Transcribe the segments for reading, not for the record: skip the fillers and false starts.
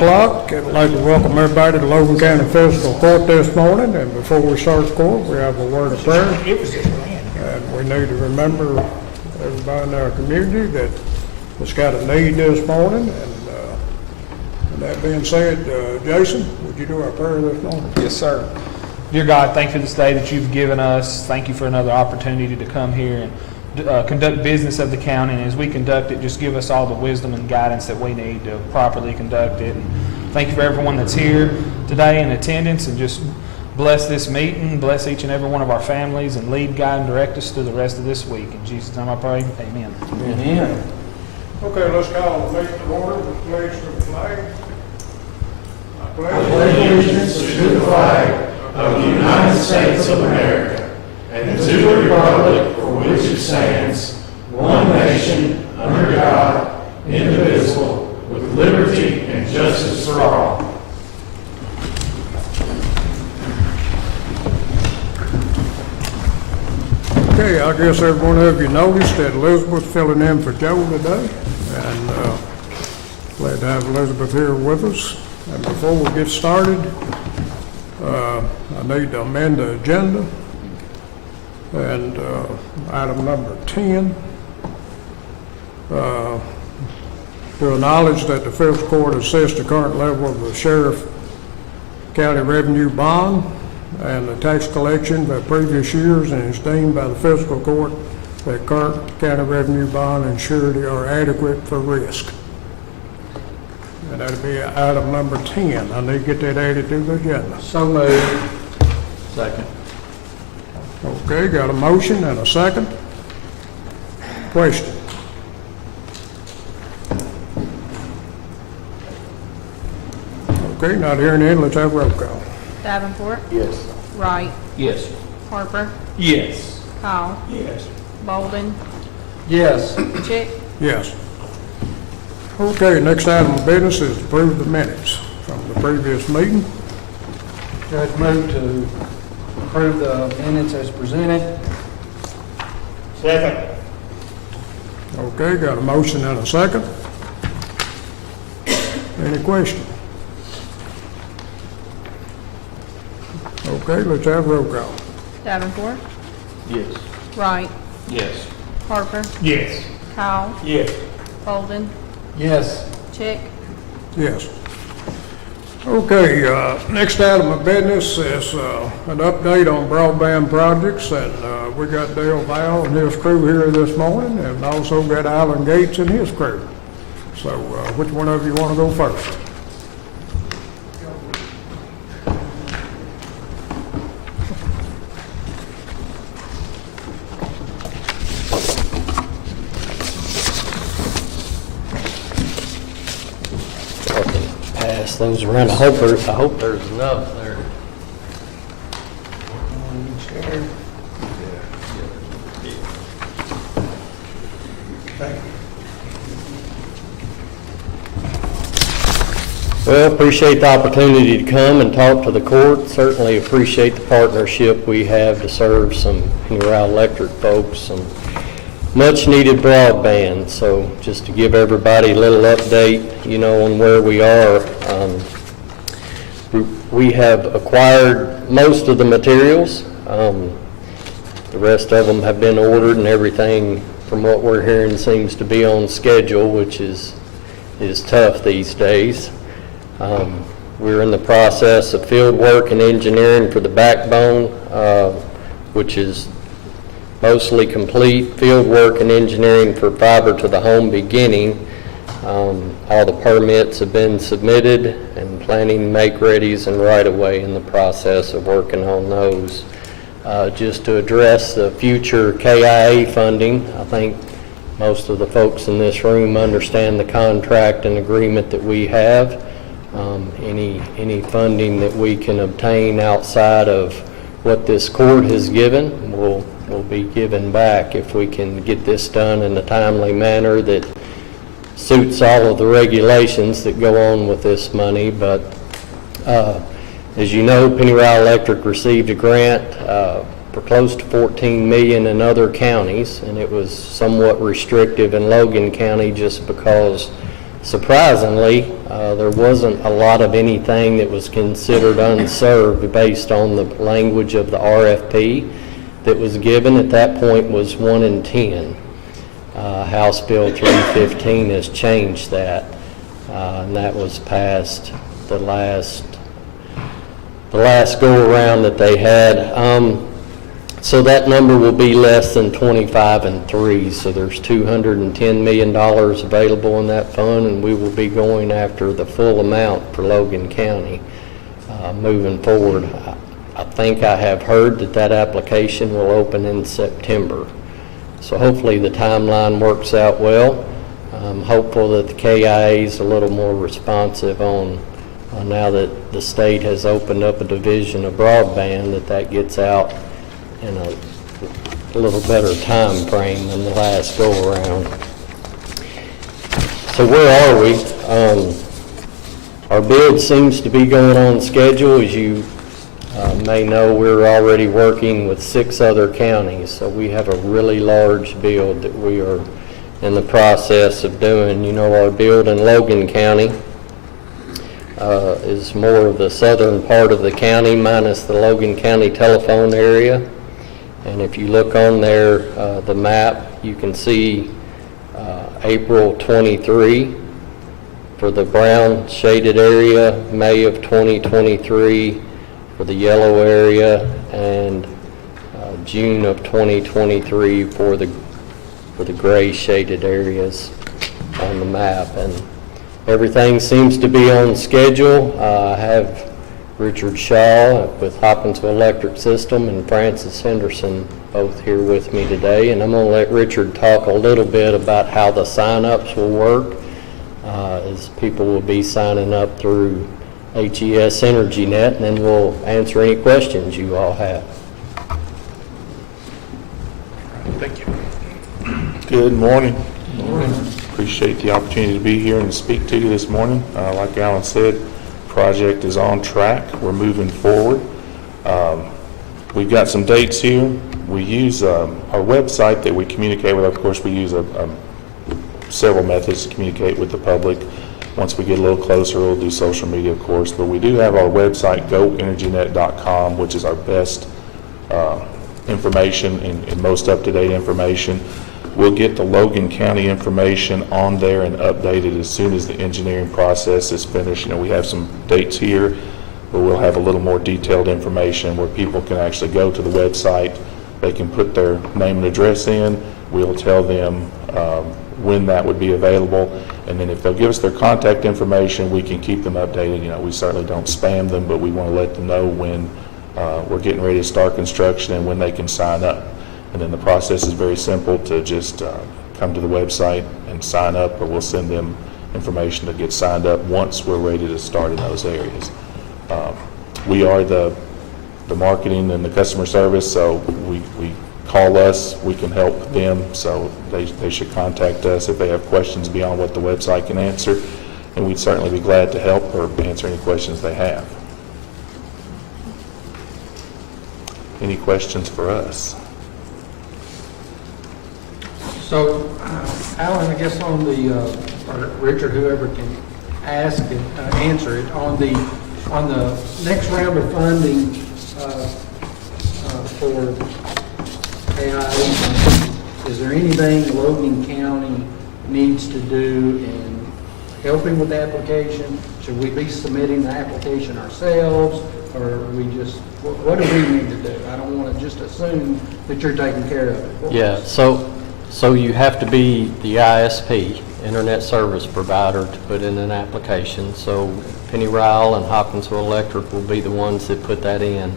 o'clock. I'd like to welcome everybody to Logan County Fiscal Court this morning. And before we start the court, we have a word of prayer. And we need to remember everybody in our community that's got a need this morning. And that being said, Jason, would you do our prayer this morning? Yes, sir. Dear God, thank you for this day that you've given us. Thank you for another opportunity to come here and conduct business of the county. And as we conduct it, just give us all the wisdom and guidance that we need to properly conduct it. And thank you for everyone that's here today in attendance, and just bless this meeting, bless each and every one of our families, and lead, guide, and direct us through the rest of this week. In Jesus' name I pray, amen. Amen. Okay, let's call the meeting to order with pledge to the flag. I pledge allegiance to the flag of the United States of America and to the republic for which it stands, one nation, under God, indivisible, with liberty and justice for all. Okay, I guess every one of you noticed that Elizabeth's filling in for Joe today, and glad to have Elizabeth here with us. And before we get started, I need to amend the agenda, and item number 10, to acknowledge that the fiscal court assessed the current level of the sheriff county revenue bond and the tax collection by previous years, and is deemed by the fiscal court that current county revenue bond and surety are adequate for risk. And that'll be item number 10. I need to get that added to the agenda. So moved. Second. Okay, got a motion and a second. Question. Okay, not hearing any, let's have roll call. Davenport, Yes. Wright, Yes. Harper, Yes. Kyle, Yes. Bolden, Yes. Chick, Yes. Okay, next item of business is to approve the minutes from the previous meeting. Judge, move to approve the minutes as presented. Second. Okay, got a motion and a second. Any question? Okay, let's have roll call. Davenport, Yes. Wright, Yes. Harper, Yes. Kyle, Yes. Bolden, Yes. Chick, Yes. Okay, next item of business is an update on broadband projects, and we got Dale Val and his crew here this morning, and also got Alan Gates and his crew. So which one of you want to go first? Pass those around. I hope there's enough there. Well, appreciate the opportunity to come and talk to the court. Certainly appreciate the partnership we have to serve some Penny-Ryle Electric folks, some much needed broadband. So just to give everybody a little update, on where we are. We have acquired most of the materials. The rest of them have been ordered, and everything from what we're hearing seems to be on schedule, which is tough these days. We're in the process of field work and engineering for the backbone, which is mostly complete. Field work and engineering for fiber to the home beginning. All the permits have been submitted, and planning make-readies and right-of-way in the process of working on those. Just to address the future KIA funding, I think most of the folks in this room understand the contract and agreement that we have. Any funding that we can obtain outside of what this court has given will be given back if we can get this done in a timely manner that suits all of the regulations that go on with this money. But as you know, Penny-Ryle Electric received a grant for close to $14 million in other counties, and it was somewhat restrictive in Logan County just because surprisingly, there wasn't a lot of anything that was considered unserved based on the language of the RFP that was given. At that point was 1 in 10. House Bill 315 has changed that, and that was passed the last go-around that they had. So that number will be less than 25 and 3, so there's $210 million available in that fund, and we will be going after the full amount for Logan County moving forward. I think I have heard that that application will open in September. So hopefully the timeline works out well. I'm hopeful that the KIA is a little more responsive on now that the state has opened up a division of broadband, that gets out in a little better time frame than the last go-around. So where are we? Our bid seems to be going on schedule. As you may know, we're already working with 6 other counties, so we have a really large build that we are in the process of doing. You know, our build in Logan County is more of the southern part of the county minus the Logan County telephone area. And if you look on there, the map, you can see April 23 for the brown shaded area, May of 2023 for the yellow area, and June of 2023 for the gray shaded areas on the map. And everything seems to be on schedule. I have Richard Shaw with Hopkinsville Electric System and Francis Henderson both here with me today, and I'm going to let Richard talk a little bit about how the sign-ups will work, as people will be signing up through HES Energy Net, and then we'll answer any questions you all have. Thank you. Good morning. Appreciate the opportunity to be here and speak to you this morning. Like Alan said, project is on track. We're moving forward. We've got some dates here. We use our website that we communicate with. Of course, we use several methods to communicate with the public. Once we get a little closer, we'll do social media, of course. But we do have our website, goenergynet.com, which is our best information and most up-to-date information. We'll get the Logan County information on there and updated as soon as the engineering process is finished. You know, we have some dates here, but we'll have a little more detailed information where people can actually go to the website. They can put their name and address in. We'll tell them when that would be available. And then if they'll give us their contact information, we can keep them updated. You know, we certainly don't spam them, but we want to let them know when we're getting ready to start construction and when they can sign up. And then the process is very simple, to just come to the website and sign up, or we'll send them information to get signed up once we're ready to start in those areas. We are the marketing and the customer service, so we call us, we can help them, so they should contact us if they have questions beyond what the website can answer, and we'd certainly be glad to help or answer any questions they have. Any questions for us? So, Alan, I guess on the, or Richard, whoever can ask and answer it, on the next round of funding for AI, is there anything Logan County needs to do in helping with the application? Should we be submitting the application ourselves, or are we just, what do we need to do? I don't want to just assume that you're taking care of it. Yeah, so you have to be the ISP, Internet Service Provider, to put in an application. So Penny Ryle and Hopkinsville Electric will be the ones that put that in.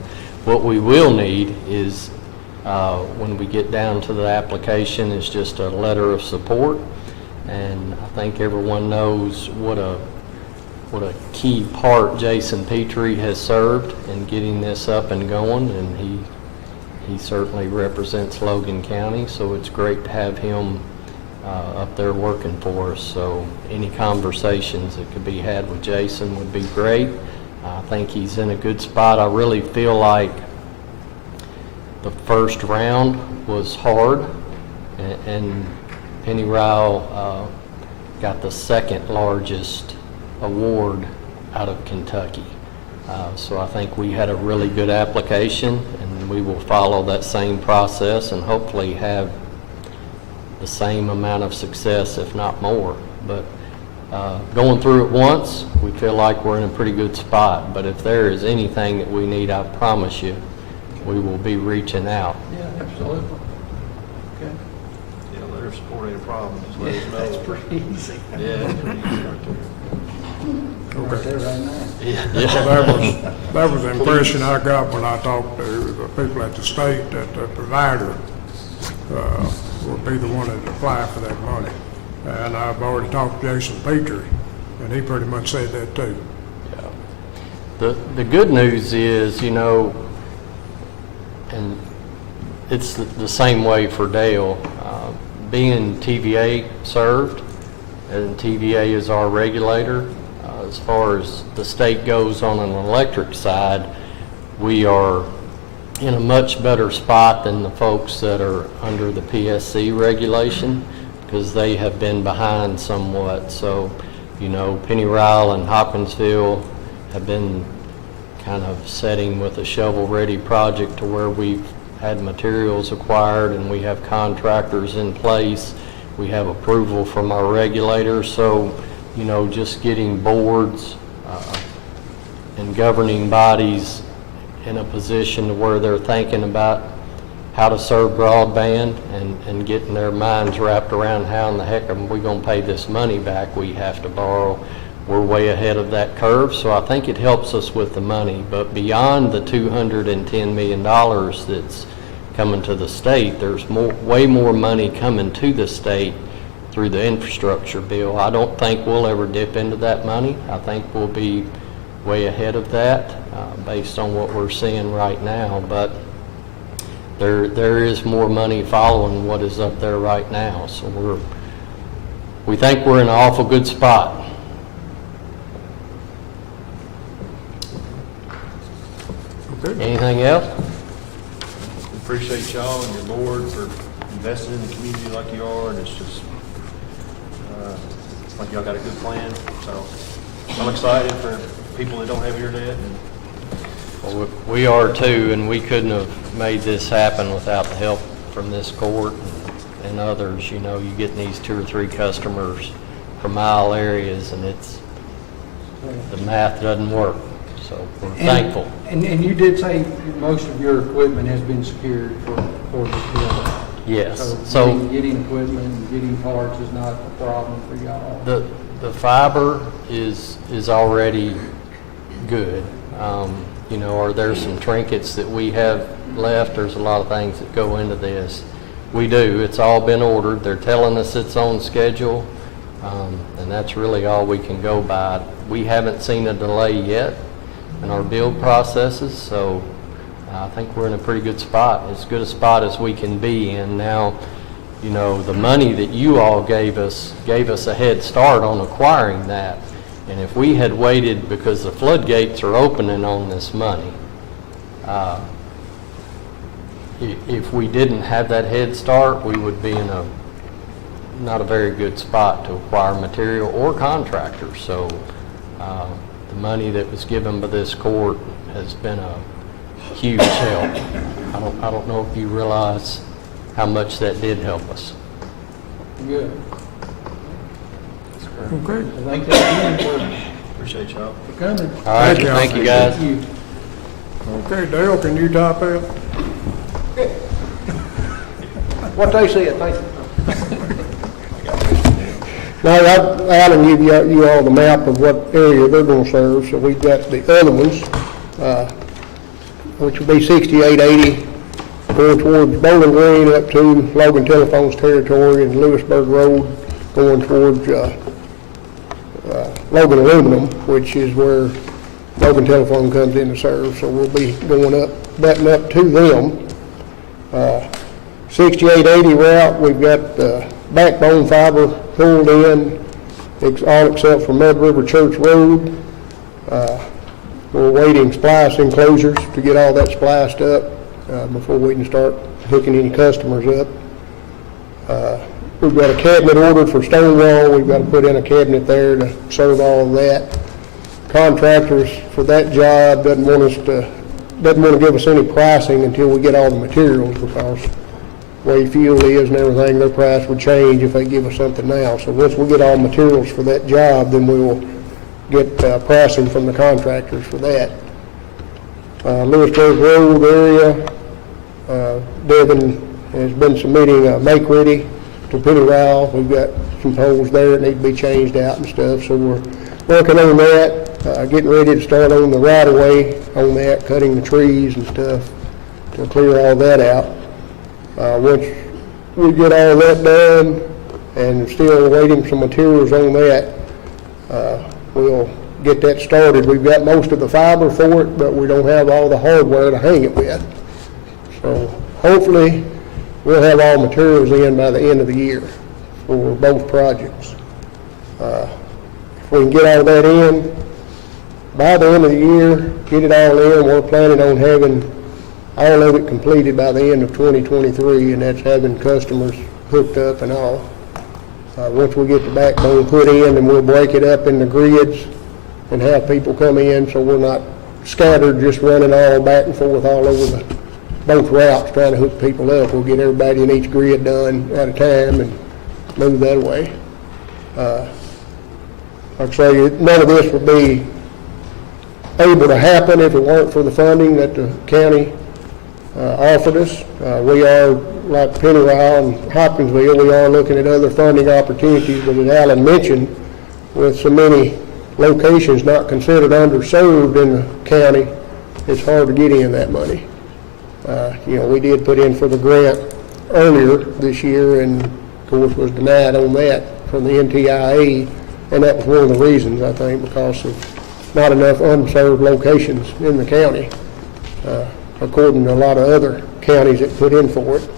What we will need is, when we get down to the application, is just a letter of support. And I think everyone knows what a key part Jason Petrie has served in getting this up and going, and he certainly represents Logan County, so it's great to have him up there working for us. So any conversations that could be had with Jason would be great. I think he's in a good spot. I really feel like the first round was hard, and Penny Ryle got the second largest award out of Kentucky. So I think we had a really good application, and we will follow that same process and hopefully have the same amount of success, if not more. But going through it once, we feel like we're in a pretty good spot. But if there is anything that we need, I promise you, we will be reaching out. Yeah, absolutely. Okay. Yeah, let her support any problem, just let us know. That's pretty easy. Yeah, it's pretty easy right there. Right there, right now. Well, that was the impression I got when I talked to the people at the state, that the provider would be the one that apply for that money. And I've already talked to Jason Petrie, and he pretty much said that too. The good news is, you know, and it's the same way for Dale, being TVA served, and TVA is our regulator. As far as the state goes on an electric side, we are in a much better spot than the folks that are under the PSC regulation, because they have been behind somewhat. So, you know, Penny Ryle and Hopkinsville have been kind of setting with a shovel-ready project to where we've had materials acquired and we have contractors in place. We have approval from our regulators. So, you know, just getting boards and governing bodies in a position to where they're thinking about how to serve broadband and getting their minds wrapped around how in the heck are we going to pay this money back we have to borrow. We're way ahead of that curve, so I think it helps us with the money. But beyond the $210 million that's coming to the state, there's way more money coming to the state through the infrastructure bill. I don't think we'll ever dip into that money. I think we'll be way ahead of that based on what we're seeing right now. But there is more money following what is up there right now. So we think we're in an awful good spot. Okay. Anything else? We appreciate y'all and your board for investing in the community like you are, and it's just, like y'all got a good plan, so I'm excited for people that don't have internet. Well, we are too, and we couldn't have made this happen without the help from this court and others. You know, you get these 2 or 3 customers from mile areas, and the math doesn't work. So we're thankful. And you did say most of your equipment has been secured for this building. Yes. So getting equipment and getting parts is not a problem for y'all. The fiber is already good. You know, are there some trinkets that we have left? There's a lot of things that go into this. We do. It's all been ordered. They're telling us it's on schedule, and that's really all we can go by. We haven't seen a delay yet in our build processes, so I think we're in a pretty good spot, as good a spot as we can be in. Now, you know, the money that you all gave us a head start on acquiring that. And if we had waited, because the floodgates are opening on this money, if we didn't have that head start, we would be in not a very good spot to acquire material or contractors. So the money that was given by this court has been a huge help. I don't know if you realize how much that did help us. Good. Okay. Well, thank you again Appreciate y'all. for coming. All right, Thank you. thank you guys. Thank you. Okay, Dale, can you type it? What they said, thank you. Now, Alan gave you all the map of what area they're gonna serve, so we've got the other ones, which will be 6880, going towards Bowling Green up to Logan Telephone's territory and Lewisburg Road, going towards Logan Aluminum, which is where Logan Telephone comes in to serve. So we'll be going up, butting up to them. 6880 route, we've got backbone fiber pulled in, all except for Mud River Church Road. We're waiting splice enclosures to get all that spliced up before we can start hooking any customers up. we've got a cabinet ordered for Stonewall. We've got to put in a cabinet there to serve all of that. Contractors for that job doesn't want to give us any pricing until we get all the materials, because the way fuel is and everything, their price would change if they give us something now. So once we get all the materials for that job, then we will get pricing from the contractors for that. Lewisburg Road area, Devin has been submitting a make-ready to Penny Rowell. We've got some poles there that need to be changed out and stuff, so we're working on that, getting ready to start on the right-of-way on that, cutting the trees and stuff to clear all that out. Once we get all that done and still waiting some materials on that, we'll get that started. We've got most of the fiber for it, but we don't have all the hardware to hang it with. So hopefully we'll have all materials in by the end of the year for both projects. If we can get all that in by the end of the year, get it all in, we're planning on having all of it completed by the end of 2023, and that's having customers hooked up and all. Once we get the backbone put in, then we'll break it up into grids and have people come in, so we're not scattered, just running all back and forth all over both routes trying to hook people up. We'll get everybody in each grid done at a time and move that way. Like I say, none of this would be able to happen if it weren't for the funding that the county offered us. We are, like Penny Rowell and Hopkinsville, we are looking at other funding opportunities, but as Alan mentioned, with so many locations not considered underserved in the county, it's hard to get in that money. We did put in for the grant earlier this year, and of course was denied on that from the NTIA, and that was one of the reasons, I think, because of not enough unserved locations in the county, according to a lot of other counties that put in for it.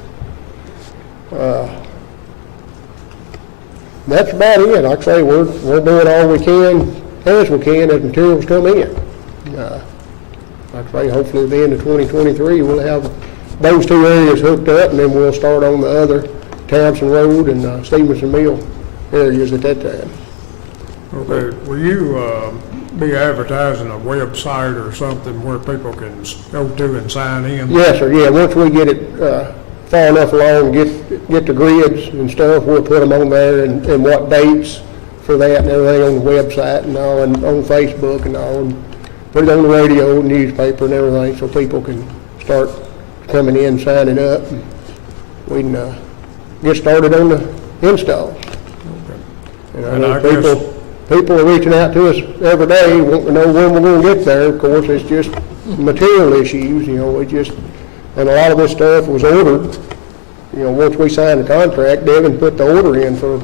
That's about it. Like I say, we're doing all we can as materials come in. Like I say, hopefully at the end of 2023, we'll have those two areas hooked up, and then we'll start on the other Townsend Road and Stevenson Mill areas at that time. Okay, will you be advertising a website or something where people can go to and sign in? Yes, sir, yeah, once we get it far enough along, get the grids and stuff, we'll put them on there and what dates for that and everything on the website and all, and on Facebook and all, and put it on the radio, newspaper and everything, so people can start coming in, signing up, and we can get started on the installs. And I know people are reaching out to us every day, wanting to know when we're going to get there. Of course, it's just material issues, and a lot of this stuff was ordered. Once we signed the contract, Devin put the order in for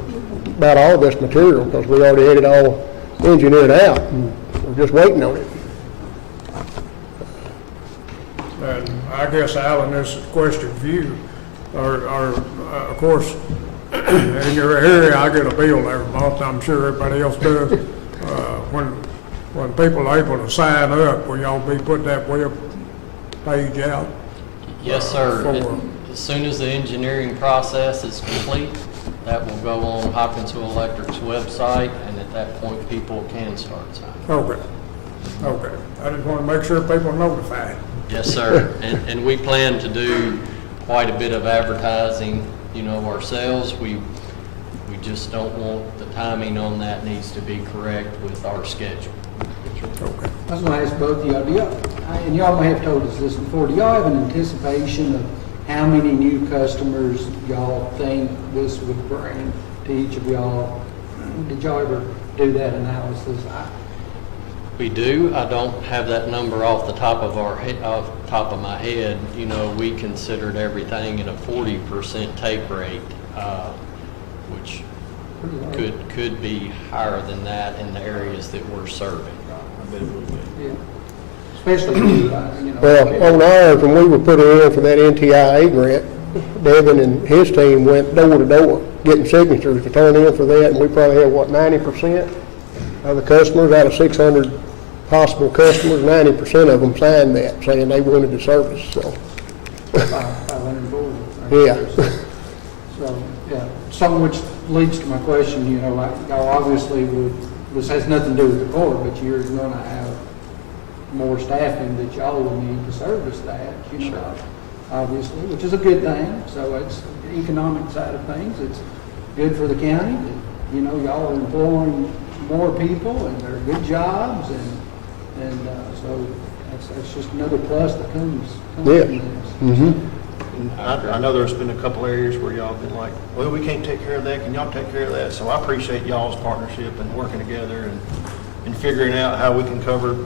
about all this material, because we already had it all engineered out, and we're just waiting on it. And I guess, Alan, this is a question for you. Of course, in your area, I get a bill every month. I'm sure everybody else does. When people are able to sign up, will y'all be putting that web page out? Yes, sir. As soon as the engineering process is complete, that will go on Hopkinsville Electric's website, and at that point, people can start signing. Okay. I just want to make sure people are notified. Yes, sir. And we plan to do quite a bit of advertising, ourselves. We just don't want, the timing on that needs to be correct with our schedule. Okay. I was going to ask both of y'all, and y'all may have told us this before, do y'all have an anticipation of how many new customers y'all think this would bring to each of y'all? Did y'all ever do that analysis? We do. I don't have that number off the top of my head. We considered everything at a 40% take rate, which could be higher than that in the areas that we're serving. Yeah. Especially, Well, on ours, when we were putting in for that NTIA grant, Devin and his team went door to door, getting signatures to turn in for that, and we probably had, 90% of the customers out of 600 possible customers, 90% of them signed that, saying they wanted the service, so. 540. Yeah. So, Yeah, some which leads to my question, you know, like, y'all obviously would, this has nothing to do with the court, but you're gonna have more staffing that y'all will need to service that, you know, obviously, which is a good thing. So it's the economic side of things. It's good for the county that, you know, y'all are employing more people and they're good jobs and so that's just another plus that comes Yeah. from this. Mm-hmm. And I know there's been a couple areas where y'all been like, well, we can't take care of that, can y'all take care of that? So I appreciate y'all's partnership and working together and figuring out how we can cover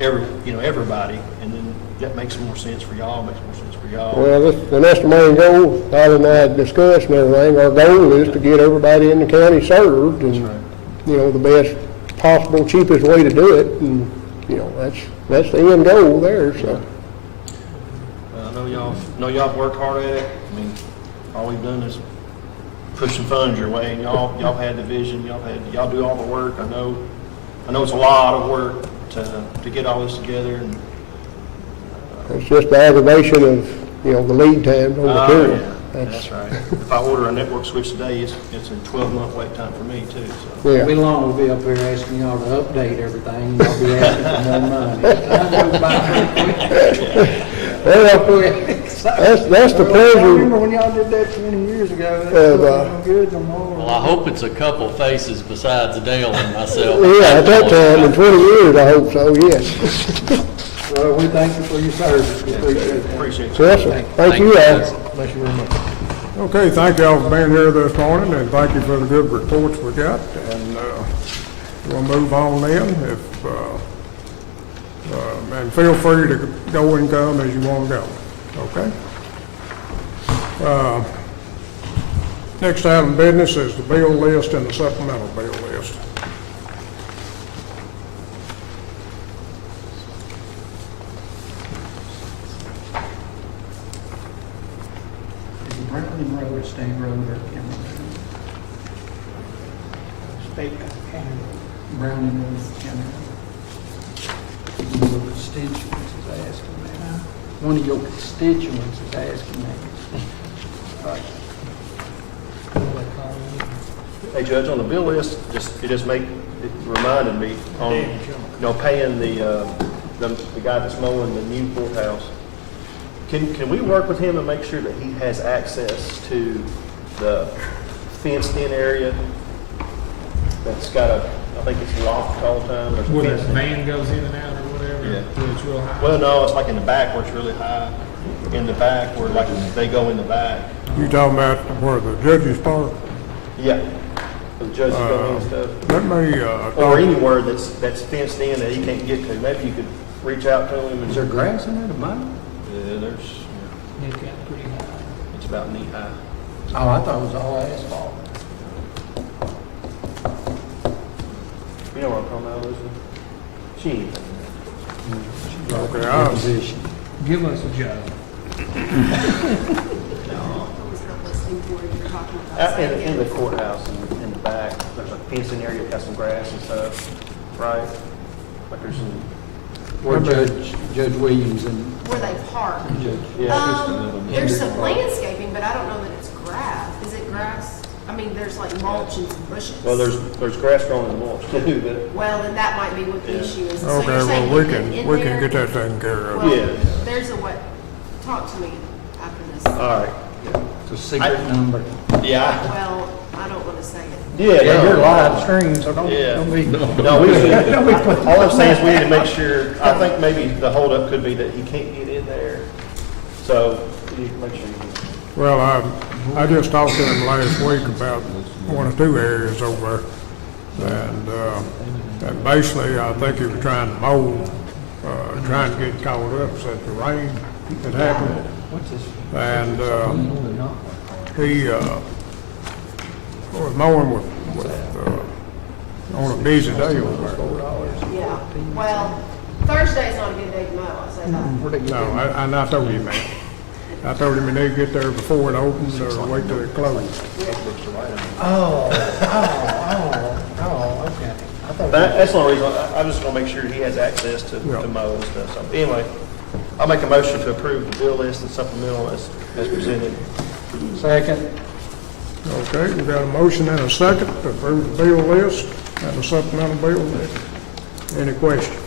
everybody, and then that makes more sense for y'all, makes more sense for y'all. Well, that's the main goal, Holly and I discussed and everything. Our goal is to get everybody in the county served and, you know, the best possible, cheapest way to do it. And, you know, that's the end goal there, so. I know y'all worked hard at it. I mean, all we've done is push some funds your way, and y'all had the vision, y'all do all the work. I know it's a lot of work to get all this together, and It's just the aggravation of, you know, the lead time on material. yeah, that's right. If I order a network switch today, it's a 12-month wait time for me too, so. Yeah. We long will be up here asking y'all to update everything, and y'all be asking for more money. Time goes by pretty quick. Well, that's the I pleasure. remember when y'all did that 20 years ago, that Of, wasn't no good no more. Well, I hope it's a couple faces besides Dale and myself. Yeah, at that time, in 20 years, I hope so, yes. Well, we thank you for your service, we appreciate that. Appreciate you. Yes, sir. Thank you all. Thank you very much. Okay, thank y'all for being here this morning, and thank you for the good reports we got. And we'll move on then, and feel free to go and come as you want to go, okay? Next item of business is the bill list and the supplemental bill list. Is it Browning Road or State Road or County Road? State County Road. Browning Road, County Road. One of your constituents is asking that. One of your constituents is asking that. Hey, Judge, on the bill list, it reminded me on, you know, paying the guy that's mowing the new courthouse. Can we work with him and make sure that he has access to the fenced-in area that's got I think it's locked all the time? There's a Where the fence. van goes in and out or whatever, Yeah. where it's real high. Well, no, it's like in the back where it's really high. In the back where like they go in the back. You talking about where the judges park? Yeah. The judges go in and stuff. Let me, Or talk- anywhere that's fenced in that he can't get to. Maybe you could reach out to him and. Is there grass in there to mow? Yeah, It's got pretty high. it's about knee high. Oh, I thought it was all asphalt. You know what I'm talking about, Elizabeth? She ain't. okay, I- Position. Give us a job. In the courthouse in the back, there's a fencing area, got some grass and stuff, right? Like there's some. Where Judge Williams and Where they park. Yeah. There's some landscaping, but I don't know that it's grass. Is it grass? I mean, there's like mulch and some bushes. Well, there's grass growing in the mulch too, but. Well, then that might be what the issue is. So okay, you're saying well, get it in we can there? get that taken care of. Well, Yeah. there's a what, talk to me after this. All right. the secret number. Yeah. Well, I don't want to say it. Yeah. You're live stream, so don't be. No, all I'm saying is we need to make sure, I think maybe the holdup could be that he can't get in there. So we need to make sure he Well, I just talked to him last week about one or two areas over there. And basically, I think he was trying to mow, trying to get caught up, said the rain had happened. And he was mowing on a busy day over there. Yeah. Well, Thursday's not a good day to mow, I say that. No, and I told him that. I told him he need to get there before it opens or wait till it closes. Okay. I thought That's the only reason, I'm just gonna make sure he has access to Yeah. mow and stuff. So anyway, I'll make a motion to approve the bill list and supplemental as presented. second. Okay, we got a motion and a second to approve the bill list and the supplemental bill. Any questions?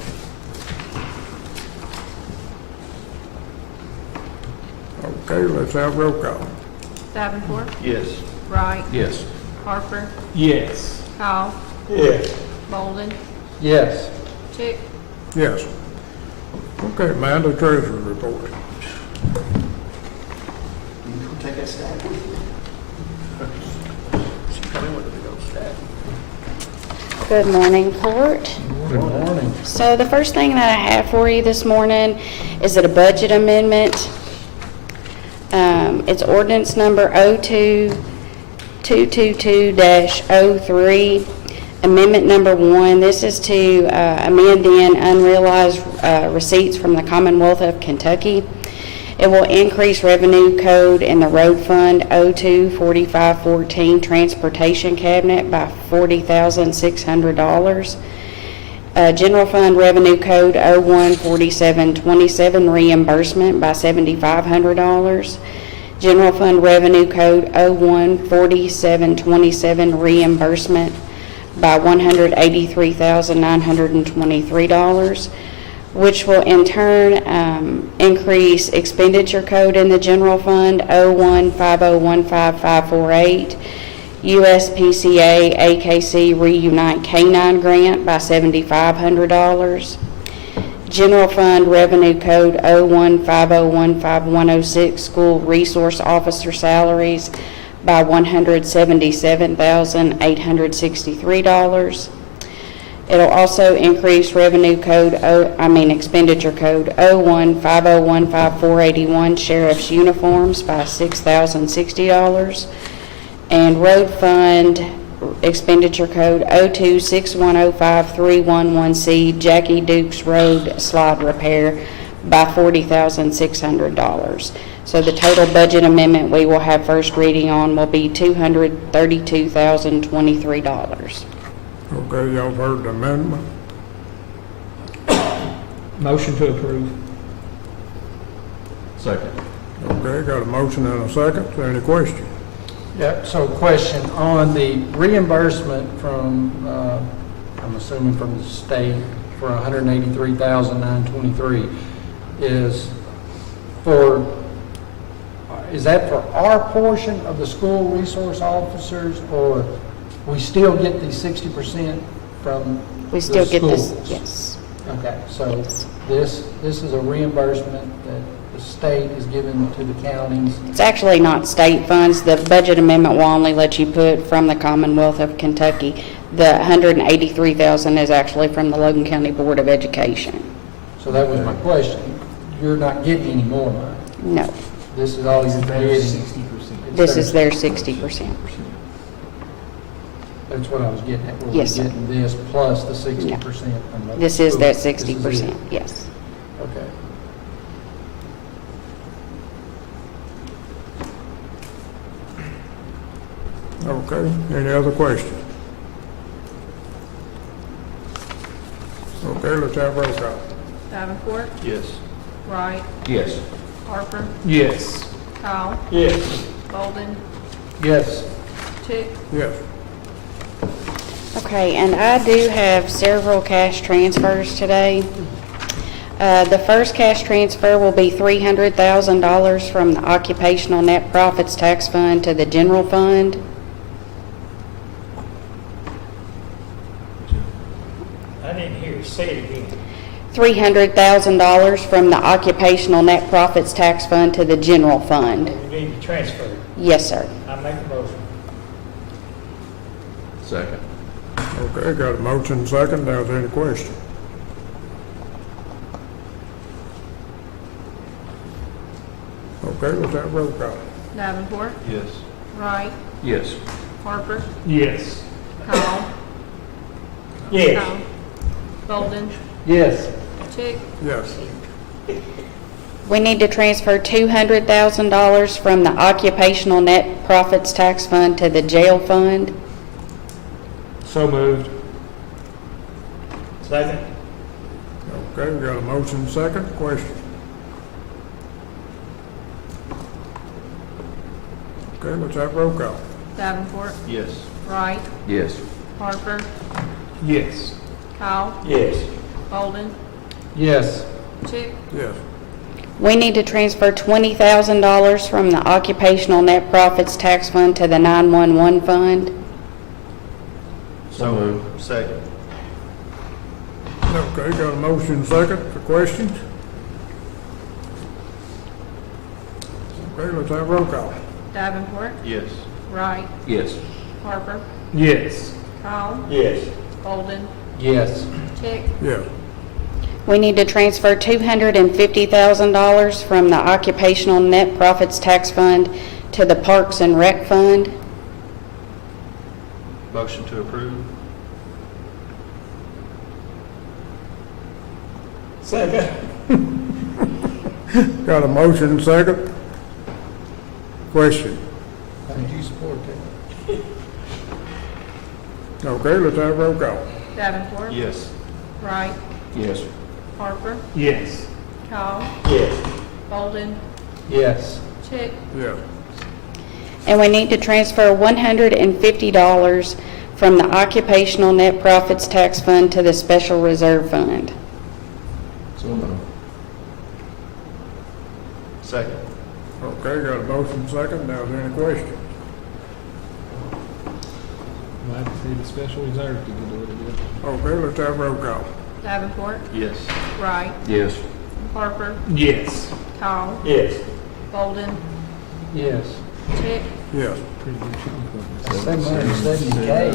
Okay, let's have roll call. Davenport, Yes. Wright, Yes. Harper, Yes. Powell, Yes. Bolden, Yes. Chick, Yes. Okay, Amanda, treasurer report. Take that stack with you. She probably wanted to go stack. Good morning, Court. Good morning. So the first thing that I have for you this morning is a budget amendment. It's ordinance number 02222-03, amendment number 1. This is to amend in unrealized receipts from the Commonwealth of Kentucky. It will increase revenue code in the road fund 024514 transportation cabinet by $40,600. General fund revenue code 014727 reimbursement by $7,500. General fund revenue code 014727 reimbursement by $183,923, which will in turn increase expenditure code in the general fund 015015548, USPCA AKC Reunite K-9 grant by $7,500. General fund revenue code 015015106 school resource officer salaries by $177,863. It'll also increase revenue code, expenditure code 015015481 sheriff's uniforms by $6,060. And road fund expenditure code 026105311C Jackie Dukes Road slide repair by $40,600. So the total budget amendment we will have first reading on will be $232,023. Okay, y'all heard the amendment. Motion to approve. Second. Okay, got a motion and a second. Any question? Yeah, so question on the reimbursement from, I'm assuming from the state for $183,923 is that for our portion of the school resource officers, or we still get the 60% from We still the get this, schools? yes. Okay, so Yes. this is a reimbursement that the state is giving to the counties. It's actually not state funds. The budget amendment will only let you put from the Commonwealth of Kentucky. The $183,000 is actually from the Logan County Board of Education. So that was my question. You're not getting any more money. No, This is all you're getting. this is their 60%. That's what I was getting at. Yes, sir. We're getting this plus the 60% from the This is their schools. This is 60%, it. yes. Okay. Okay, any other questions? Okay, let's have roll call. Davenport, Yes. Wright, Yes. Harper, Yes. Powell, Yes. Bolden, Yes. Chick, Yes. Okay, and I do have several cash transfers today. The first cash transfer will be $300,000 from the Occupational Net Profits Tax Fund to the General Fund. I didn't hear you. Say it again. $300,000 from the Occupational Net Profits Tax Fund to the General Fund. You need to transfer it. Yes, sir. I make a motion. Second. Okay, got a motion and second. Now, is there any question? Okay, let's have roll call. Davenport, Yes. Wright, Yes. Harper, Yes. Powell, Yes. Powell, Bolden, Yes. Chick, Yes. We need to transfer $200,000 from the Occupational Net Profits Tax Fund to the Jail Fund. So moved. Second. Okay, we got a motion and second. Question? Okay, let's have roll call. Davenport, Yes. Wright, Yes. Harper, Yes. Powell, Yes. Bolden, Yes. Chick, Yes. We need to transfer $20,000 from the occupational net profits tax fund to the 911 fund. So moved. Second. Okay, got a motion second for questions? Okay, let's have roll call. Davenport, Yes. Wright, Yes. Harper, Yes. Powell, Yes. Bolden, Yes. Chick, Yes. We need to transfer $250,000 from the occupational net profits tax fund to the Parks and Rec fund. Motion to approve. Second. Got a motion second? Question? How did you support that? Okay, let's have roll call. Davenport, Yes. Wright, Yes. Harper, Yes. Powell, Yes. Bolden, Yes. Chick, Yes. And we need to transfer $150 from the occupational net profits tax fund to the special reserve fund. So moved. Second. Okay, got a motion second. Now, is there any questions? Glad to see the special reserve to get a little bit. Okay, let's have roll call. Davenport, Yes. Wright, Yes. Harper, Yes. Powell, Yes. Bolden, Yes. Chick, Yes. That's $770K.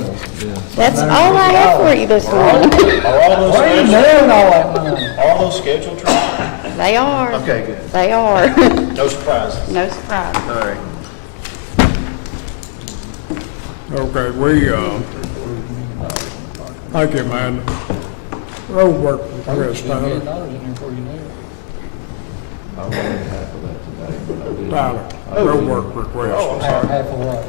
That's all I have for you this morning. Are all those Where are you scheduled, doing all that money? all those scheduled trips? They are. Okay, good. They are. No surprises. No surprise. All right. Okay, thank you, man. Road work request, Tyler. $1 million in there before you knew it. I wanted half of that today, but I didn't. Tyler, road work request. Oh, I'm sorry. Half of what?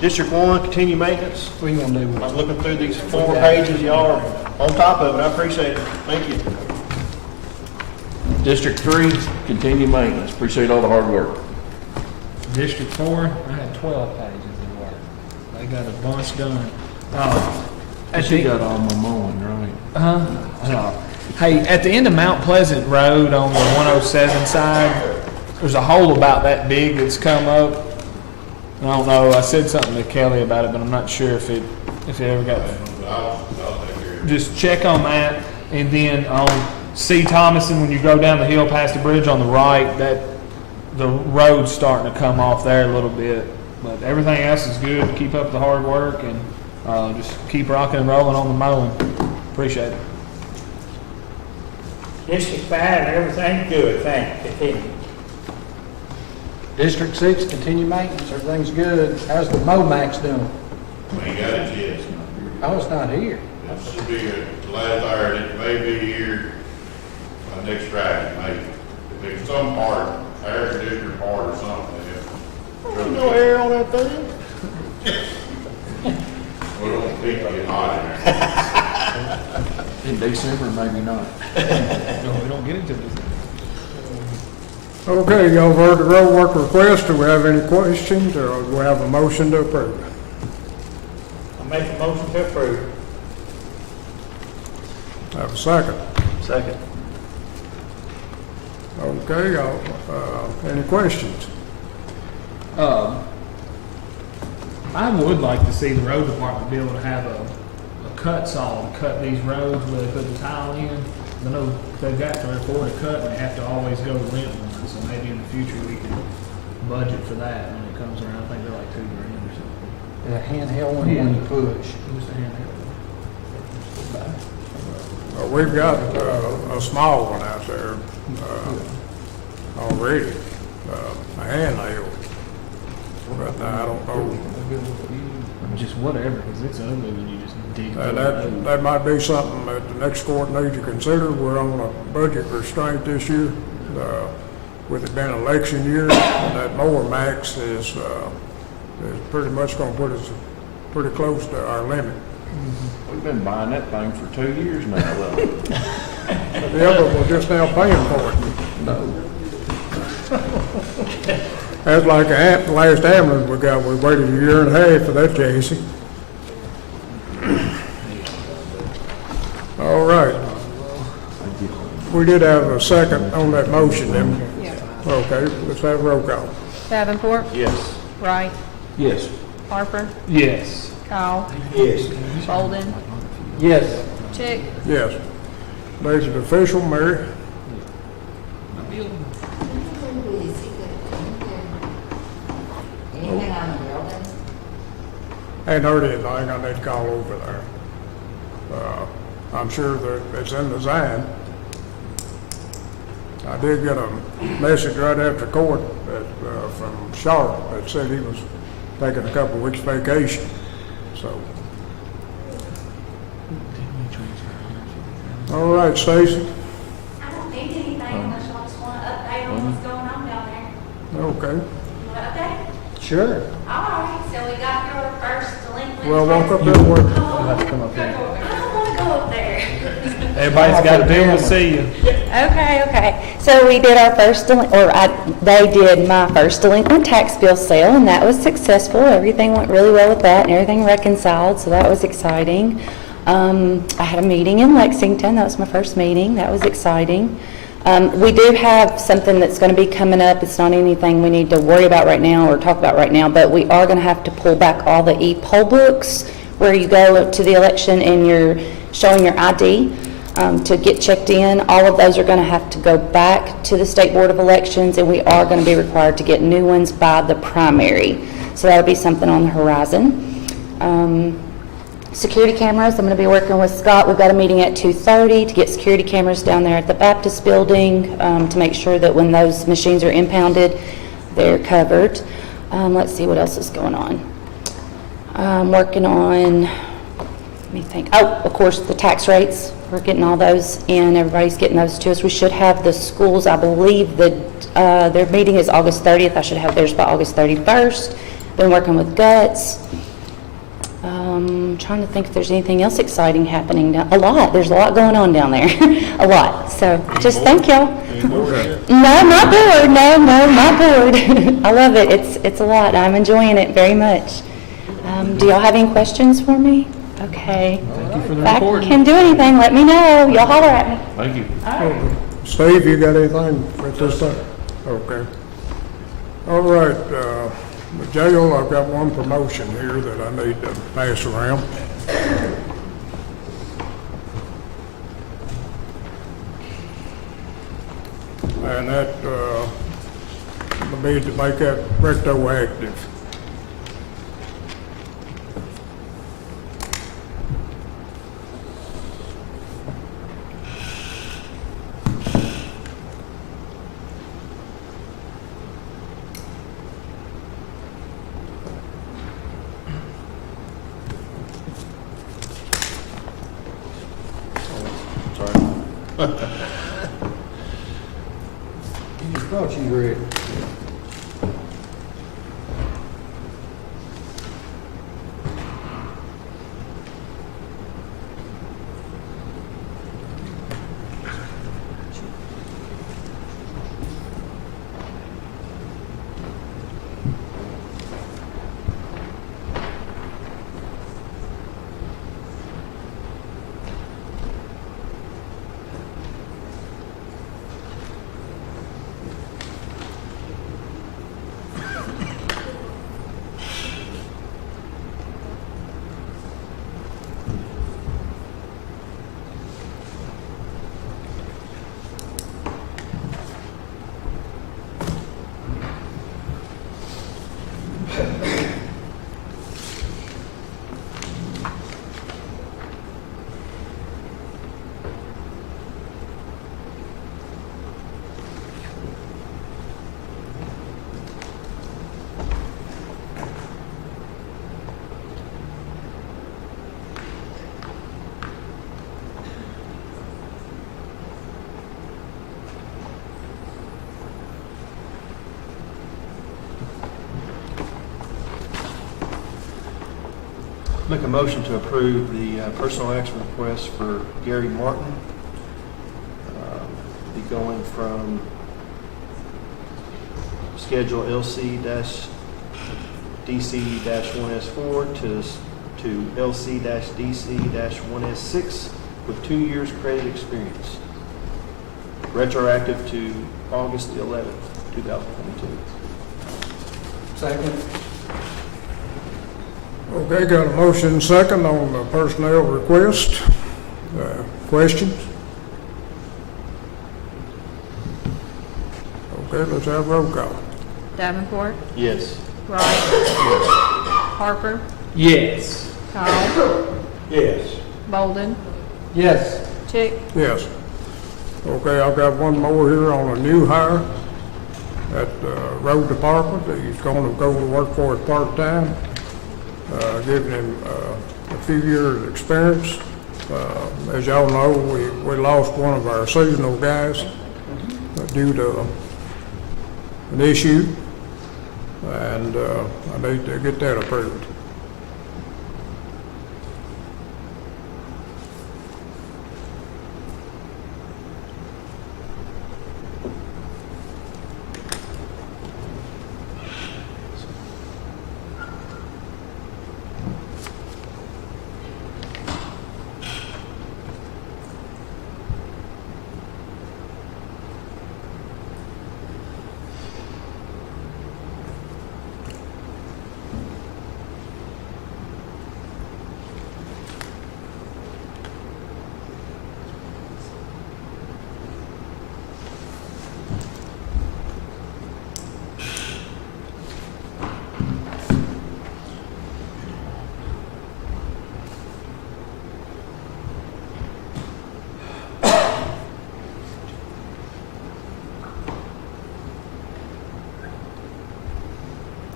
District 1, continue maintenance. What are you gonna do with I was it? looking through these 4 pages, y'all are on top of it, I appreciate it, thank you. District 3, continue maintenance. Appreciate all the hard work. District 4, I had 12 pages of work. They got a bunch done. At She the, got all my mowing, right? hey, at the end of Mount Pleasant Road on the 107 side, there's a hole about that big that's come up. I don't know, I said something to Kelly about it, but I'm not sure if it ever got. Just check on that, and then on C. Thomason, when you go down the hill past the bridge on the right, that the road's starting to come off there a little bit. But everything else is good. Keep up the hard work and just keep rocking and rolling on the mowing. Appreciate it. District 5, everything's good, thanks, continue. District 6, continue maintenance, everything's good. How's the Momax doing? We ain't got it yet. Oh, it's not here. It should be here last hour, it may be here next Friday, maybe. If it's some part, air conditioner part or something, yeah. No air on that thing? We don't keep it hot in there. In December, maybe not. No, we don't get into this. Okay, y'all heard the road work request. Do we have any questions, or do we have a motion to approve? I make a motion to approve. Have a second. Second. Okay, any questions? I would like to see the road department be able to have a cut saw to cut these roads where they put the tile in. I know they've got to afford a cut and they have to always go to rent one, so maybe in the future we can budget for that when it comes around. I think they're like $2,000 or something. The handheld one when you push. Just a handheld. We've got a small one out there already, a handheld. But I don't know. Just whatever, because it's ugly when you just dig through the That road. might be something that the next court needs to consider. We're on a budget restraint this year, with it being election year, and that mower max is pretty much gonna put us pretty close to our limit. We've been buying that thing for 2 years now, though. The other, we're just now paying for it. No. That's like the last ambulance we got, we waited a year and a half for that chassis. All right. We did have a second on that motion, didn't we? Yeah. Okay, let's have a roll call. Davenport, Yes. Wright, Yes. Harper, Yes. Cowell, Yes. Bolden, Yes. Chick, Yes. Makes it official, Mary. Anything on the building? Ain't heard anything, I need to call over there. I'm sure that it's in design. I did get a message right after court from Sharp that said he was taking a couple of weeks vacation, so. All right, Stacy. I don't need anything unless y'all just want to update on what's going on down there. Okay. You want to update? Sure. All right, so we got through our first delinquent. Well, walk up there and work. You'll have to come up there. I don't want to go up there. Everybody's got a bill to see you. Okay. So we did our first, they did my first delinquent tax bill sale, and that was successful. Everything went really well with that, and everything reconciled, so that was exciting. I had a meeting in Lexington. That was my first meeting. That was exciting. We do have something that's going to be coming up. It's not anything we need to worry about right now or talk about right now, but we are going to have to pull back all the e-poll books where you go to the election and you're showing your ID to get checked in. All of those are going to have to go back to the State Board of Elections, and we are going to be required to get new ones by the primary. So that'll be something on the horizon. Security cameras, I'm going to be working with Scott. We've got a meeting at 2:30 to get security cameras down there at the Baptist building to make sure that when those machines are impounded, they're covered. Let's see what else is going on. I'm working on, let me think. Oh, of course, the tax rates. We're getting all those in. Everybody's getting those to us. We should have the schools, I believe, their meeting is August 30th. I should have theirs by August 31st. Been working with Guts. Trying to think if there's anything else exciting happening. A lot. There's a lot going on down there. A lot. So just thank y'all. No, not bored. No, not bored. I love it. It's a lot. I'm enjoying it very much. Do y'all have any questions for me? Okay. Thank you for the If I report. can do anything, let me know. Y'all holler at me. Thank you. Steve, you got anything at this time? Okay. All right, Jail, I've got one promotion here that I need to pass around. And that will be to make that retroactive. You thought you read. Make a motion to approve the personal action request for Gary Martin. Be going from Schedule LC-DC-1S4 to LC-DC-1S6 with 2 years credit experience. Retroactive to August the 11th, 2022. Second. Okay, got a motion second on the personnel request. Questions? Okay, let's have roll call. Davenport, Yes. Wright, Harper, Yes. Powell, Yes. Bolden, Yes. Chick, Yes. Okay, I've got one more here on a new hire at the road department. He's going to go to work for us part-time, giving him a few years' experience. As y'all know, we lost one of our seasonal guys due to an issue, and I need to get that approved.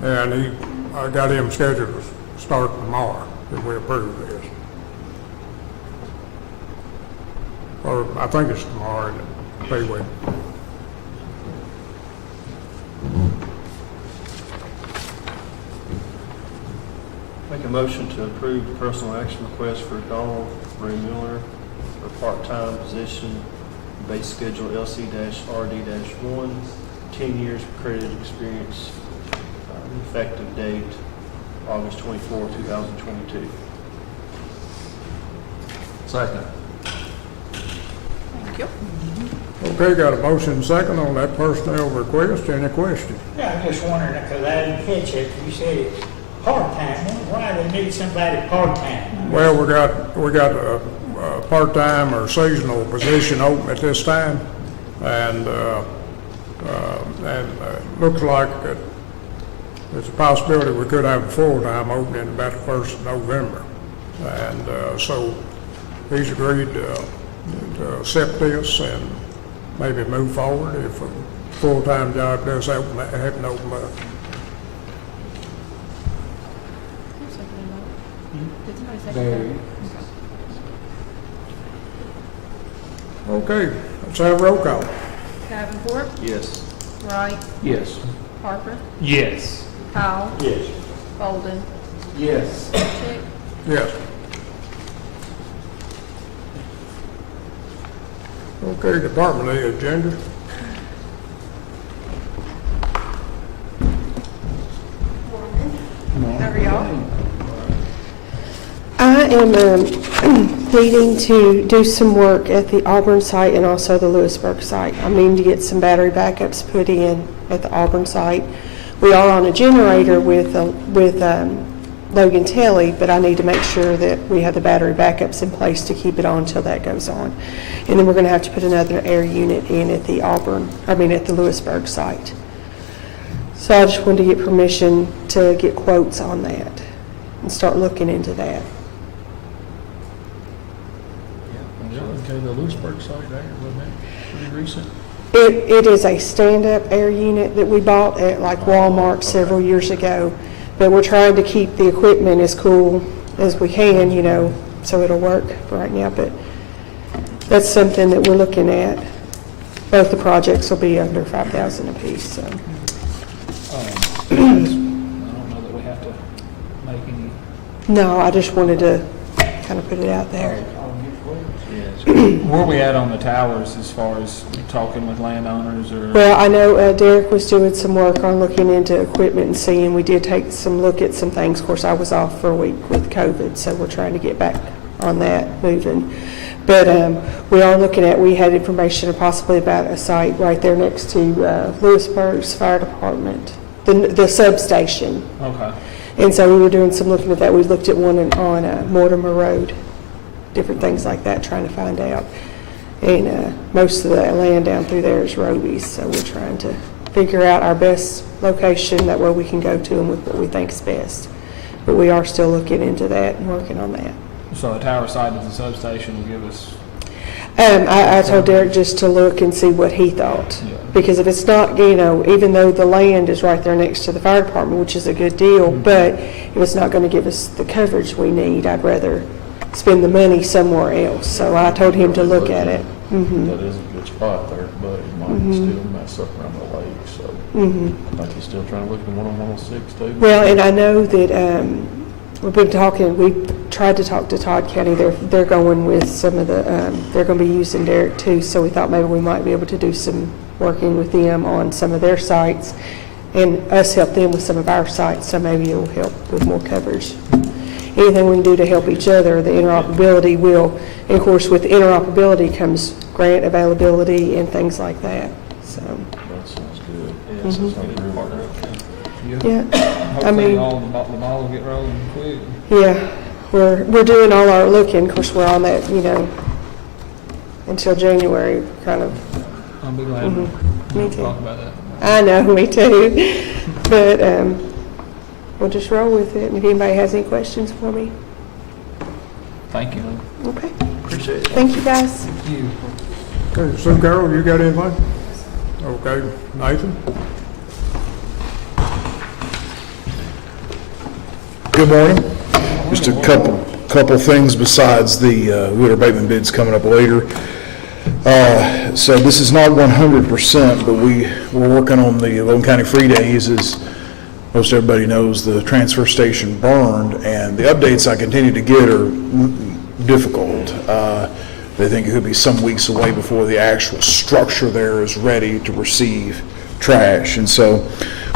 And I got him scheduled to start tomorrow if we approve this. Or I think it's tomorrow, isn't it? Pay week. Make a motion to approve the personal action request for Donald Ray Miller for part-time position, base schedule LC-RD-1, 10 years of credit experience, effective date August 24, 2022. Second. thank you. Okay, got a motion second on that personnel request. Any questions? Yeah, I'm just wondering, because I didn't catch it, you said it's part-time, why do they need somebody part-time? Well, we got a part-time or seasonal position open at this time, and looks like there's a possibility we could have a full-time opening about the 1st of November. And so he's agreed to accept this and maybe move forward if a full-time job does happen to open up. Did somebody second that? Okay, let's have roll call. Davenport, Yes. Wright, Yes. Harper, Yes. Powell, Yes. Bolden, Yes. Chick, Yes. Okay, department head agenda. how are y'all? I am needing to do some work at the Auburn site and also the Lewisburg site. I'm needing to get some battery backups put in at the Auburn site. We are on a generator with Logan Telly, but I need to make sure that we have the battery backups in place to keep it on until that goes on. And then we're going to have to put another air unit in at the at the Lewisburg site. So I just wanted to get permission to get quotes on that and start looking into that. Okay, the Lewisburg site there, wasn't that pretty recent? It is a stand-up air unit that we bought at like Walmart several years ago, but we're trying to keep the equipment as cool as we can, so it'll work for right now, but that's something that we're looking at. Both the projects will be under $5,000 apiece, so. I don't know that we have to make any. No, I just wanted to kind of put it out there. Where are we at on the towers as far as talking with landowners or? Well, I know Derek was doing some work on looking into equipment and seeing, we did take some look at some things. Of course, I was off for a week with COVID, so we're trying to get back on that moving. But we are looking at, we had information possibly about a site right there next to Lewisburg's Fire Department, the substation. Okay. And so we were doing some looking at that. We looked at one on Mortimer Road, different things like that, trying to find out. And most of the land down through there is Roby's, so we're trying to figure out our best location, that way we can go to them with what we think is best. But we are still looking into that and working on that. So the tower site of the substation will give us. I told Derek just to look and see what he thought. Yeah. Because if it's not, even though the land is right there next to the fire department, which is a good deal, but if it's not going to give us the coverage we need, I'd rather spend the money somewhere else. So I told him to look at it. Mm-hmm. That is a good spot there, but it might still mess up around the lake, so. I think he's still trying to look at the one on 106 too. Well, and I know that we've been talking, we tried to talk to Todd County. They're going with some of the, they're going to be using Derek too, so we thought maybe we might be able to do some working with them on some of their sites and us help them with some of our sites, so maybe it will help with more coverage. Anything we can do to help each other, the interoperability will, and of course with interoperability comes grant availability and things like that, so. That sounds good. Yeah, sounds like a real partner. Yeah, I Hopefully mean, all the ball will get rolling quick. yeah, we're doing all our looking. Of course, we're on that, until January, kind of. I'll be glad Me to too. talk about that. I know, me too. But we'll just roll with it. And if anybody has any questions for me, Thank you. okay. Appreciate it. Thank you, guys. Thank you. Okay, Sue Carroll, you got anything? Okay, Nathan? Good morning. Just a couple things besides the wood abatement bids coming up later. So this is not 100%, but we're working on the Logan County Free Days. As most everybody knows, the transfer station burned, and the updates I continue to get are difficult. They think it could be some weeks away before the actual structure there is ready to receive trash. And so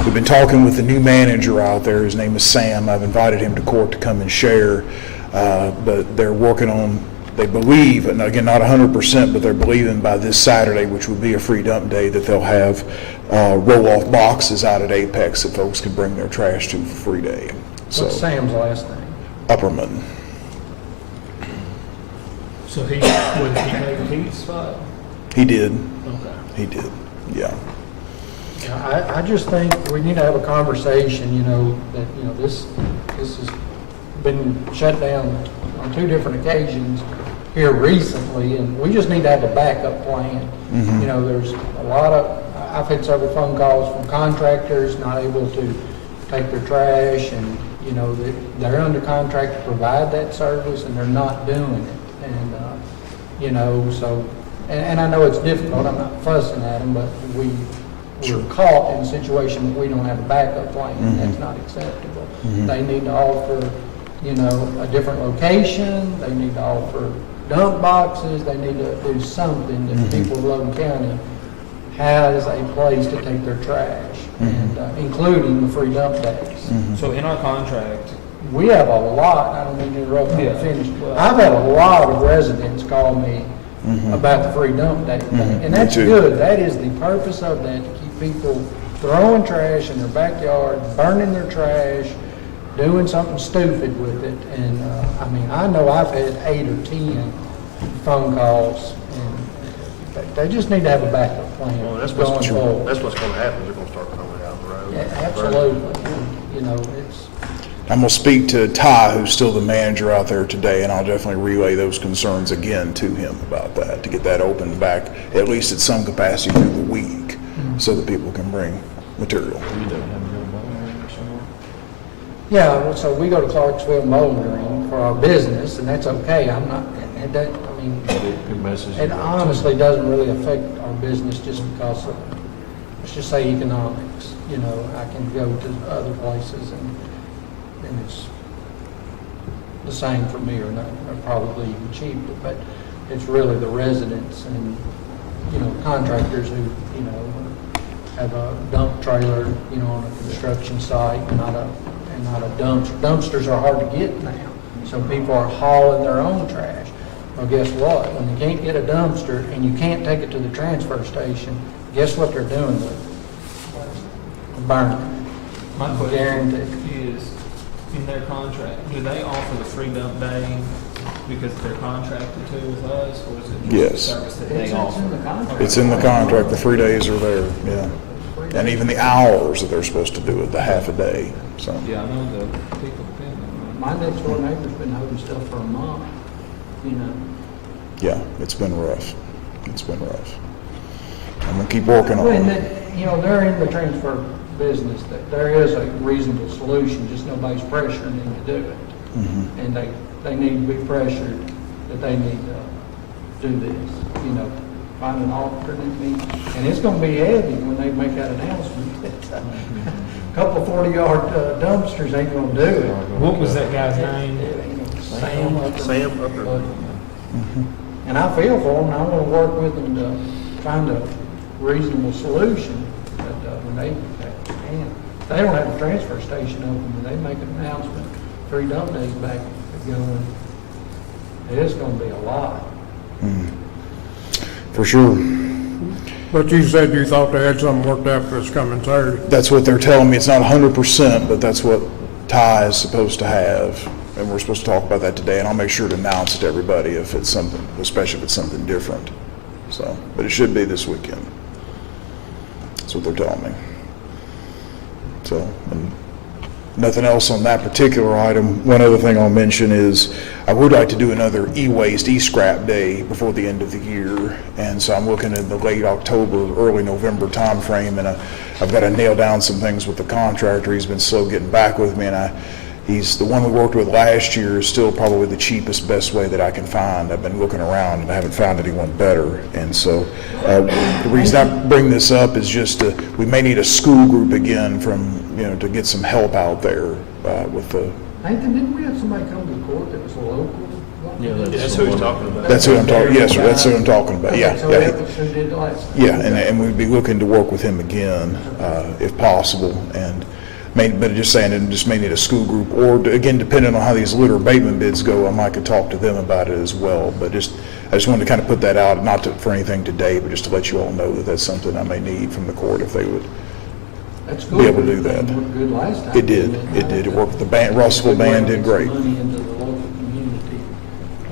we've been talking with the new manager out there. His name is Sam. I've invited him to court to come and share, but they're working on, they believe, and again, not 100%, but they're believing by this Saturday, which would be a free dump day, that they'll have roll-off boxes out at Apex that folks can bring their trash to for free day. So What's Sam's last name? Upperman. So he made Keith's spot? He did. Okay. He did. Yeah. I just think we need to have a conversation, that, this has been shut down on 2 different occasions here recently, and we just need to have a backup plan. There's a lot of, I've had several phone calls from contractors not able to take their trash, and, they're under contract to provide that service, and they're not doing it. And, and I know it's difficult, I'm not fussing at them, but we're caught in a situation that we don't have a backup plan, and that's not acceptable. They need to offer, a different location, they need to offer dump boxes, they need to do something that people of Logan County has a place to take their trash, and including the free dump days. So in our contract, We have a lot, I don't mean to interrupt, I'm Yeah. finished. I've had a lot of residents call me about the free dump day thing, and that's too. good. That is the purpose of that, to keep people throwing trash in their backyard, burning their trash, doing something stupid with it. And, I know I've had 8 or 10 phone calls, and they just need to have a backup plan Well, going forward. that's what's gonna happen, they're gonna start throwing it out the road. Yeah, absolutely. It's, I'm going to speak to Ty, who's still the manager out there today, and I'll definitely relay those concerns again to him about that, to get that open back, at least at some capacity through the week, so that people can bring material. yeah, well, so we go to Clarksville Moldering for our business, and that's okay. I'm not, Good message. it honestly doesn't really affect our business just because of, let's just say economics. I can go to other places and it's the same for me, or not, or probably even cheaper. But It's really the residents and, contractors who, have a dump trailer, on a construction site, and not a dumpster. Dumpsters are hard to get now, so people are hauling their own trash. Well, guess what? When you can't get a dumpster and you can't take it to the transfer station, guess what they're doing with it? Burning it. My Guaranteed. question is, in their contract, do they offer the free dump day because they're contracted to with us, or is it Yes. just a service that they It's offer? in the contract. It's in the contract, the 3 days are there, yeah. And even the hours that they're supposed to do it, the half a day, so. Yeah, I know the people depend My next door neighbor's been holding stuff for a month, Yeah, it's been rough. It's been rough. I'm gonna keep working on When it. they're in the transfer business, that there is a reasonable solution, just nobody's pressuring them to do it. Mhm. And they need to be pressured that they need to do this, find an alternate means. And it's gonna be heavy when they make that announcement. A couple 40-yard dumpsters ain't gonna do it. What was that guy's name? Sam Upper. And I feel for them, and I want to work with them to find a reasonable solution. But when they don't have a transfer station open, when they make an announcement, 3 dump days back going, it's going to be a lot. For sure. But you said you thought they had something worked out for this coming Saturday. That's what they're telling me. It's not 100%, but that's what Ty is supposed to have. And we're supposed to talk about that today, and I'll make sure to announce it to everybody if it's something, especially if it's something different. So, but it should be this weekend. That's what they're telling me. So, and nothing else on that particular item. One other thing I'll mention is I would like to do another e-waste, e-scrap day before the end of the year. And so I'm looking at the late October, early November timeframe, and I've got to nail down some things with the contractor. He's been slow getting back with me, and he's the one we worked with last year is still probably the cheapest, best way that I can find. I've been looking around and I haven't found anyone better. And so the reason I bring this up is just we may need a school group again to get some help out there with the. Nathan, didn't we have somebody come to court that was local? Yeah, that's who he's talking about. That's who I'm talking. Yes, sir. That's who I'm talking about. Yeah, So yeah. that was who did the last time. Yeah, and we'd be looking to work with him again, if possible, but just saying, it just may need a school group, or again, depending on how these litter abatement bids go, I might could talk to them about it as well, but I just wanted to kind of put that out, not for anything today, but just to let you all know that that's something I may need from the court if they would That's cool. be able to do that. It worked good last time. It did, it worked, the band, Russellville band did great. Money into the local community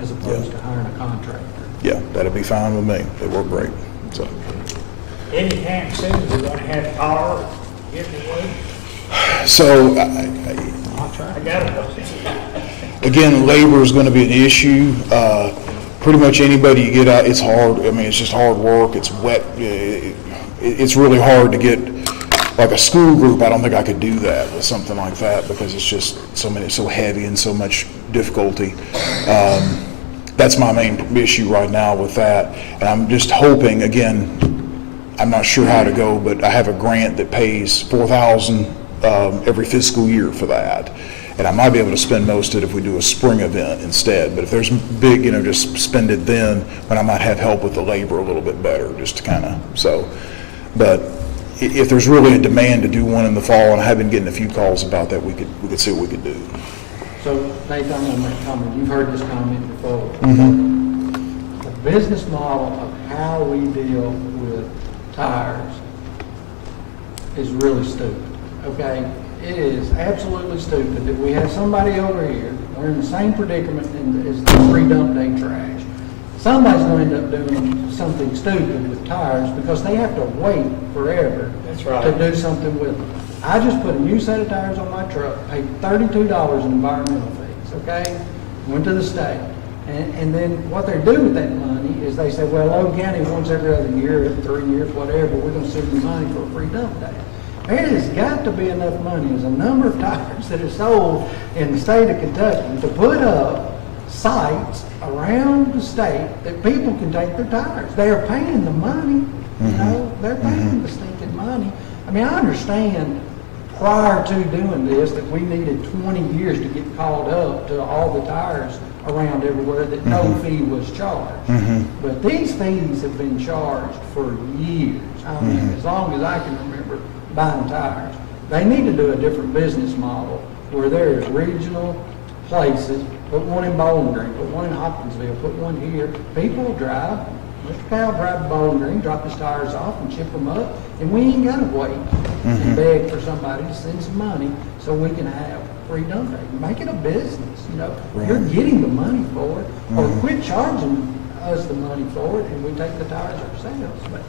as opposed to hiring a contractor. Yeah, that'd be fine with me, it worked great, so. Anytime soon, we're gonna have power, give it away. So, I got it. again, labor is going to be an issue. Pretty much anybody you get out, it's hard. I mean, it's just hard work. It's wet. It's really hard to get, like a school group, I don't think I could do that with something like that because it's just so heavy and so much difficulty. That's my main issue right now with that. And I'm just hoping, again, I'm not sure how to go, but I have a grant that pays $4,000 every fiscal year for that. And I might be able to spend most of it if we do a spring event instead. But if there's big, just spend it then, when I might have help with the labor a little bit better, just to kind of, so. But if there's really a demand to do one in the fall, and I have been getting a few calls about that, we could see what we could do. So, Nathan, I'm going to make a comment. You've heard this comment before. Mm-hmm. The business model of how we deal with tires is really stupid, okay? It is absolutely stupid that we have somebody over here, we're in the same predicament as the free dump day trash. Somebody's going to end up doing something stupid with tires because they have to wait forever That's right. to do something with them. I just put a new set of tires on my truck, paid $32 in environmental fees, okay? Went to the state. And then what they do with that money is they say, well, Logan County once every other year, every 3 years, whatever, we're going to send you money for a free dump day. There has got to be enough money. There's a number of tires that are sold in the state of Kentucky to put up sites around the state that people can take their tires. They are paying the money, they're paying the stinking money. I mean, I understand prior to doing this that we needed 20 years to get caught up to all the tires around everywhere that no fee was charged. But these fees have been charged for years. I mean, as long as I can remember buying tires. They need to do a different business model where there's regional places, put one in Bowling Green, put one in Hopkinsville, put one here. People will drive, Mr. Powell drive to Bowling Green, drop his tires off and chip them up, and we ain't gotta wait and beg for somebody to send some money so we can have free dump day. Make it a business, you know. You're getting the money for it, or quit charging us the money for it and we take the tires ourselves. But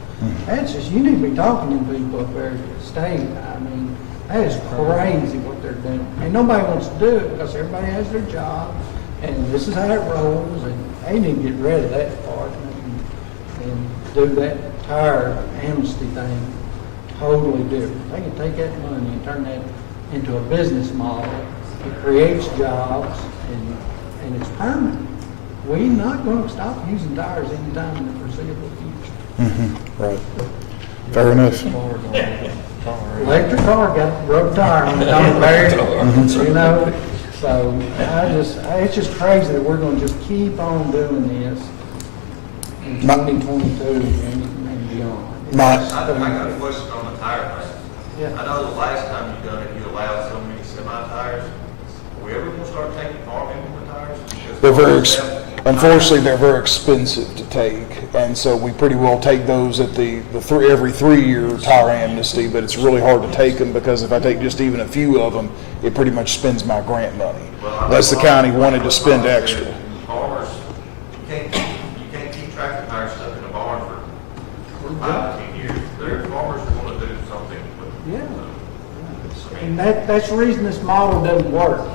that's just, you need to be talking to people up there at the state. I mean, that is crazy what they're doing. And nobody wants to do it because everybody has their job and this is how it rolls, and they need to get rid of that part and do that tire amnesty thing totally different. They can take that money and turn that into a business model. It creates jobs and it's permanent. We're not going to stop using tires anytime in the foreseeable future. Right. Fair enough. Electric car got a rubber tire on it, don't it, you know? So it's just crazy that we're going to just keep on doing this in 2022 and beyond. I got a question on the tire thing. Yeah. I know the last time you done it, you allowed so many semi-tires. Are we ever going to start taking farm implement tires? Because Unfortunately, they're very expensive to take, and so we pretty well take those at every 3-year tire amnesty, but it's really hard to take them because if I take just even a few of them, it pretty much spends my grant money. Unless the county wanted to spend extra. Farmers, you can't keep tractor tires stuck in a barn for 5 to 10 years. Their farmers want to do something with it. Yeah. And that's the reason this model doesn't work.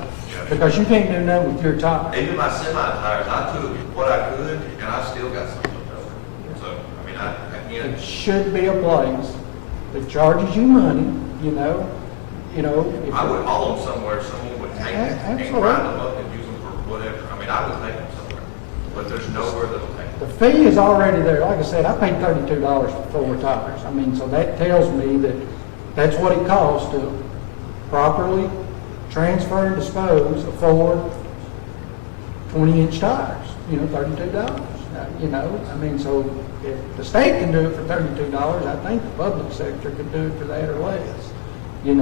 Because you can't do nothing with your tires. Even my semi-tires, I took what I could, and I still got something left over. So, I mean, again. It should be a place that charges you money, you know. I would haul them somewhere, someone would take it and grind them up and use them for whatever. I mean, I would take them somewhere, but there's nowhere that'll take them. The fee is already there. Like I said, I paid $32 for 4 tires. I mean, so that tells me that that's what it costs to properly transfer and dispose of 4 20-inch tires, $32. You know, I mean, so if the state can do it for $32, I think the public sector could do it for that or less, and,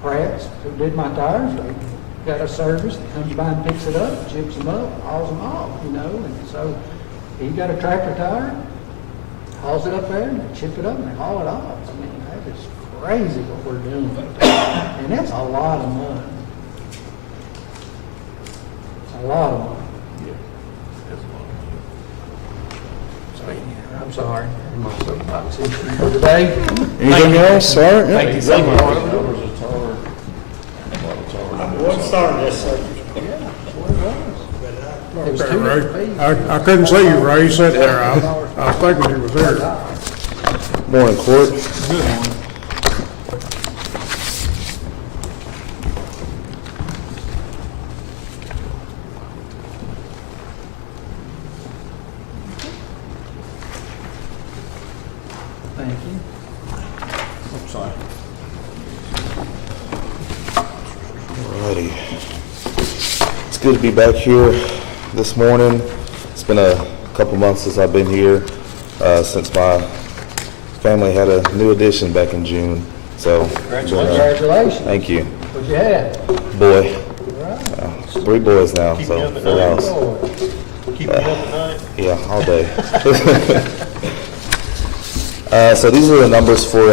Pratt's, who did my tires, they got a service that comes by and picks it up, chips them up, hauls them off, and so he got a tractor tire, hauls it up there, and they chip it up and they haul it off. I mean, that is crazy what we're doing. And that's a lot of money. It's a lot of money. I'm sorry. I'm my soapbox for today. Anything else? All right. Thank you so much. What started this subject? Okay, Ray. I couldn't see you, Ray. Sit there. I was thinking you was there. Morning, Court. Good morning. Thank you. I'm sorry. Alrighty. It's good to be back here this morning. It's been a couple months since I've been here, since my family had a new addition back in June. So, Congratulations. Thank you. What you had? Boy. Right. 3 boys now, Keep so me up at full night. house. Keep me up at night. Yeah, all day. So these are the numbers for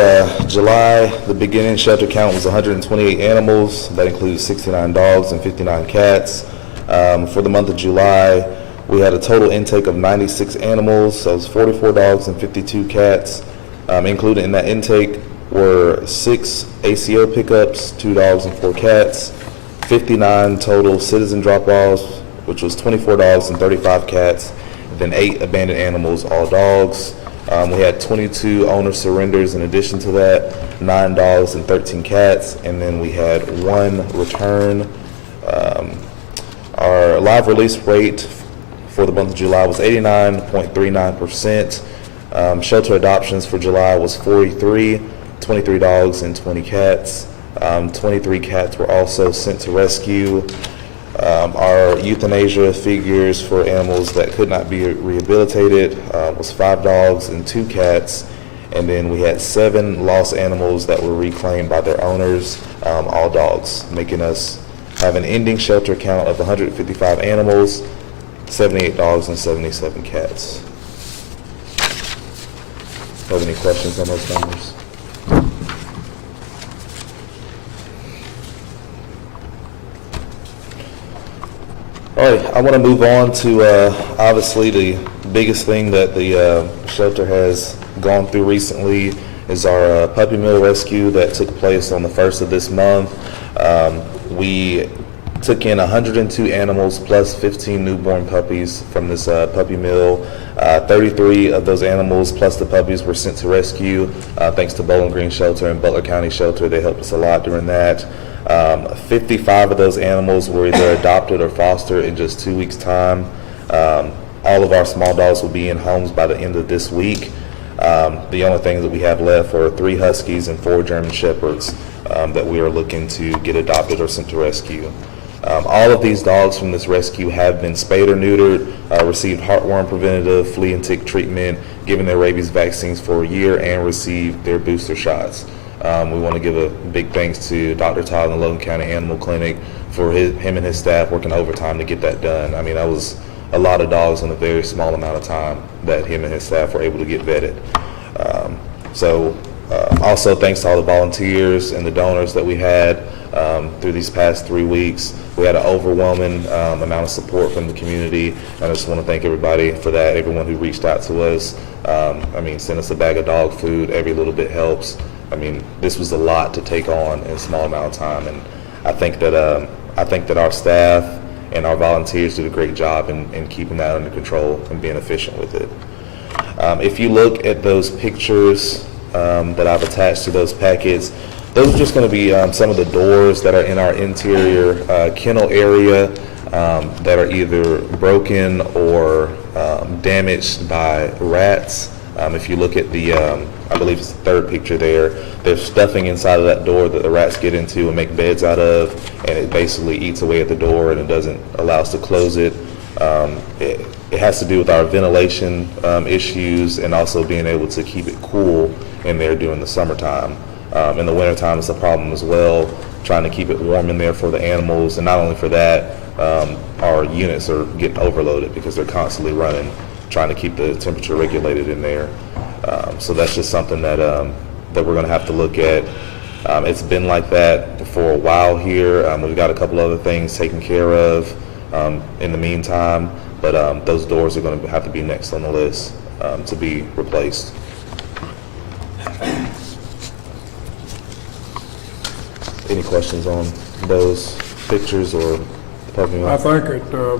July. The beginning shelter count was 128 animals. That includes 69 dogs and 59 cats. For the month of July, we had a total intake of 96 animals. So it was 44 dogs and 52 cats. Included in that intake were 6 ACO pickups, 2 dogs and 4 cats, 59 total citizen drop-offs, which was 24 dogs and 35 cats, and then 8 abandoned animals, all dogs. We had 22 owner surrenders in addition to that, 9 dogs and 13 cats, and then we had 1 return. Our live release rate for the month of July was 89.39%. Shelter adoptions for July was 43, 23 dogs and 20 cats. 23 cats were also sent to rescue. Our euthanasia figures for animals that could not be rehabilitated was 5 dogs and 2 cats. And then we had 7 lost animals that were reclaimed by their owners, all dogs, making us have an ending shelter count of 155 animals, 78 dogs, and 77 cats. Have any questions on those numbers? All right, I want to move on to obviously the biggest thing that the shelter has gone through recently is our puppy mill rescue that took place on the 1st of this month. We took in 102 animals plus 15 newborn puppies from this puppy mill. 33 of those animals plus the puppies were sent to rescue thanks to Bowling Green Shelter and Butler County Shelter. They helped us a lot during that. 55 of those animals were either adopted or fostered in just 2 weeks' time. All of our small dogs will be in homes by the end of this week. The only things that we have left are 3 Huskies and 4 German Shepherds that we are looking to get adopted or sent to rescue. All of these dogs from this rescue have been spayed or neutered, received heartworm preventative, flea and tick treatment, given their rabies vaccines for a year, and received their booster shots. We want to give a big thanks to Dr. Todd in the Logan County Animal Clinic for him and his staff working overtime to get that done. I mean, that was a lot of dogs in a very small amount of time that him and his staff were able to get vetted. Also thanks to all the volunteers and the donors that we had through these past 3 weeks. We had an overwhelming amount of support from the community, and I just want to thank everybody for that, everyone who reached out to us. Sent us a bag of dog food. Every little bit helps. This was a lot to take on in a small amount of time, and I think that our staff and our volunteers did a great job in keeping that under control and being efficient with it. If you look at those pictures that I've attached to those packets, those are just going to be some of the doors that are in our interior kennel area that are either broken or damaged by rats. If you look at the, I believe it's the 3rd picture there, there's stuffing inside of that door that the rats get into and make beds out of, and it basically eats away at the door and it doesn't allow us to close it. It has to do with our ventilation issues and also being able to keep it cool in there during the summertime. In the wintertime, it's a problem as well, trying to keep it warm in there for the animals. And not only for that, our units are getting overloaded because they're constantly running, trying to keep the temperature regulated in there. So that's just something that we're going to have to look at. It's been like that for a while here. We've got a couple other things taken care of in the meantime, but those doors are going to have to be next on the list to be replaced. Any questions on those pictures or the puppy mill? I think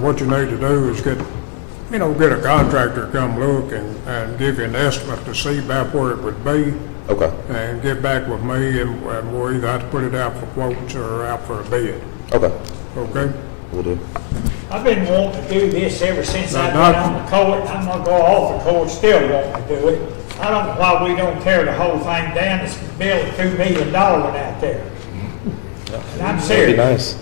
what you need to do is get a contractor to come look and give you an estimate to see about where it would be. Okay. And get back with me, and we'll either have to put it out for quotes or out for a bid. Okay. Okay? We'll do. I've been wanting to do this ever since I've been on the court. I'm gonna go off the court, still wanting to do it. I don't know why we don't tear the whole thing down and build a $2 million out there. And I'm serious. That'd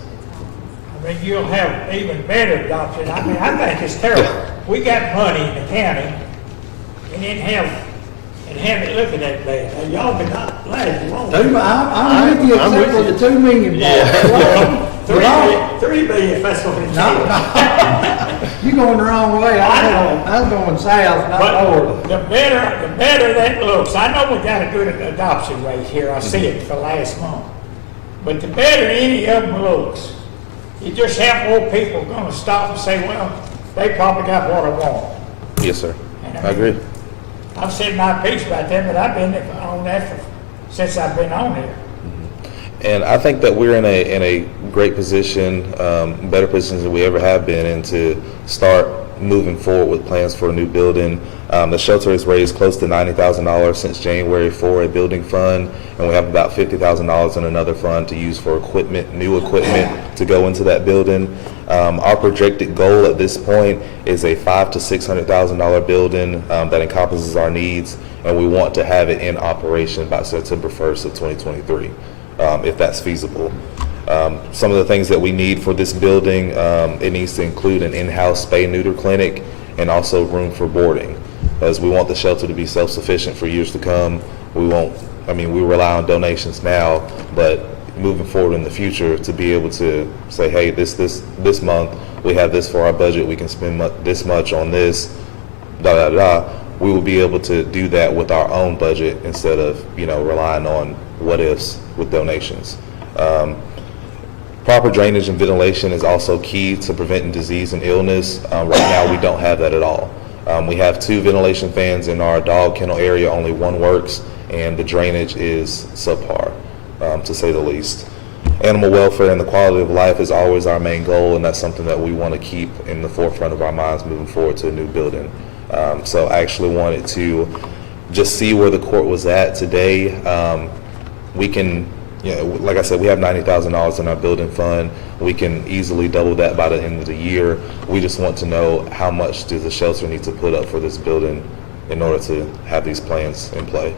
be nice. You'll have even better adoption. I think it's terrible. We got money in the county and then have it looking at that. Y'all been not glad you won't. I'm with you except for the $2 million. Yeah. $3 billion, that's what it's You're going the wrong way. I was going south, not north. The better that looks. I know we got a good adoption rate here. I see it for last month. But the better any of them looks, you just have more people going to stop and say, well, they probably got what I want. Yes, sir. I agree. I've said my piece about that, but I've been on that since I've been on here. And I think that we're in a great position, better position than we ever have been, and to start moving forward with plans for a new building. The shelter has raised close to $90,000 since January for a building fund, and we have about $50,000 in another fund to use for new equipment to go into that building. Our projected goal at this point is a $500,000 to $600,000 building that encompasses our needs, and we want to have it in operation by September 1st of 2023, if that's feasible. Some of the things that we need for this building, it needs to include an in-house spay and neuter clinic and also room for boarding, as we want the shelter to be self-sufficient for years to come. We rely on donations now, but moving forward in the future, to be able to say, hey, this month, we have this for our budget, we can spend this much on this, we will be able to do that with our own budget instead of, relying on what-ifs with donations. Proper drainage and ventilation is also key to preventing disease and illness. Right now, we don't have that at all. We have 2 ventilation fans in our dog kennel area, only 1 works, and the drainage is subpar, to say the least. Animal welfare and the quality of life is always our main goal, and that's something that we want to keep in the forefront of our minds moving forward to a new building. So I actually wanted to just see where the court was at today. We can, like I said, we have $90,000 in our building fund. We can easily double that by the end of the year. We just want to know how much does the shelter need to put up for this building in order to have these plans in play.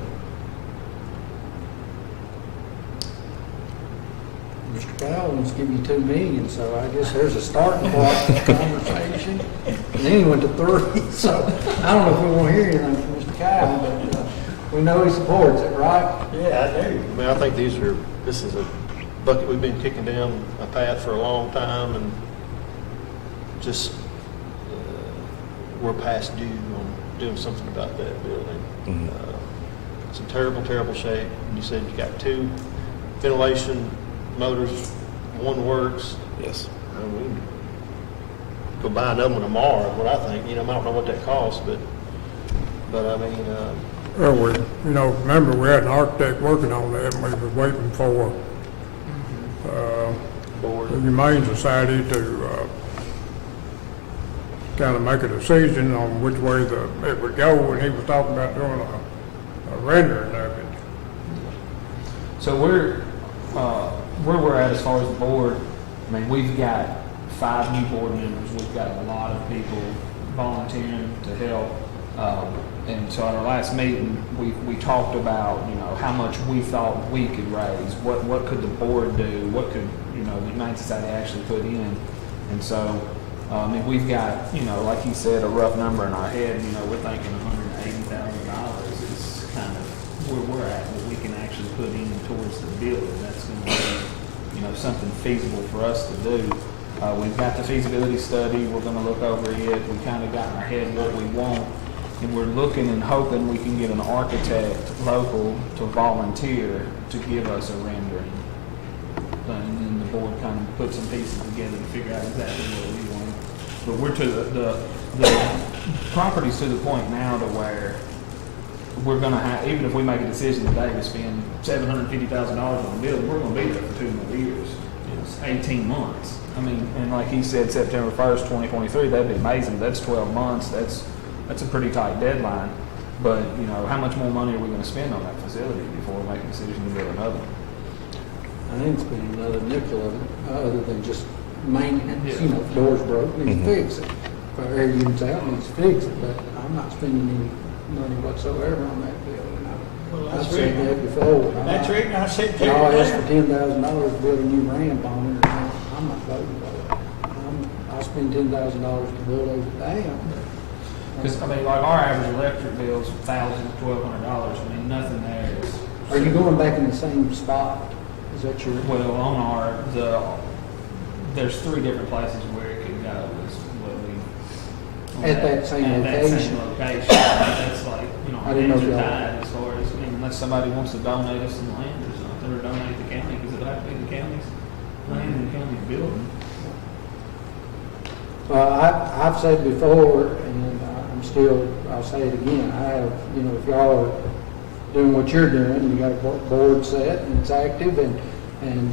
Mr. Powell wants to give you $2 million, so I guess there's a starting point for the conversation. And then he went to 3, so I don't know if we want to hear anything from Mr. Powell, but we know he supports it, right? Yeah, I do. I think this is a bucket we've been kicking down a path for a long time, and just we're past due on doing something about that building. Mm-hmm. It's in terrible, terrible shape. You said you got 2 ventilation motors, 1 works. Yes. We can go buy another one tomorrow, what I think. I don't know what that costs, but I mean, Well, remember, we had an architect working on that, and we were waiting for the Humane Society to kind of make a decision on which way it would go, and he was talking about doing a rendering of it. So where we're at as far as the board, we've got 5 new board members. We've got a lot of people volunteering to help. And so at our last meeting, we talked about, how much we thought we could raise. What could the board do? What could, the Humane Society actually put in? And so, we've got, like he said, a rough number in our head. We're thinking $180,000 is kind of where we're at, what we can actually put in towards the building. That's going to be, something feasible for us to do. We've got the feasibility study. We're going to look over it. We kind of got in our head what we want. And we're looking and hoping we can get an architect local to volunteer to give us a rendering. And then the board kind of put some pieces together to figure out exactly what we want. But we're to the property's to the point now to where we're going to have, even if we make a decision today to spend $750,000 on the building, we're going to be there for 2 more years. It's 18 months. And like he said, September 1st, 2023, that'd be amazing. That's 12 months. That's a pretty tight deadline, but how much more money are we going to spend on that facility before we make a decision to build another? I didn't spend another nickel of it, other than just maintenance. If doors broke, needs to fix it. If our air unit's out, needs to fix it, but I'm not spending any money whatsoever on that building. I've said that before. That's right, I said to Y'all asked for $10,000 to build a new ramp on it, and I'm not voting for it. I'll spend $10,000 to build over down. Because, like our average electric bill is $1,000 to $1,200. Nothing there is. Are you going back in the same spot? Is that your? Well, on there's 3 different places where it could go. Is what we At that same location? At that same location. That's like, I didn't know hands are y'all- tied as far as, unless somebody wants to donate us some land or something, or donate the county, because it'll have to be the county's land and the county's building. I've said before, and I'll say it again, I have, if y'all are doing what you're doing, you got a board set and it's active, and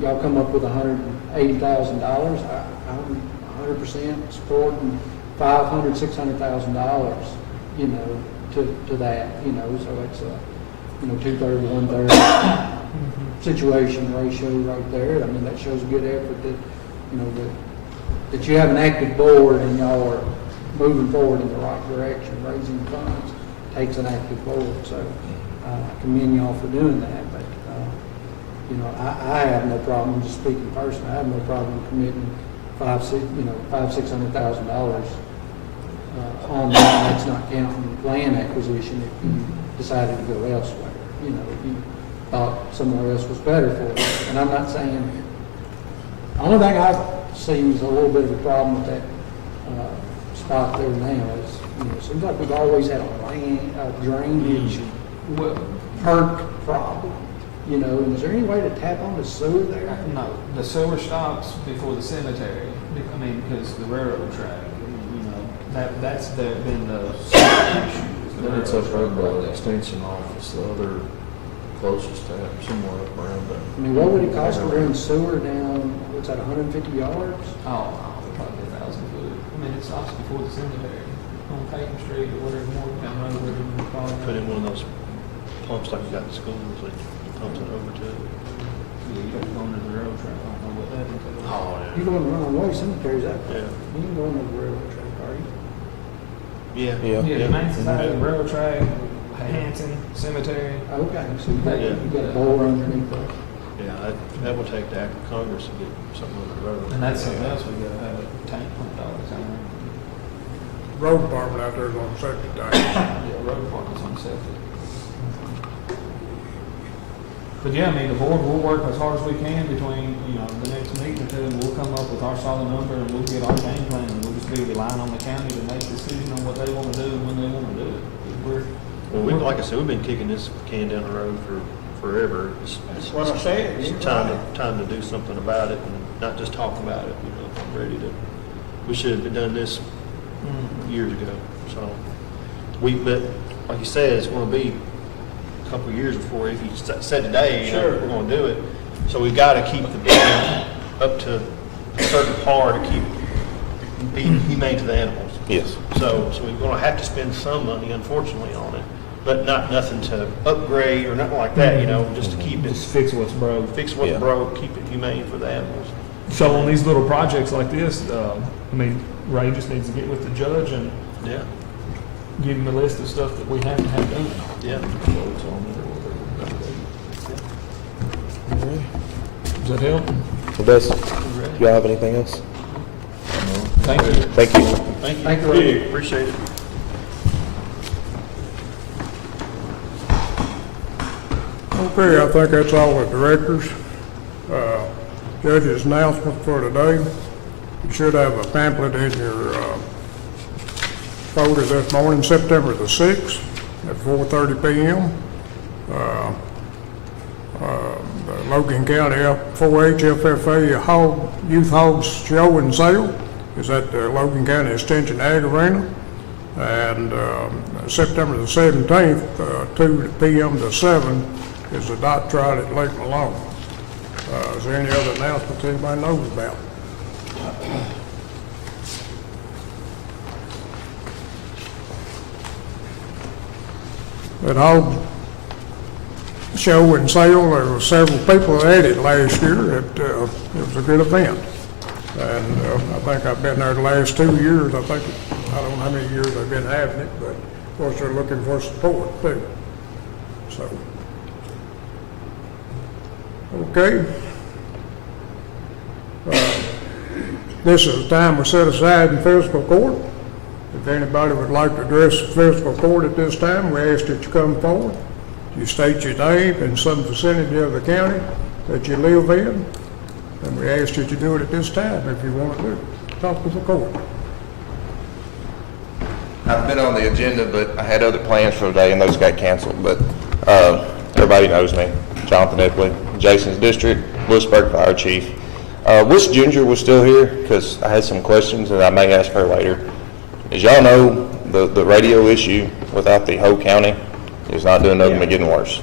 y'all come up with $180,000, I'm 100% supporting $500,000, $600,000, to that, so it's a, 2/3, 1/3 situation ratio right there. That shows a good effort that you have an active board and y'all are moving forward in the right direction. Raising funds takes an active board, so I commend y'all for doing that. But You know, I have no problem, just speaking personally, I have no problem committing $500,000-$600,000 on that. That's not counting land acquisition if you decided to go elsewhere. You know, if you thought somewhere else was better for you. And I'm not saying, the only thing I see is a little bit of a problem with that spot there now is, you know, it seems like we've always had a drainage perk problem. You know, and is there any way to tap on the sewer there? No, the sewer stops before the cemetery, I mean, because the railroad track, you know, that's been the issue. Then it's up there by the extension office, the other closest tap, somewhere up around there. I mean, what would it cost to run sewer down, what's that, 150 yards? Oh, probably 1,000 foot. I mean, it stops before the cemetery, on Peyton Street or whatever, Morgantown Road, whatever you call it. Put in one of those pumps like you got in schools, that pumps it over to it. Yeah, you got to go under the railroad track, I don't know what that entails. Oh, yeah. You go in the wrong way, cemeteries out there. Yeah. You can go on the railroad track, are you? Yeah. Yeah, the main society, the railroad track, Hanson Cemetery. Okay, so you got, Yeah. you got a bore underneath there. Yeah, that will take the act of Congress to get something on the road. And that's something else we gotta have a tank pumped out of town. Road department out there is on septic tanks. Yeah, road department's on septic. But yeah, I mean, the board will work as hard as we can between, you know, the next meeting or two, and we'll come up with our solid number, and we'll get our game plan, and we'll just be relying on the county to make a decision on what they wanna do and when they wanna do it. Well, like I said, we've been kicking this can down the road for forever. That's what I said. It's time to do something about it and not just talk about it, you know, I'm ready to, we should have done this years ago, so. But like you said, it's gonna be a couple of years before, if you said today, you know, we're gonna do it. So we've gotta keep the building up to a certain par to keep being humane to the animals. Yes. So we're gonna have to spend some money, unfortunately, on it, but nothing to upgrade or nothing like that, you know, just to keep it. Just fix what's broke. Fix what's broke, keep it humane for the animals. So on these little projects like this, I mean, Ray just needs to get with the judge and Yeah, give him a list of stuff that we have to have done. yeah. Does that help? It does. Y'all have anything else? Thank you. Thank you. Thank you, Ray. Appreciate it. Okay, I think that's all the directors. Judge's announcement for today. You should have a pamphlet in your folder this morning, September the 6th at 4:30 p.m. The Logan County 4-H FFA Youth Hogs Show and Sale is at the Logan County Extension Ag Arena. And September the 17th, 2 p.m. to 7 is the dot trot at Lake Malone. Is there any other announcements anybody knows about? At hog show and sale, there were several people at it last year. It was a good event. And I think I've been there the last 2 years. I don't know how many years I've been having it, but of course they're looking for support too. So, okay. This is the time we set aside in fiscal court. If anybody would like to address the fiscal court at this time, we ask that you come forward. You state your name and some vicinity of the county that you live in, and we ask that you do it at this time if you want to do it. Talk with the court. I've been on the agenda, but I had other plans for today, and those got canceled. But everybody knows me. Jonathan Epley, Jason's district, Lewisburg Fire Chief. Wish Ginger was still here, because I had some questions that I may ask her later. As y'all know, the radio issue without the whole county is not doing nothing but getting worse.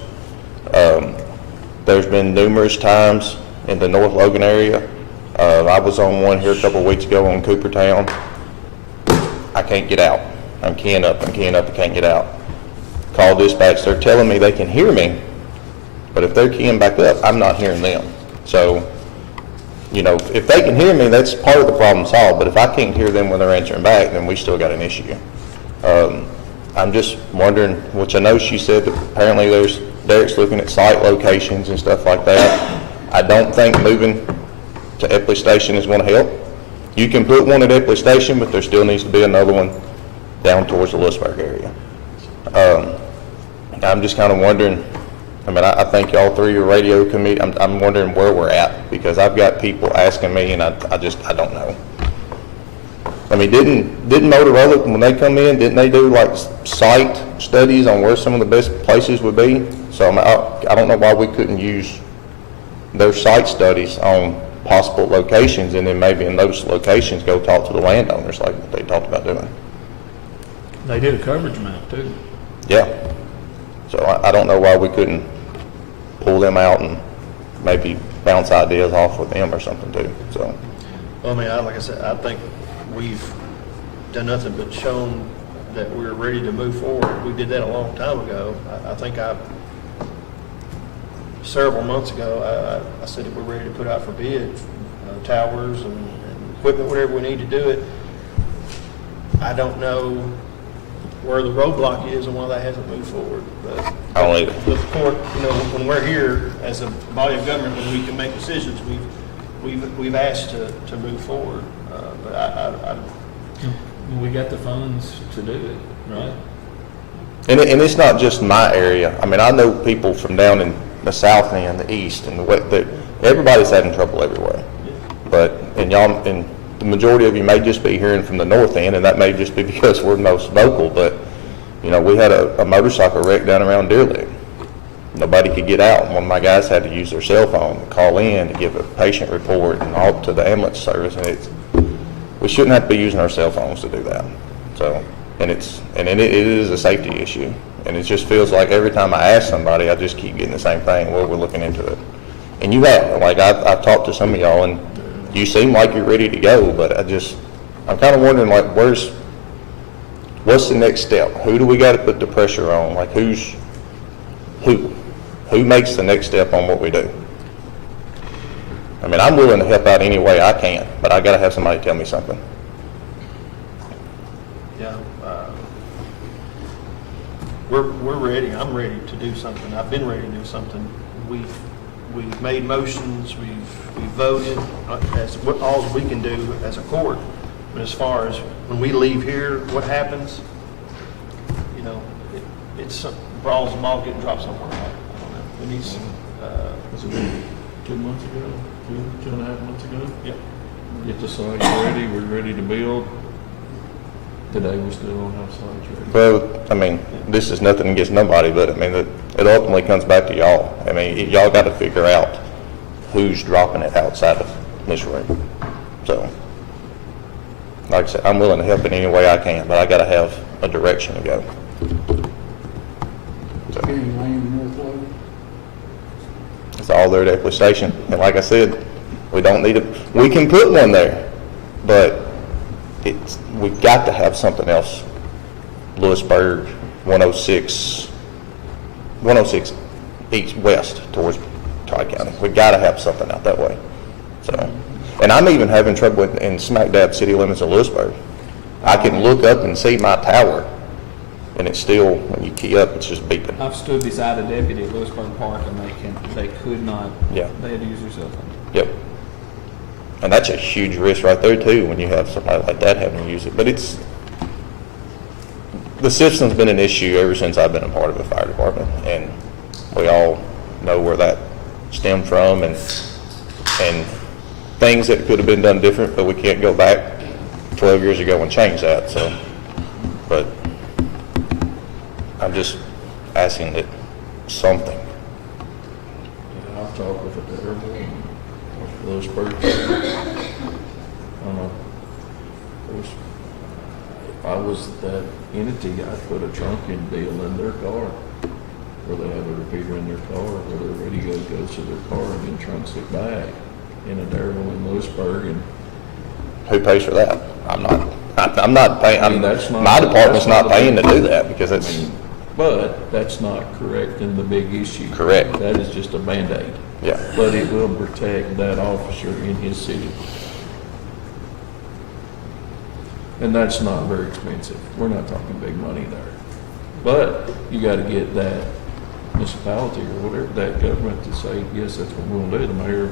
There's been numerous times in the North Logan area. I was on one here a couple of weeks ago on Coopertown. I can't get out. I'm keying up, I can't get out. Call dispatch, they're telling me they can hear me, but if they're keying back up, I'm not hearing them. So, you know, if they can hear me, that's part of the problem solved, but if I can't hear them when they're answering back, then we still got an issue. I'm just wondering, which I know she said that apparently Derek's looking at site locations and stuff like that. I don't think moving to Epley Station is gonna help. You can put one at Epley Station, but there still needs to be another one down towards the Lewisburg area. I'm just kind of wondering, I mean, I think y'all through your radio committee, I'm wondering where we're at, because I've got people asking me, and I don't know. I mean, didn't Motorola, when they come in, didn't they do like site studies on where some of the best places would be? So I don't know why we couldn't use their site studies on possible locations, and then maybe in those locations go talk to the landowners like what they talked about doing. They did a coverage map too. Yeah. So I don't know why we couldn't pull them out and maybe bounce ideas off with them or something too, so. Well, I mean, like I said, I think we've done nothing but shown that we're ready to move forward. We did that a long time ago. I think several months ago, I said that we're ready to put out for bid, towers and equipment, whatever we need to do it. I don't know where the roadblock is and why that hasn't moved forward. But I don't either. with the court, you know, when we're here as a body of government, when we can make decisions, we've asked to move forward. But We got the funds to do it, right? And it's not just my area. I mean, I know people from down in the south end, the east, and the west, everybody's having trouble everywhere. But, and the majority of you may just be hearing from the north end, and that may just be because we're most vocal, but, you know, we had a motorcycle wreck down around Deer Lick. Nobody could get out. One of my guys had to use their cell phone to call in to give a patient report and all to the ambulance service, and we shouldn't have to be using our cell phones to do that. So, and it is a safety issue, and it just feels like every time I ask somebody, I just keep getting the same thing. Well, we're looking into it, and you have. Like I've talked to some of y'all, and you seem like you're ready to go, but I'm kind of wondering, like, what's the next step? Who do we got to put the pressure on? Like, who makes the next step on what we do? I mean, I'm willing to help out any way I can, but I got to have somebody tell me something. yeah, we're ready. I'm ready to do something. I've been ready to do something. We've made motions. We've voted as what all we can do as a court. But as far as when we leave here, what happens? You know, it's balls and ball getting dropped somewhere. I don't know. We need some. Was it 2 months ago? Two and a half months ago? Yep. Get the sites ready. We're ready to build. Today we still don't have sites ready. Well, I mean, this is nothing against nobody, but I mean, it ultimately comes back to y'all. I mean, y'all got to figure out who's dropping it outside of this room. So, like I said, I'm willing to help in any way I can, but I got to have a direction to go. So, County Land North Logan. it's all there at Epley Station, and like I said, we don't need it. We can put one there, but we've got to have something else. Lewisburg, 106 east, west towards Tri-County. We've got to have something out that way. So, and I'm even having trouble in smack dab city limits of Lewisburg. I can look up and see my tower, and it's still, when you key up, it's just beeping. I've stood beside a deputy at Lewisburg Park, and they could not. Yeah. They had to use their cell phone. Yep. And that's a huge risk right there too, when you have somebody like that having to use it. But the system's been an issue ever since I've been a part of the fire department, and we all know where that stemmed from, and things that could have been done different, but we can't go back 12 years ago and change that. So, but I'm just asking that something. Yeah, I've talked with the terrible and those birds. I don't know. If I was that entity, I'd put a trunking deal in their car, where they have a repeater in their car, where their radio goes to their car and then trunks it back in a Darrell in Lewisburg. And who pays for that? I'm not paying. I mean, my department's not paying to do that because it's. But that's not correct in the big issue. Correct. That is just a Band-Aid. Yeah. But it will protect that officer in his city. And that's not very expensive. We're not talking big money there. But you gotta get that municipality or whatever, that government to say, yes, that's what we wanna do. The mayor,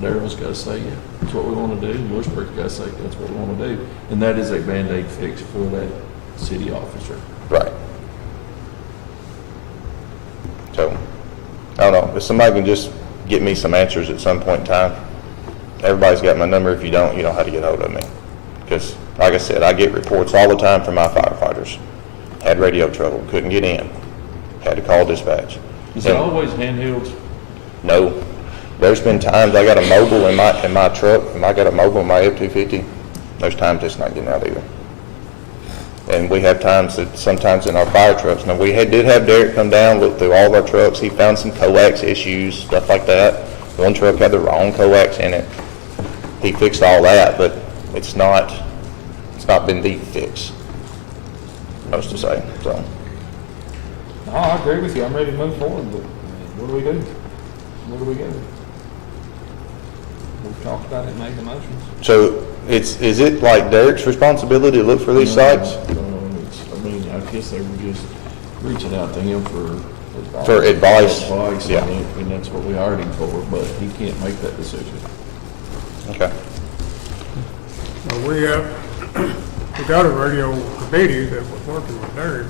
Daryl's gotta say, yeah, that's what we wanna do. Lewisburg's gotta say, that's what we wanna do. And that is a Band-Aid fix for that city officer. Right. So, I don't know, if somebody can just get me some answers at some point in time. Everybody's got my number. If you don't, you know how to get hold of me. Because, like I said, I get reports all the time from my firefighters. Had radio trouble, couldn't get in, had to call dispatch. Is it always handhelds? No. There's been times I got a mobile in my truck, and I got a mobile in my F-250. There's times it's not getting out either. And we have times that sometimes in our fire trucks, now we did have Derek come down, look through all of our trucks. He found some coax issues, stuff like that. One truck had the wrong coax in it. He fixed all that, but it's not been the fix, most to say, so. No, I agree with you. I'm ready to move forward, but what do we do? What do we do? We've talked about it and made the motions. So is it like Derek's responsibility to look for these sites? I mean, I guess they were just reaching out to him for advice. For advice? Yeah. And that's what we hired him for, but he can't make that decision. Okay. Well, we got a radio committee that was working with Derek.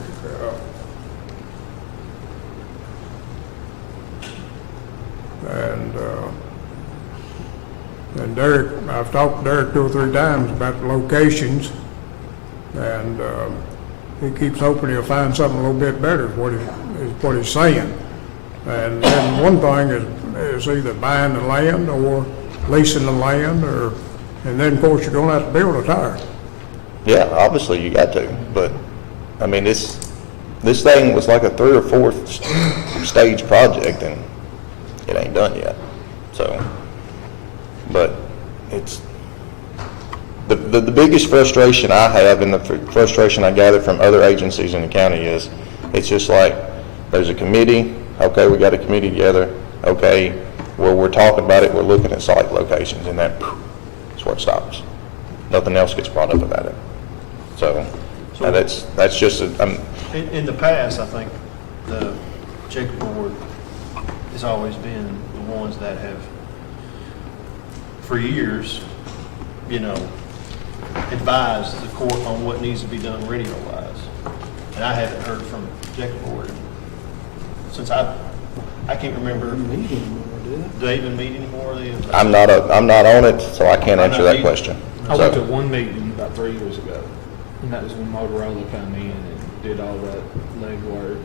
And Derek, I've talked to Derek 2 or 3 times about the locations, and he keeps hoping he'll find something a little bit better, is what he's saying. And then one thing is either buying the land or leasing the land, and then of course you're gonna have to build a tower. Yeah, obviously you got to, but I mean, this thing was like a 3rd or 4th stage project, and it ain't done yet. So, but it's the biggest frustration I have, and the frustration I gather from other agencies in the county is, it's just like there's a committee. Okay, we got a committee together. Okay, well, we're talking about it. We're looking at site locations, and that's where it stops. Nothing else gets brought up about it. So that's just in the past, I think the Jacob Board has always been the ones that have, for years, advised the court on what needs to be done radio-wise. And I haven't heard from Jacob Board since I can't remember. Do they even meet anymore? I'm not on it, so I can't answer that question. I went to one meeting about 3 years ago, and that was when Motorola came in and did all that legwork.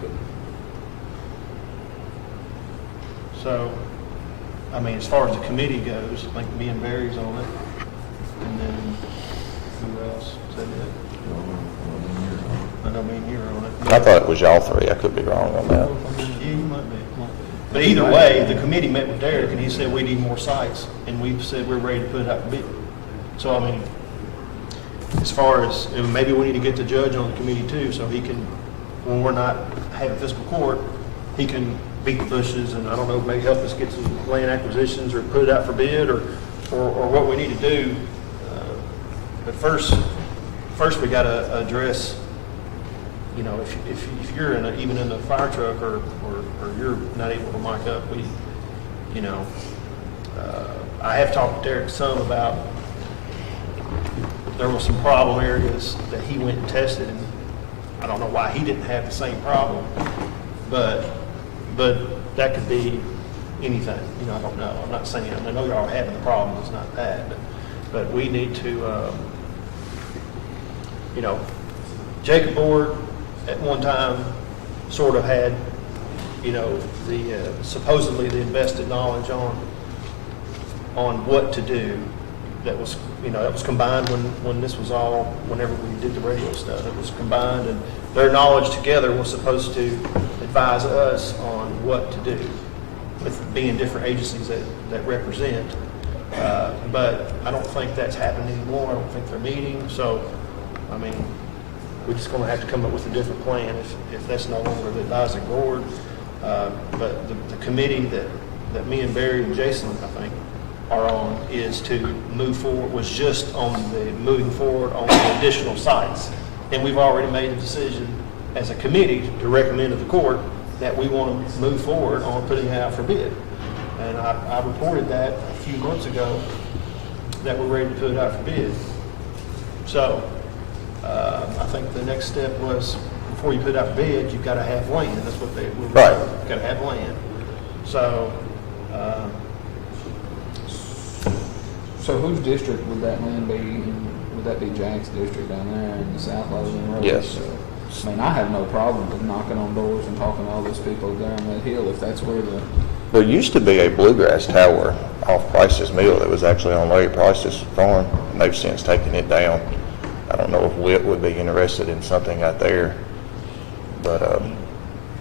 So, I mean, as far as the committee goes, I think me and Barry's on it, and then who else? Is that it? I know me and you are on it. I thought it was y'all 3. I could be wrong on that. Yeah, you might be. But either way, the committee met with Derek, and he said we need more sites, and we said we're ready to put it out for bid. So, I mean, as far as, and maybe we need to get the judge on the committee too, so he can, when we're not having fiscal court, he can beat the bushes and, I don't know, maybe help us get some land acquisitions or put it out for bid or what we need to do. But first we got to address, if you're even in the fire truck or you're not able to mic up, I have talked to Derek some about, there were some problem areas that he went and tested, and I don't know why he didn't have the same problem, but that could be anything. I don't know. I'm not saying, I know y'all are having the problems, it's not that, but we need to, Jacob Board at one time sort of had, supposedly the invested knowledge on what to do. That was, that was combined when this was all, whenever we did the radio stuff, it was combined, and their knowledge together was supposed to advise us on what to do with being different agencies that represent. But I don't think that's happening anymore. I don't think they're meeting. So, I mean, we're just going to have to come up with a different plan if that's no longer the advisory board. But the committee that me and Barry and Jason, I think, are on is to move forward, was just on the moving forward on the additional sites. And we've already made a decision as a committee to recommend to the court that we want to move forward on putting it out for bid. And I reported that a few months ago, that we're ready to put it out for bid. So, I think the next step was, before you put it out for bid, you've got to have land. That's what they were. Right. You've got to have land. So, So whose district would that land be? Would that be Jack's district down there in the South Logan Road? Yes. I mean, I have no problem with knocking on doors and talking to all those people there on that hill if that's where the. There used to be a bluegrass tower off Price's Mill that was actually on Larry Price's farm, and they've since taken it down. I don't know if Witt would be interested in something out there, but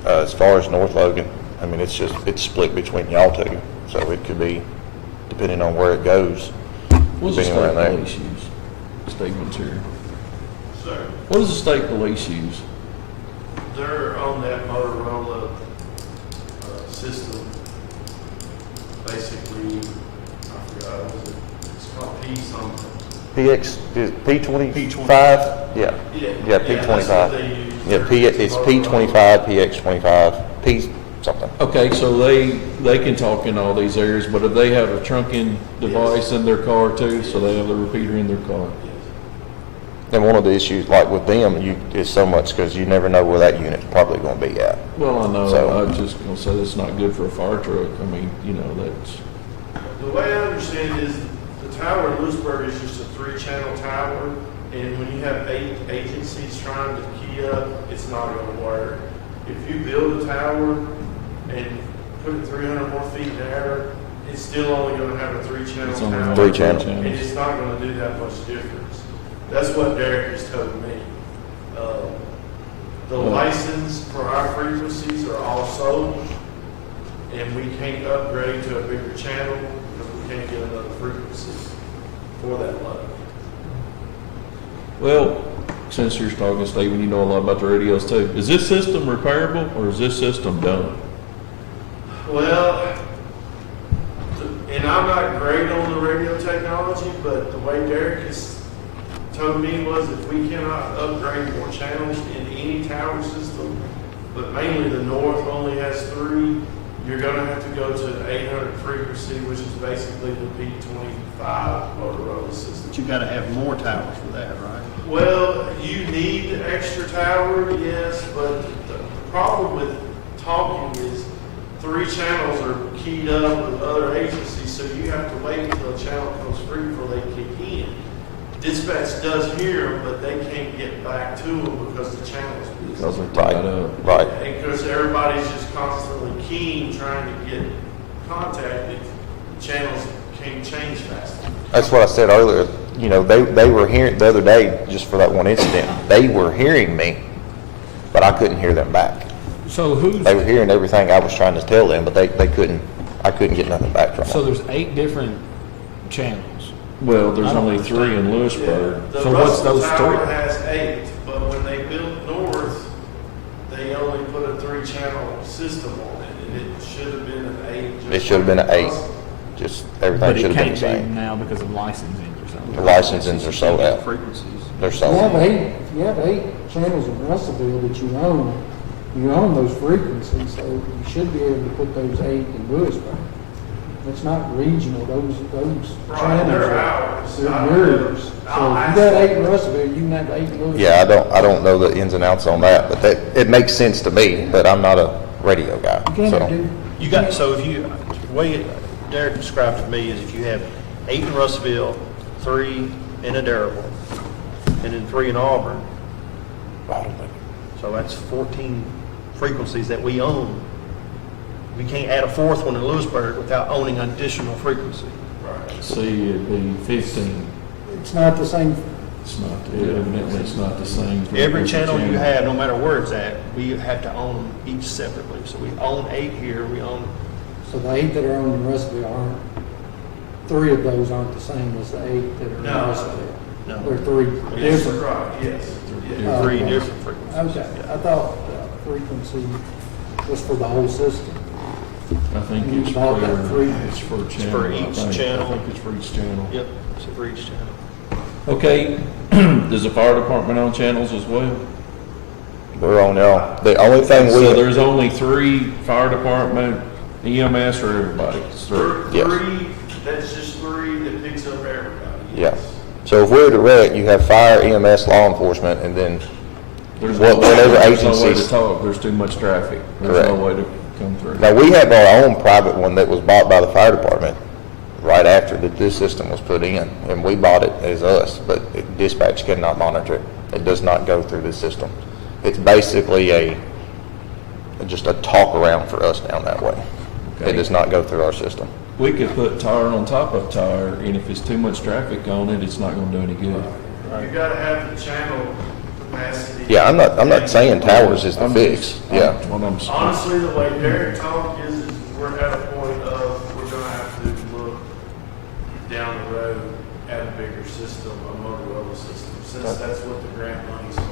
as far as North Logan, I mean, it's split between y'all two, so it could be, depending on where it goes. What does the anywhere in state there. police use? Statements here. Sir, What does the state police use? they're on that Motorola system. Basically, I forgot, what was it? It's called P something. P25? Yeah. Yeah, Yeah, that's what P25. they use. Yeah, it's P25, PX25, P something. Okay, so they can talk in all these areas, but if they have a trunking device in their car too, so they have the repeater in their car? And one of the issues, like with them, is so much because you never know where that unit's probably going to be at. Well, I know, So- I was just gonna say that's not good for a fire truck. I mean, you know, that's, The way I understand it is the tower in Lewisburg is just a 3-channel tower, and when you have 8 agencies trying to key up, it's not going to work. If you build a tower and put it 300 more feet in the air, it's still only going to have a 3-channel it's only tower. 3 channels. And it's not going to do that much difference. That's what Derek has told me. The license for our frequencies are all sold, and we can't upgrade to a bigger channel because we can't get another frequency for that load. well, since you're talking, Stephen, you know a lot about the radios too. Is this system repairable or is this system done? Well, and I'm not great on the radio technology, but the way Derek has told me was if we cannot upgrade more channels in any tower system, but mainly the north only has 3, you're gonna have to go to an 800 frequency, which is basically the P25 Motorola system. But you got to have more towers for that, right? Well, you need an extra tower, yes, but the problem with talking is 3 channels are keyed up with other agencies, so you have to wait until a channel comes free before they kick in. Dispatch does hear them, but they can't get back to them because the channel's busy. Because they're tied up. Right. And because everybody's just constantly keying, trying to get contacted, the channels can't change fast enough. That's what I said earlier. You know, they were hearing, the other day, just for that one incident, they were hearing me, but I couldn't hear them back. So who's, They were hearing everything I was trying to tell them, but I couldn't get nothing back from so them. there's 8 different channels. Well, there's I don't only 3 in Lewisburg. The So what's Russell those Tower 3? has 8, but when they built north, they only put a 3-channel system on it, and it should have been an 8. just It should have been an like 8. Russell. Just But everything it should have been can't the be same. now because of licensing or something. The licensings are sold out. Frequencies. They're If sold out. if you have 8 channels in Russellville that you own those frequencies, so you should be able to put those 8 in Lewisburg. It's not regional, those Right, channels they're are, ours. they're I yours. So if I'll you ask got them. 8 in Russellville, you can have 8 in Lewisburg. Yeah, I don't know the ins and outs on that, but it makes sense to me, but I'm not a radio guy, You so. can't do, You got, so if you, the way Derek described it to me is if you have 8 in Russellville, 3 in Adderable, and then 3 in Auburn, so that's 14 frequencies that we own. We can't add a 4th one in Lewisburg without owning an additional frequency. See, it'd be 15. it's not the same, It's not, evidently it's not the same. Every channel you have, no matter where it's at, we have to own them each separately. So we own 8 here, we own, so the 8 that are owned in Russellville aren't, 3 of those aren't the same as the 8 that are in No. Russellville. no, They're 3 Yes, different. right, yes. Oh, 3 okay. different frequencies. Okay, I thought frequency was for the whole system. I think You it's bought that for, free. it's for It's channel. for I each think. channel. I think it's for each channel. Yep, so for each channel. Okay, does the fire department own channels as well? We're on y'all. The only thing So we, there's only 3 fire department, EMS, or everybody? It's 3. Yes. Three, that's just 3 that picks up everybody. yeah. So if we're direct, you have fire, EMS, law enforcement, and then whatever There's no way to agencies. talk, there's too much traffic. There's Correct. no way to come through. Now, we have our own private one that was bought by the fire department right after this system was put in, and we bought it as us, but dispatch cannot monitor it. It does not go through this system. It's basically just a talk around for us down that way. Okay. It does not go through our system. We could put tire on top of tire, and if it's too much traffic on it, it's not gonna do any good. You gotta have the channel capacity. Yeah, I'm not saying towers is the I'm fix, just- yeah. What I'm saying. Honestly, the way Derek talked is we're at a point of, we're gonna have to look down the road at a bigger system, a Motorola system, since that's what the grant money's for.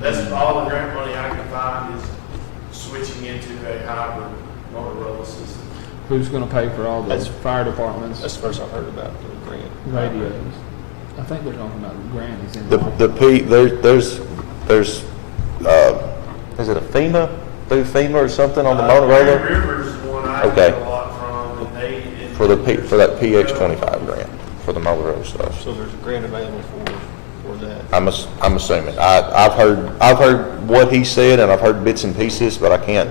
That's all the grant money I can find is switching into a hybrid Motorola system. Who's gonna pay for all the That's- fire departments, That's the first I've heard about the grant. radios? I think they're talking about grant is in. There's, is it a FEMA, through FEMA or something on the Grand Motorola? River's the one I Okay. get a lot from, and they. For that PX25 grant, for the Motorola stuff. So there's a grant available for that. I'm assuming. I've heard what he said, and I've heard bits and pieces, but I can't,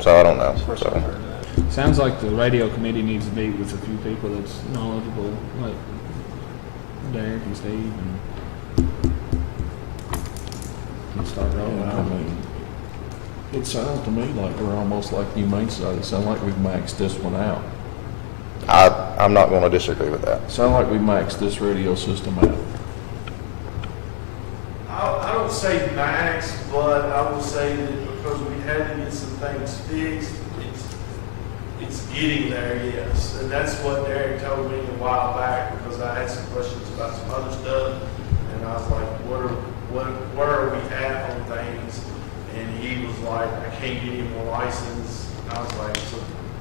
so I don't know, First I've so. heard that. Sounds like the radio committee needs to meet with a few people that's knowledgeable, like Derek and Steve, and start rolling. Yeah, I mean, it sounds to me like we're almost like Humane Society. It sounds like we've maxed this one out. I'm not gonna disagree with that. Sound like we maxed this radio system out. I don't say max, but I will say that because we had to get some things fixed, it's getting there, yes. And that's what Derek told me a while back, because I had some questions about some other stuff, and I was like, where are we at on things? And he was like, I can't get any more license. I was like, so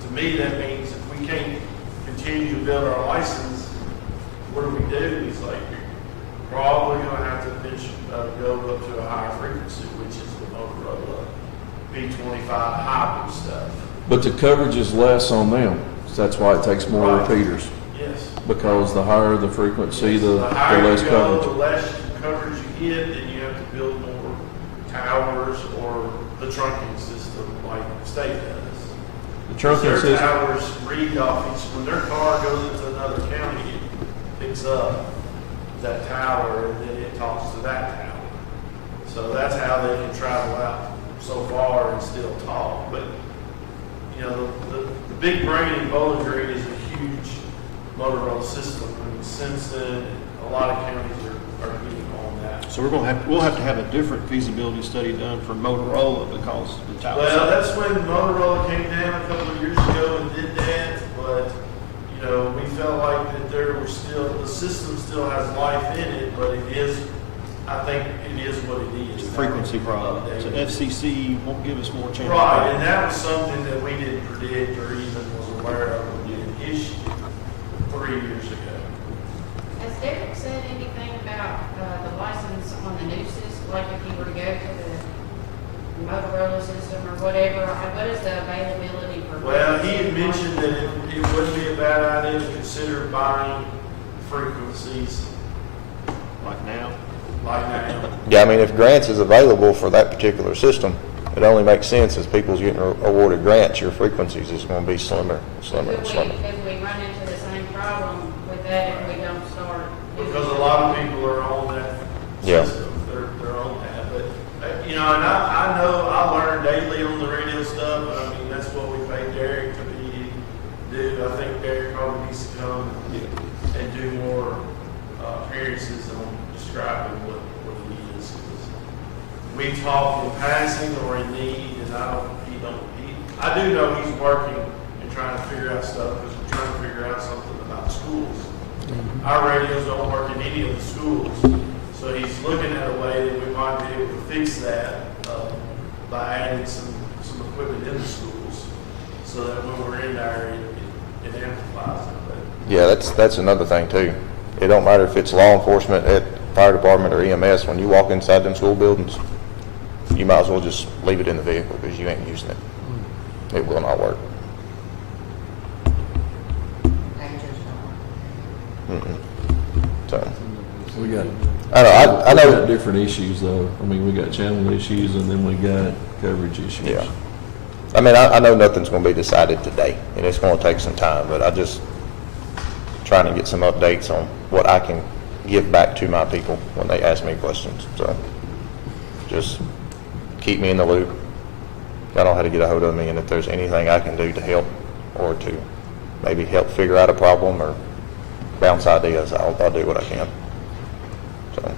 to me, that means if we can't continue to build our license, what do we do? He's like, you're probably gonna have to go up to a higher frequency, which is the Motorola B25 hybrid stuff. But the coverage is less on them. So that's why it takes more Right. repeaters. Yes. Because the higher the frequency, the higher less you go, coverage. the less coverage you get, then you have to build more towers or the trunking system like the state does. The trunking Their system, towers read off each, when their car goes into another county, it picks up that tower and then it talks to that tower. So that's how they can travel out so far and still talk. But, you know, the big brain in Bowling Green is a huge Motorola system. I mean, Simpson, a lot of counties are getting on that. So we'll have to have a different feasibility study done for Motorola because the tower. Well, that's when Motorola came down a couple of years ago and did that, but, you know, we felt like that the system still has life in it, but it is, I think it is what it is. Frequency problem. So FCC won't give us more channel. Right, and that was something that we didn't predict or even was aware of when it issued 3 years ago. Has Derek said anything about the license on the new system, like if you were to go to the Motorola system or whatever, what is the availability for? Well, he had mentioned that it wouldn't be a bad idea to consider buying frequencies Like now? like now. Yeah, I mean, if grants is available for that particular system, it only makes sense as people's getting awarded grants, your frequencies is gonna be slimmer, slimmer, and slimmer. Could we run into the same problem with that if we don't start? Because a lot of people are on that Yeah. system. They're on that. But, you know, and I know I learn daily on the radio stuff. I mean, that's what we pay Derek to do. I think Derek probably needs to come and do more appearances on describing what he is. 'Cause we talk in passing or in need, and I do know he's working and trying to figure out stuff, because we're trying to figure out something about schools. Our radios don't work in any of the schools, so he's looking at a way that we might be able to fix that by adding some equipment in the schools, so that when we're in there, it amplifies it. But Yeah, that's another thing too. It don't matter if it's law enforcement, at fire department, or EMS, when you walk inside them school buildings, you might as well just leave it in the vehicle because you ain't using it. It will not work. Mm-mm. So, We got, I know, I we know. got different issues though. I mean, we got channel issues and then we got coverage issues. Yeah. I mean, I know nothing's going to be decided today, and it's going to take some time, but I just trying to get some updates on what I can give back to my people when they ask me questions. So just keep me in the loop. Y'all know how to get a hold of me, and if there's anything I can do to help or to maybe help figure out a problem or bounce ideas, I'll do what I can. So,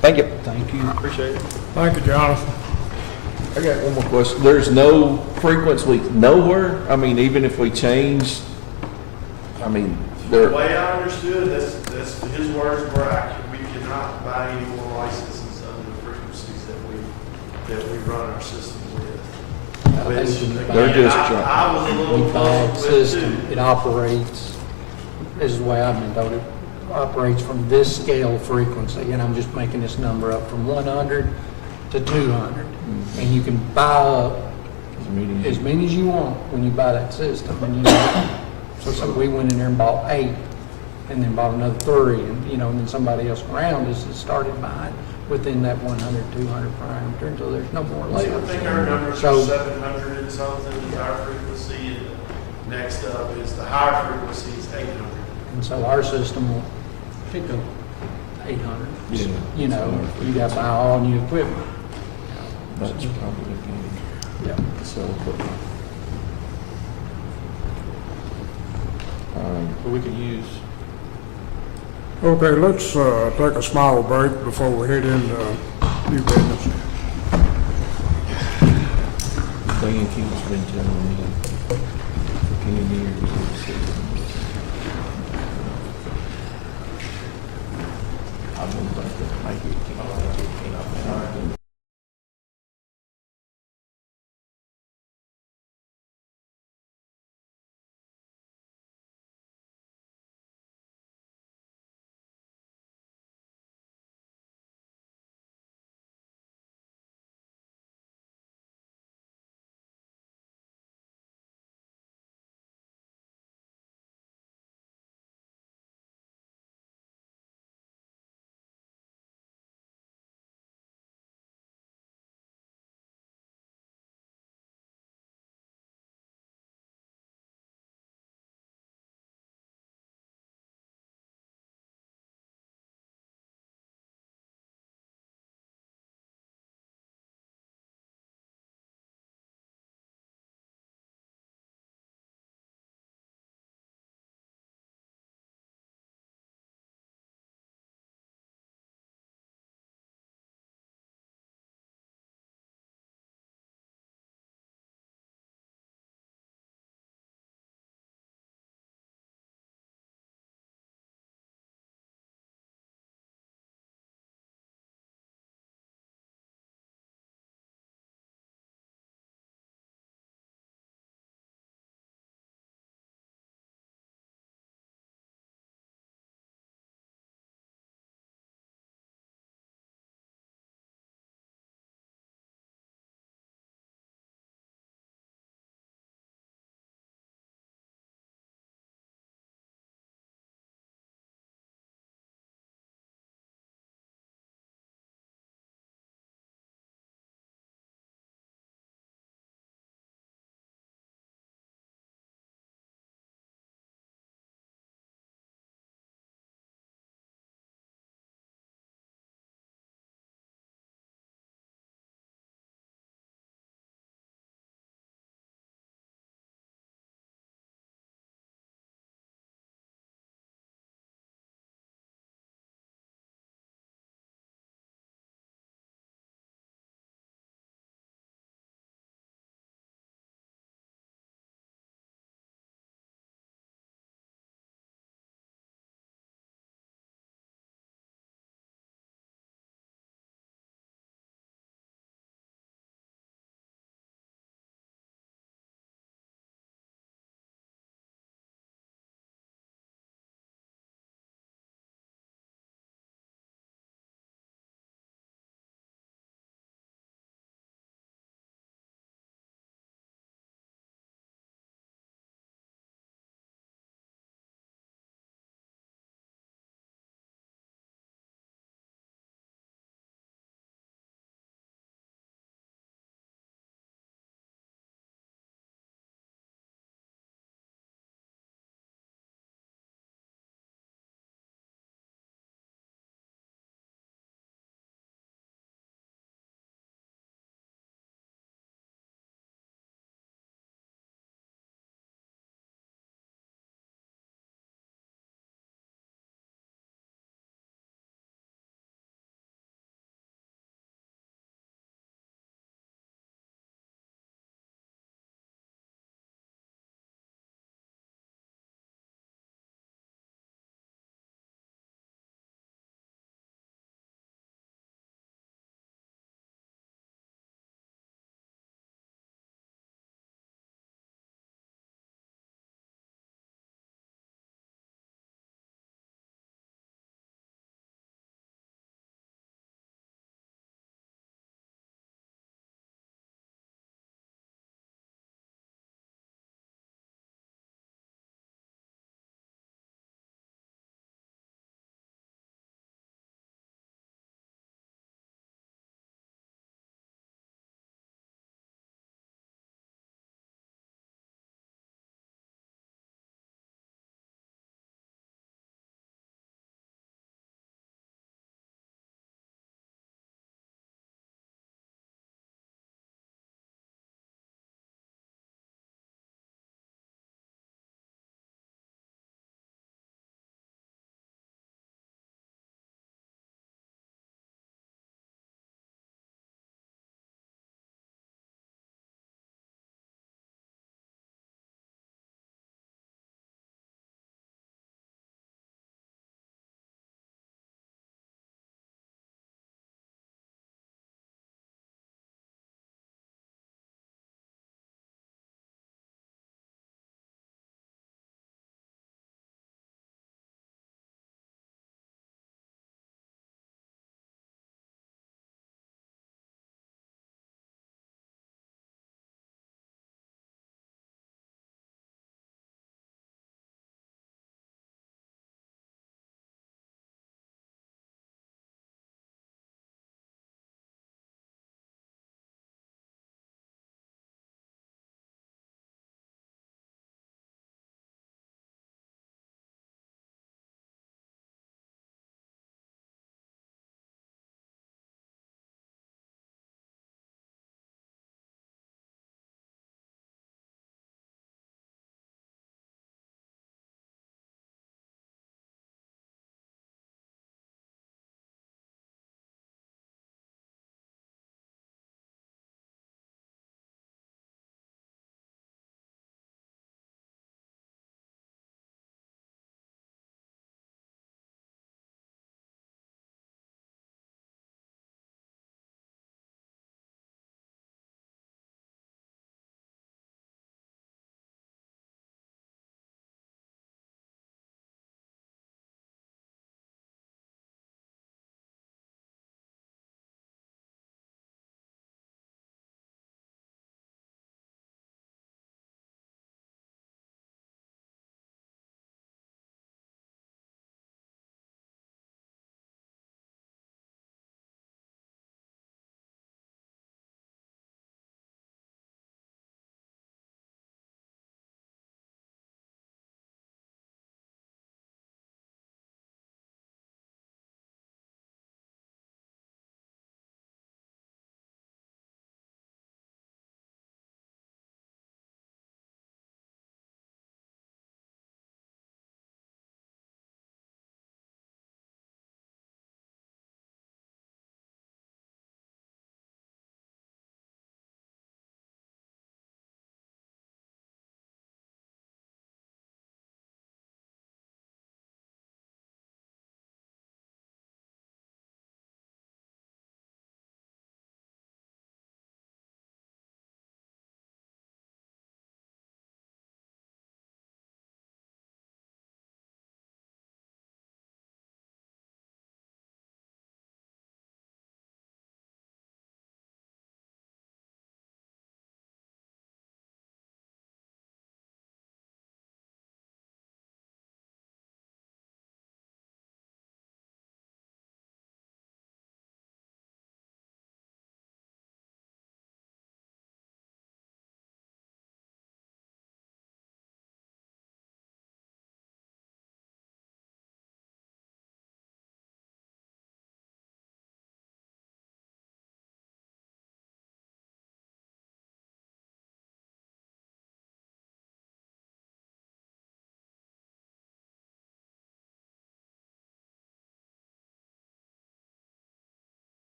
thank you. Thank you. Appreciate it. Thank you, Jonathan. I got one more question. There's no frequency nowhere? I mean, even if we change, I mean, The there, way I understood, that's his words were, we cannot buy any more licenses under the frequencies that we run our system with. Which, They're again, just I was a little We buy puzzled a with system, too. it operates, this is the way I've been told, it operates from this scale frequency, and I'm just making this number up, from 100 to 200. And you can buy up as many as you want when you buy that system. And so we went in there and bought 8, and then bought another 3, and and then somebody else around us has started buying within that 100, 200 parameter until there's no more left. I think our numbers are So 700 and something is our frequency, and next up is the higher frequency is 800. And so our system will pick up 800. Yeah. You got to buy all new equipment. that's probably a game. Yeah. So, but, But we could use, Okay, let's take a small break before we head into new business. Dan King's been telling me for 10 years, I don't think that maybe it can.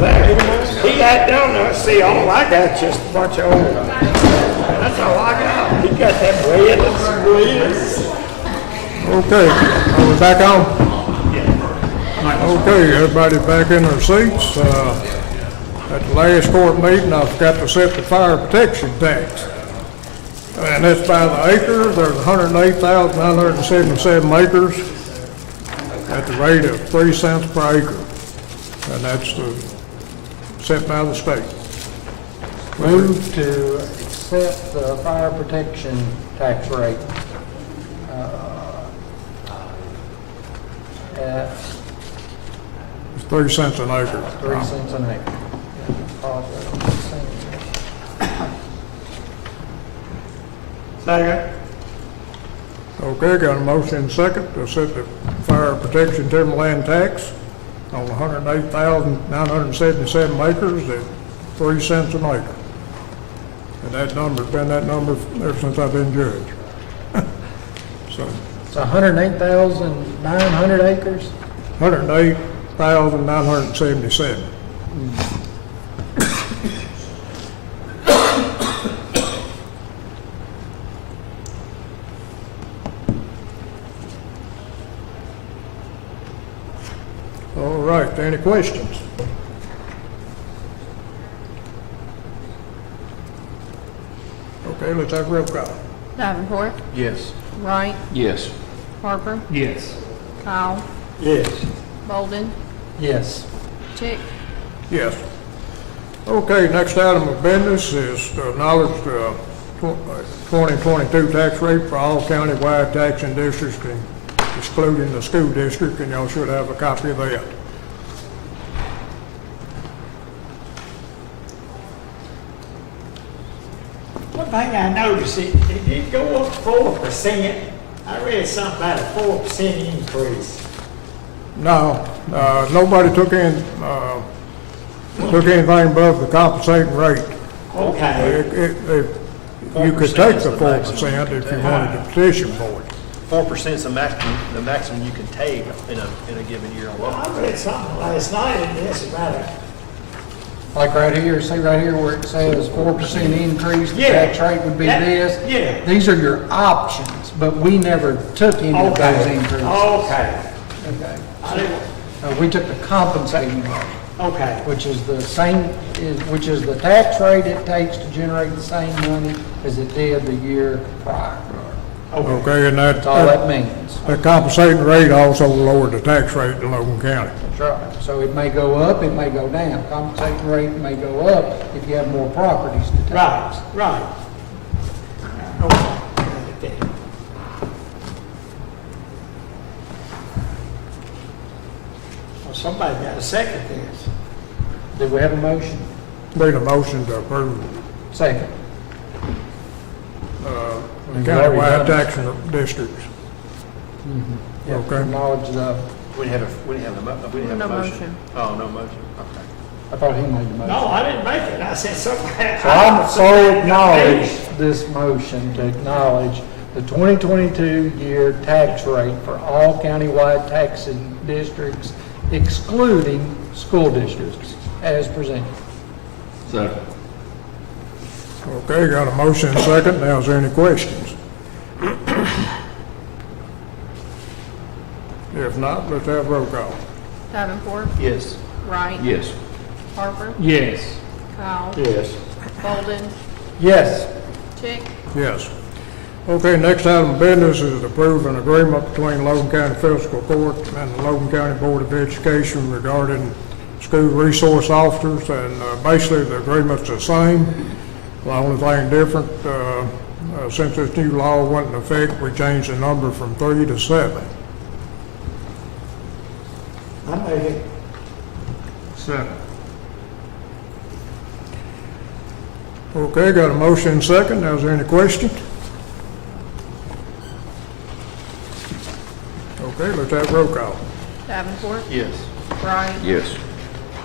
that. He had donuts, see, all I got is just a bunch of old. That's all I got. He got that bread and some greens. Okay, are we back on? Okay, everybody back in their seats. At the last court meeting, I forgot to set the fire protection tax. And that's by the acre. There's 108,977 acres at the rate of 3 cents per acre. And that's set by the state. Move to accept the fire protection tax rate. At It's 3 cents an acre. 3 cents an acre. Second. Okay, got a motion and second to set the fire protection timberland tax on 108,977 acres at 3 cents an acre. And that number's been that number ever since I've been judge. So, It's 108,900 acres? 108,977. All right, any questions? Okay, let's have a roll call. Davenport, Yes. Wright, Yes. Harper, Yes. Kyle, Yes. Bolden, Yes. Chick. Yes. Okay, next item of business is to acknowledge the 2022 tax rate for all county-wide taxing districts excluding the school district, and y'all should have a copy of that. One thing I noticed, it did go up 4%. I read something about a 4% increase. No, nobody took anything above the compensating rate. Okay. You could take the 4% if you wanted to petition for it. 4% is the maximum you can take in a given year on Well, local. I read something last night in this about it. Like right here, see right here where it says 4% increase, the Yeah. tax rate would be That- this? yeah. These are your options, but we never took any of those Okay. increases. Okay. Okay. I didn't, We took the compensating rate, okay. which is the same, which is the tax rate it takes to generate the same money as it did the year prior. Okay, and That's all that means. that compensating rate also lowered the tax rate in Logan County. That's right. So it may go up, it may go down. Compensating rate may go up if you have more properties to tax. Right. Okay. Well, somebody got to second this. Do we have a motion? Need a motion to approve Second. We've already countywide done it. taxing districts. Yeah, Okay. acknowledge the, We didn't have a motion. No motion. Oh, no motion, okay. I thought he made the motion. No, I didn't make it. I said somebody. So I'm so acknowledge this motion to acknowledge the 2022 year tax rate for all countywide taxing districts excluding school districts as presented. Second. Okay, got a motion and second. Now, is there any questions? If not, let's have roll call. Davenport, Yes. Wright, Yes. Harper, Yes. Kyle, Yes. Bolden, Yes. Chick. Yes. Okay, next item of business is to approve an agreement between Logan County Fiscal Court and the Logan County Board of Education regarding school resource officers, and basically the agreement's the same. The only thing different, since this new law went in effect, we changed the number from 3 to 7. I made it. Second. Okay, got a motion and second. Now, is there any question? Okay, let's have roll call. Davenport, Yes. Wright, Yes.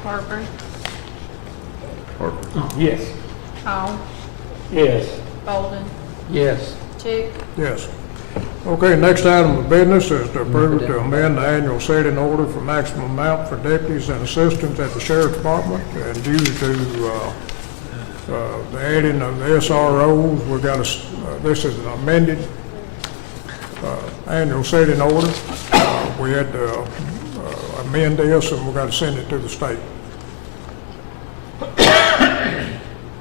Harper, Harper. Yes. Kyle, Yes. Bolden, Yes. Chick. Yes. Okay, next item of business is to approve to amend the annual setting order for maximum amount for deputies and assistants at the sheriff's department. And due to the adding of the SROs, we got this is an amended annual setting order. We had to amend this, and we got to send it to the state.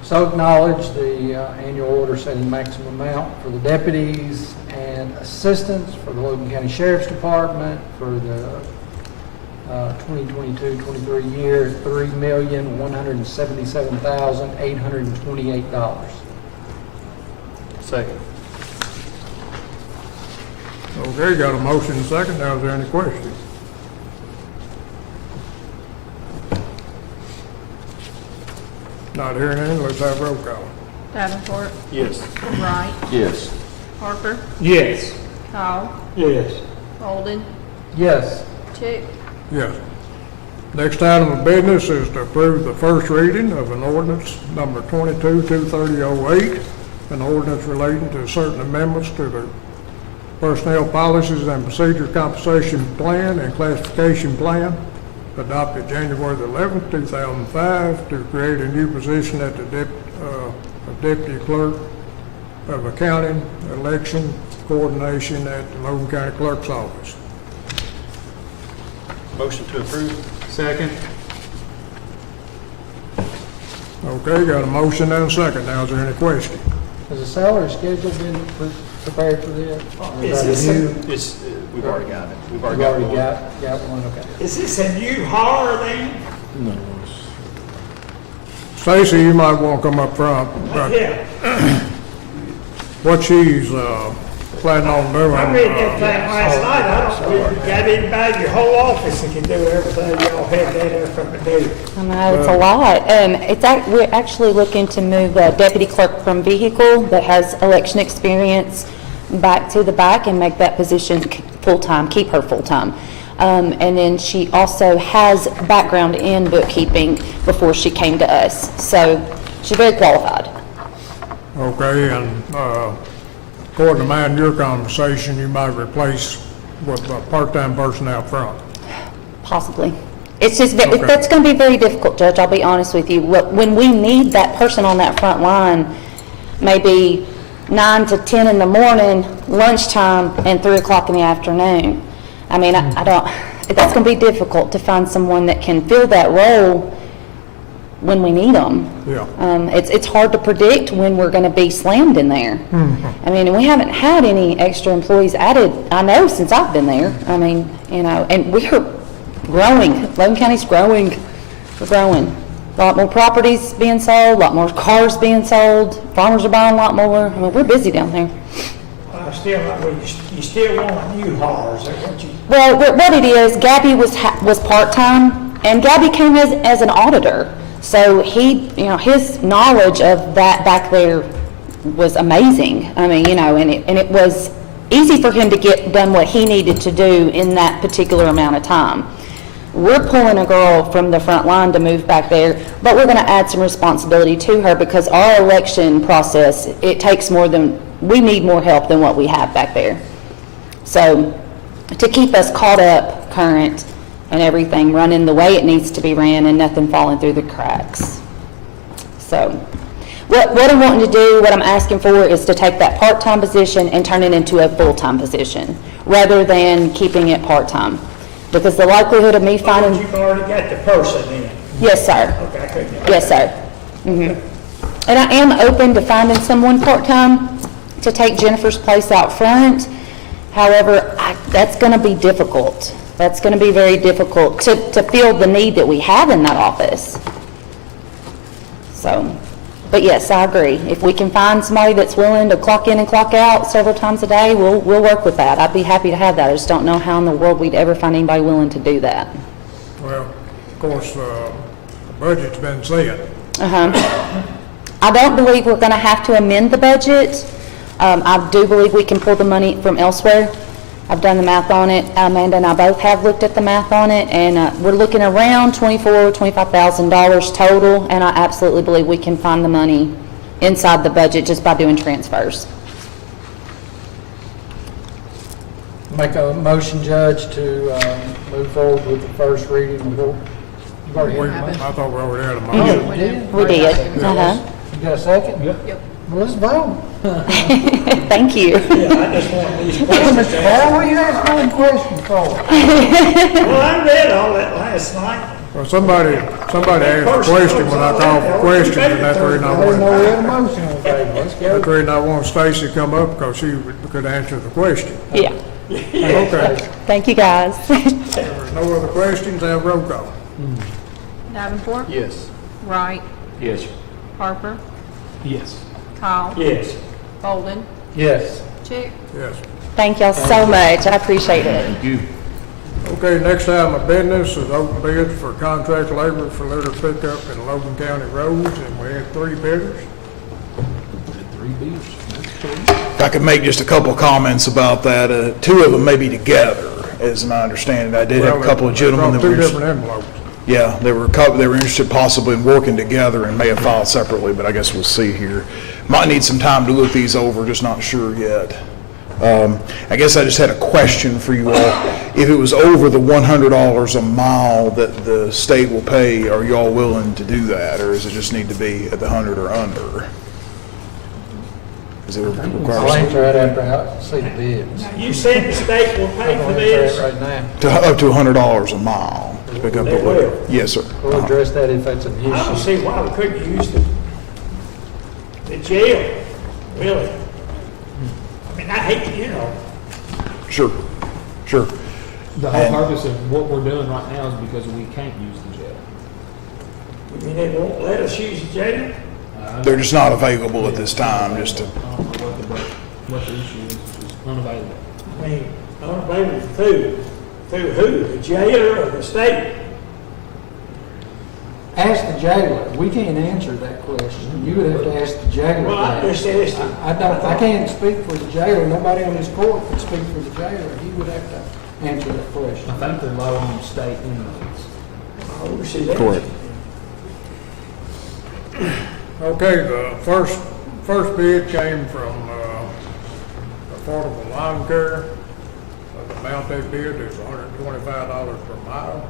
So acknowledge the annual order setting maximum amount for the deputies and assistants for the Logan County Sheriff's Department for the 2022-23 year, $3,177,828. Second. Okay, got a motion and a second. Now, is there any questions? Not hearing any, let's have roll call. Davenport, Yes. Wright, Yes. Harper, Yes. Hall, Yes. Holden, Yes. Chick, Yes. Next item of business is to approve the first reading of an ordinance number 22-23008, an ordinance relating to certain amendments to the personnel policies and procedure compensation plan and classification plan adopted January the 11th, 2005, to create a new position at the deputy clerk of accounting, election, coordination at the Logan County Clerk's office. Motion to approve. Second. Okay, got a motion and a second. Now, is there any question? Has the salary schedule been prepared for this? Or Is that this a a- new- We've already got it. We've We've already already one. got one, okay. Is this a new hire then? No. Stacy, you might want to come up front, but Yeah. what she's planning on doing. I read that thing last night. I don't believe you got anybody in your whole office that can do everything y'all had there from the do. I know, it's a lot. We're actually looking to move the deputy clerk from vehicle that has election experience back to the back and make that position full-time, keep her full-time. And then she also has background in bookkeeping before she came to us. So she's very qualified. Okay, and according to mine, your conversation, you might replace with a part-time person out front. Possibly. It's just, Okay. that's going to be very difficult, Judge, I'll be honest with you. When we need that person on that front line, maybe 9 to 10 in the morning, lunchtime, and 3 o'clock in the afternoon. I mean, I don't, that's going to be difficult to find someone that can fill that role when we need them. Yeah. It's hard to predict when we're going to be slammed in there. I mean, we haven't had any extra employees added, I know, since I've been there. I mean, and we're growing. Logan County's growing. We're growing. A lot more properties being sold, a lot more cars being sold. Farmers are buying a lot more. I mean, we're busy down there. You still want new hires, is that what you? Well, what it is, Gabby was part-time, and Gabby came as an auditor. So his knowledge of that back there was amazing. I mean, and it was easy for him to get done what he needed to do in that particular amount of time. We're pulling a girl from the front line to move back there, but we're going to add some responsibility to her because our election process, it takes we need more help than what we have back there. So to keep us caught up, current, and everything running the way it needs to be ran and nothing falling through the cracks. So what I'm wanting to do, what I'm asking for is to take that part-time position and turn it into a full-time position rather than keeping it part-time. Because the likelihood of me finding... You've already got the person in. Yes, sir. Okay. Yes, sir. And I am open to finding someone part-time to take Jennifer's place out front. However, that's going to be difficult. That's going to be very difficult to fill the need that we have in that office. So, but yes, I agree. If we can find somebody that's willing to clock in and clock out several times a day, we'll work with that. I'd be happy to have that. I just don't know how in the world we'd ever find anybody willing to do that. Well, of course, the budget's been set. I don't believe we're going to have to amend the budget. I do believe we can pull the money from elsewhere. I've done the math on it. Amanda and I both have looked at the math on it, and we're looking around $24,000-$25,000 total, and I absolutely believe we can find the money inside the budget just by doing transfers. Make a motion, Judge, to move forward with the first reading. You've already I had a motion. thought we already had a Oh, motion. we did? We did. Uh-huh. You got a second? Yep. Well, let's vote. Thank you. Yeah, I just want these questions Mr. Carroll, what are you asking them questions for? Well, I read all that last night. Well, somebody asked a question when I called for questions, and that's the reason I I didn't know we had a wanted, motion on the table. Let's go. that's the reason I wanted Stacy to come up, because she could answer the question. Yeah. Okay. Thank you, guys. If there's no other questions, have roll call. Davenport, Yes. Wright, Yes. Harper, Yes. Call, Yes. Bolden, Yes. Chick. Yes. Thank y'all so much. I appreciate it. Thank you. Okay, next item of business is open bids for contract labor for litter pickup in Logan County roads, and we had 3 bidders. If I could make just a couple of comments about that, 2 of them may be together, as my understanding. I did have a couple of gentlemen that Two were different envelopes. Yeah, they were interested possibly in working together and may have filed separately, but I guess we'll see here. Might need some time to look these over, just not sure yet. I guess I just had a question for you all. If it was over the $100 a mile that the state will pay, are you all willing to do that, or does it just need to be at the 100 or under? Is it I'll required answer that after I see the bids. You said the state will pay for I'll answer this? that right now. up to $100 a mile to pick up the They litter? will. Yes, sir. We'll address that if that's an I don't issue. see why we couldn't use the jail, really. I mean, I hate, Sure, sure. The whole purpose of what we're doing right now is because we can't use the jail. I mean, they won't let us use the jail? They're just not available at this time, just to, I don't know what the issue is, it's just unavailable. I mean, unavailable through who? The jailer or the state? Ask the jailer. We can't answer that question. You would have to ask the jailer. Well, I that. just asked him. I can't speak for the jailer. Nobody on this court can speak for the jailer. He would have to answer that question. I think they're low on state inmates. I oversee that. correct. Okay, the first bid came from Affordable Lawn Care. The amount they bid is $125 per mile.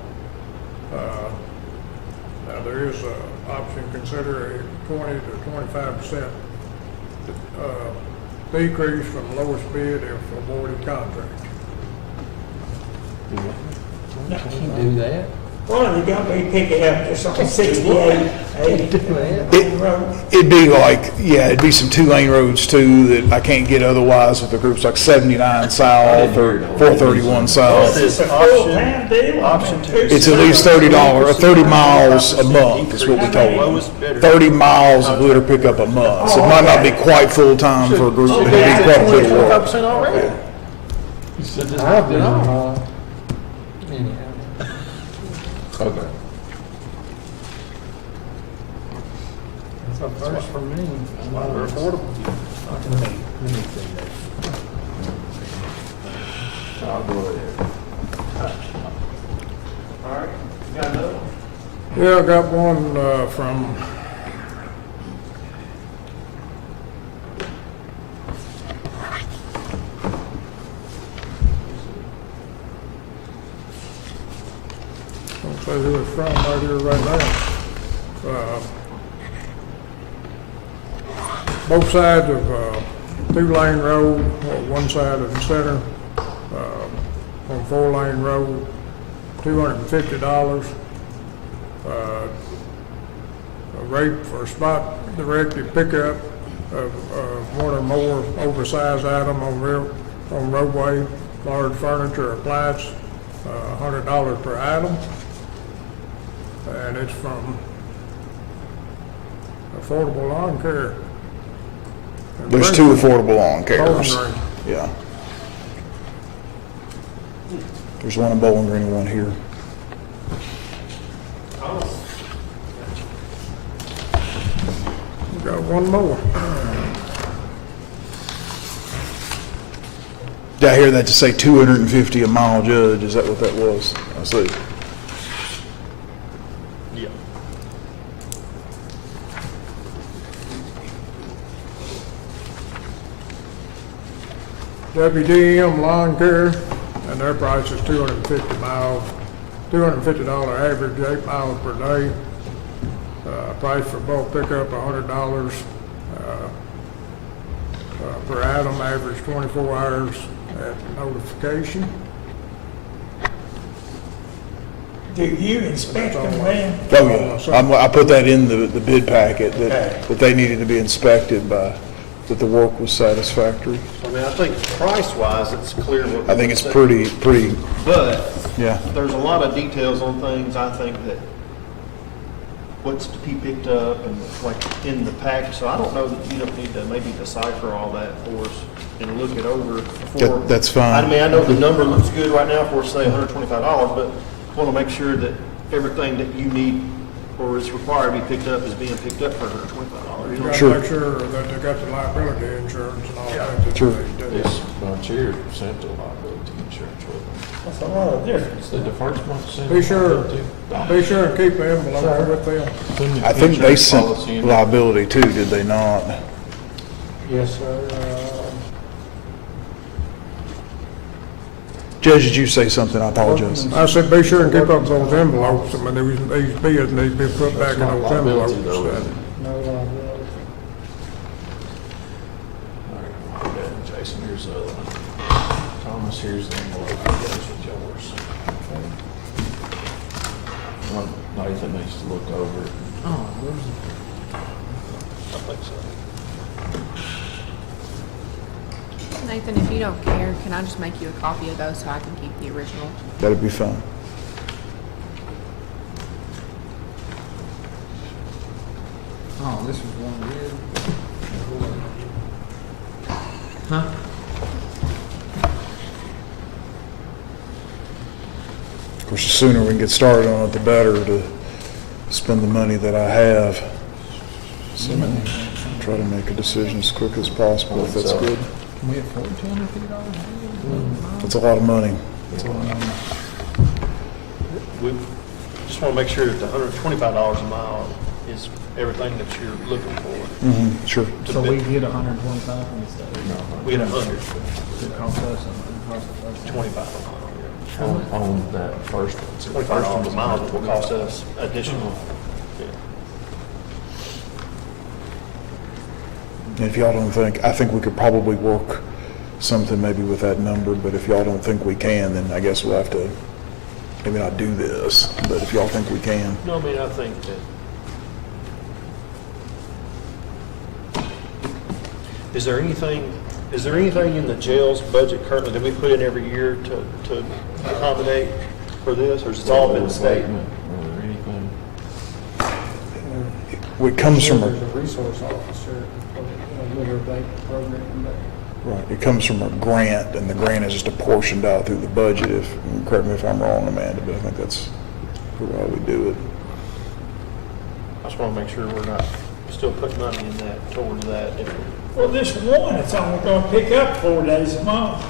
Now, there is an option, consider a 20 to 25% decrease from the lowest bid if awarded contract. You can't do that. Well, you got me picking up just on 68, 80. It'd be like, it'd be some 2-lane roads too that I can't get otherwise with the groups like 79 South or 431 South. It's a full-time deal. Option 2. It's at least $30, or 30 miles a month is what we told Lowest bidder. 30 miles of litter pickup a month. So it might not be quite full-time for a group, but it'd be quite a bit of work. 25% already. I've been on, anyhow. Okay. It's a first for me. We're affordable. Let me see that. I'll go ahead. All right, you got another one? Yeah, I got one from don't say who it's from right here, right now. Both sides of 2-lane road, one side of the center, on 4-lane road, $250. A rate for spot directed pickup of one or more oversized item on roadway, large furniture, appliance, $100 per item. And it's from Affordable Lawn Care. There's 2 affordable lawn cares. Bowling Green. Yeah. There's one in Bowling Green and one here. We got one more. Did I hear that to say 250 a mile, Judge? Is that what that was? I see. Yeah. WDM Lawn Care, and their price is 250 miles, $250 average, 8 miles per day. Price for bulk pickup, $100 per item, average 24 hours at notification. Do you inspect them then? Oh, yeah. I put that in the bid packet, that they needed to be inspected by, that the work was satisfactory. I mean, I think price-wise, it's clear what. I think it's pretty, But yeah. there's a lot of details on things, I think, that what's to be picked up and like in the package. So I don't know that you don't need to maybe decipher all that for us and look it over before. That's fine. I mean, I know the number looks good right now for, say, $125, but want to make sure that everything that you need or is required to be picked up is being picked up for $125. You gotta Sure. make sure that they got the liability insurance and all that. Sure. This bunch here sent the liability insurance with them. That's a lot of difference. The first month sent. Be sure liability. and keep the envelope with them. I think they Insurance policy sent in- liability too, did they not? Yes, sir. Judge, did you say something? I apologize. I said, be sure and keep up those envelopes. I mean, these bids need to be put back in those Liability, envelopes. though, isn't it? No liability. All right, put that in. Jason, here's the other one. Thomas, here's the envelope that goes with yours. Well, Nathan needs to look over it. Oh, where's the? I think so. Nathan, if you don't care, can I just make you a copy of those so I can keep the original? That'd be fine. Oh, this was one bid. Huh? Of course, the sooner we can get started on it, the better to spend the money that I have. So try to make a decision as quick as possible, if that's good. Can we afford $250? That's a lot of money. We just want to make sure that the $125 a mile is everything that you're looking for. Mm-hmm, sure. So we get 125 from the state? We get 100, It costs us 100. 25 a mile. On that first one. $25 a mile will cost us additional. Yeah. And if y'all don't think, I think we could probably work something maybe with that number, but if y'all don't think we can, then I guess we'll have to maybe not do this, but if y'all think we can. No, I mean, I think that, is there anything in the jail's budget currently that we put in every year to accommodate for this, or has it all been state? Or anything? It comes from There's a, a resource officer, a litter bank program there. right, it comes from a grant, and the grant is just apportioned out through the budget, if, correct me if I'm wrong, Amanda, but I think that's how we do it. I just want to make sure we're not still putting money in that, towards that. Well, this one, it's only gonna pick up 4 days a month.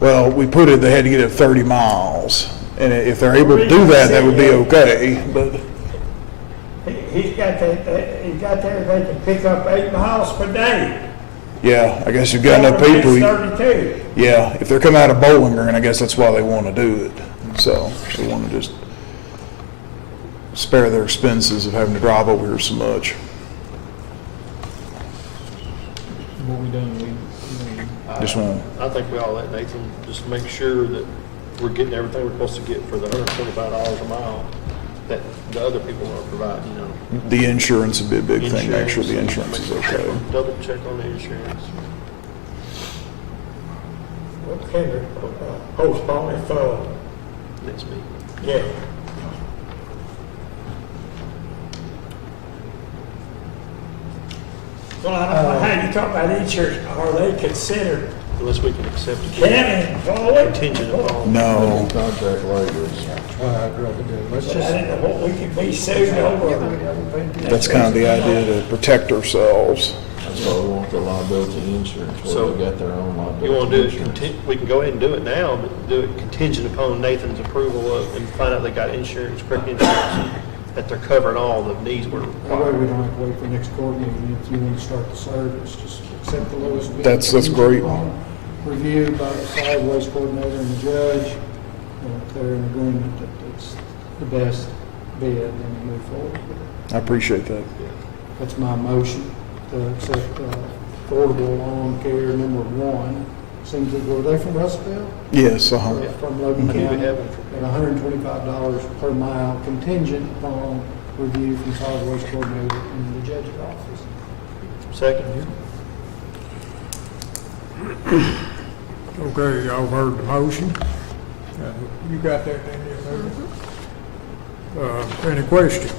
Well, we put it, they had to get it 30 miles, and if they're able to do that, that would be okay, but, He's got that, they can pick up 8 miles per day. yeah, I guess you've got enough people. That's 32. Yeah, if they're coming out of Bowling Green, I guess that's why they want to do it. So they want to just spare their expenses of having to drive over here so much. What we doing? Just want, I think we all let Nathan just make sure that we're getting everything we're supposed to get for the $125 a mile that the other people are providing, you know. the insurance would be a big thing, make sure the insurance is okay. Double check on the insurance. What can they postpone it for? Next meeting. Yeah. Well, I don't know how you talk about insurance, are they considered Unless we can accept it. county employees? Contingent upon. No, Contract laborers. Let's I didn't know what we could be sued over. that's kind of the idea, to protect ourselves. That's why we want the liability insurance, So, where they got their own liability. You want to do it, insurance. we can go ahead and do it now, but do it contingent upon Nathan's approval of, and find out they got insurance, correct insurance, that they're covering all the needs we're That way requiring. we don't have to wait for next court meeting if you want to start the service, just accept the lowest bid. That's great. reviewed by the solid waste coordinator and the judge, they're in agreement that it's the best bid, and we move forward with it. I appreciate that. That's my motion to accept affordable lawn care number 1. Seems that, were they from Russellville? Yes, From Logan County, at $125 per mile contingent upon review from solid waste coordinator in the judge's office. Second. Okay, y'all heard the motion. You got that, didn't you? Any questions?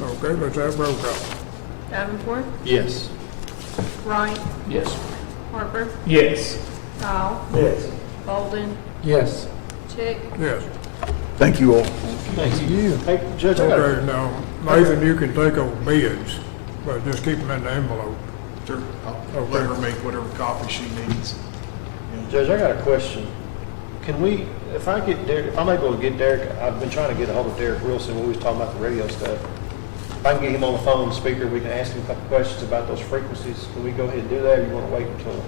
Okay, let's have roll call. Davenport, Yes. Wright, Yes. Harper, Yes. Kyle, Yes. Bolden, Yes. Chick, Yes. Thank you all. Thank you. Hey, Judge, I got a Okay, now, Nathan, you can take over bids, but just keep them in the envelope. Sure. I'll let her make whatever copy she needs. Judge, I got a question. Can we, if I get Derek, if I'm able to get Derek, I've been trying to get a hold of Derek Wilson when we was talking about the radio stuff. If I can get him on the phone, speaker, we can ask him a couple questions about those frequencies. Can we go ahead and do that, or you want to wait until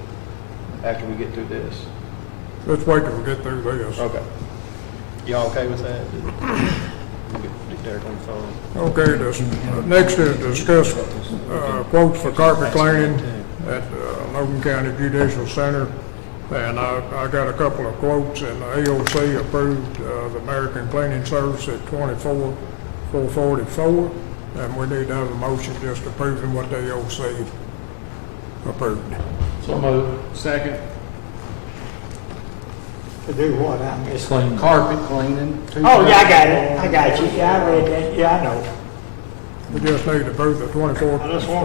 after we get through this? Let's wait till we get through this. Okay. Y'all okay with that? We'll get Derek on the phone. Okay, next is discuss quotes for carpet cleaning at Logan County Judicial Center. And I got a couple of quotes, and the AOC approved the American Cleaning Service at $24,444. And we need to have a motion just approving what the AOC approved. So moved. Second. To do what? I missed. Carpet cleaning. Oh, yeah, I got it. I got you. Yeah, I read that. Yeah, I know. We just need to approve the I just want to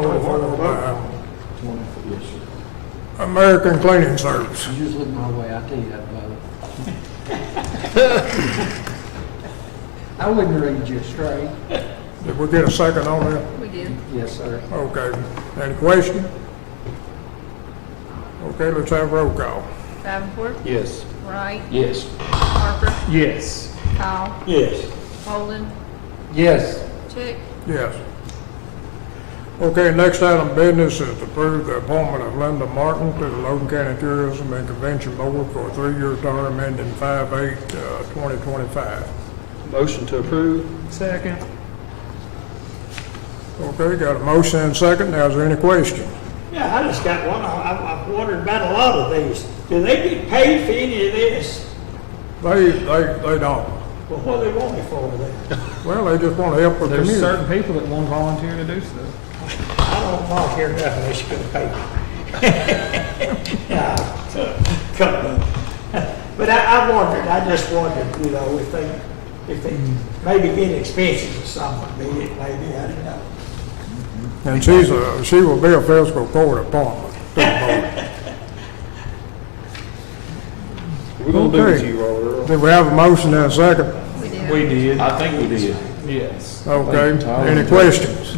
$24,444 by Yes, sir. American Cleaning Service. You just look my way, I tell you that, brother. I wouldn't read you straight. Did we get a second on that? we did. Yes, sir. Okay. Any question? Okay, let's have roll call. Davenport, Yes. Wright, Yes. Harper, Yes. Kyle, Yes. Bolden, Yes. Chick, Yes. Okay, next item of business is to approve the appointment of Linda Martin to the Logan County Tourism and Convention Board for a 3-year term ending 5/8/2025. Motion to approve. Second. Okay, got a motion and a second. Now, is there any question? Yeah, I just got one. I've wondered about a lot of these. Do they get paid for any of this? They don't. Well, what do they want me for then? Well, they just want to help the There's community. certain people that won't volunteer to do stuff. I don't volunteer nothing unless you're gonna pay me. Yeah, come on. But I wondered, I just wondered, you know, if they maybe get expenses or something, maybe, I don't know. And she will be a fiscal court appointment to the board. We're gonna do it Okay. to you, Earl. Did we have a motion and a second? We did. I think we did. Yes. Okay, any questions?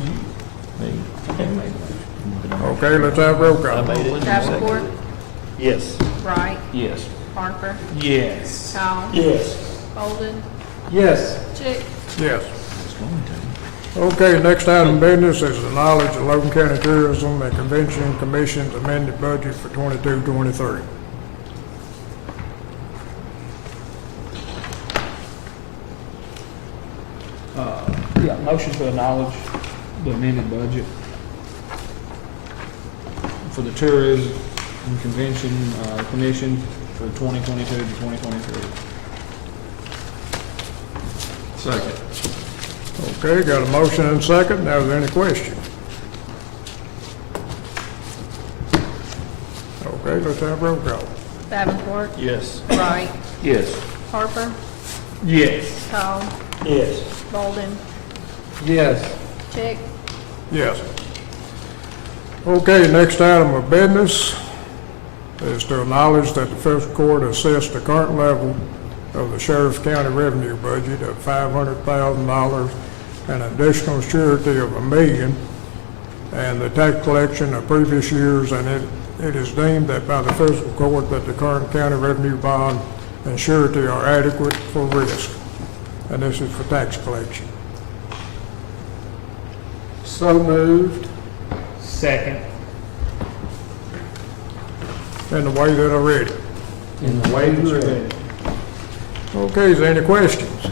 Okay, let's have roll call. Davenport, Yes. Wright, Yes. Harper, Yes. Kyle, Yes. Bolden, Yes. Chick, Yes. Okay, next item of business is the knowledge of Logan County Tourism and Convention Commission's amended budget for 22-23. Yeah, motion to acknowledge the amended budget for the Tourism and Convention Commission for 2022 to 2023. Second. Okay, got a motion and a second. Now, is there any question? Okay, let's have roll call. Davenport, Yes. Wright, Yes. Harper, Yes. Kyle, Yes. Bolden, Yes. Chick, Yes. Okay, next item of business is to acknowledge that the fiscal court assessed the current level of the Sheriff's County revenue budget of $500,000 and additional surety of $1 million, and the tax collection of previous years, and it is deemed that by the fiscal court that the current county revenue bond and surety are adequate for risk. And this is for tax collection. So moved. Second. in the way that I read it. In the way you read it. Okay, is there any questions?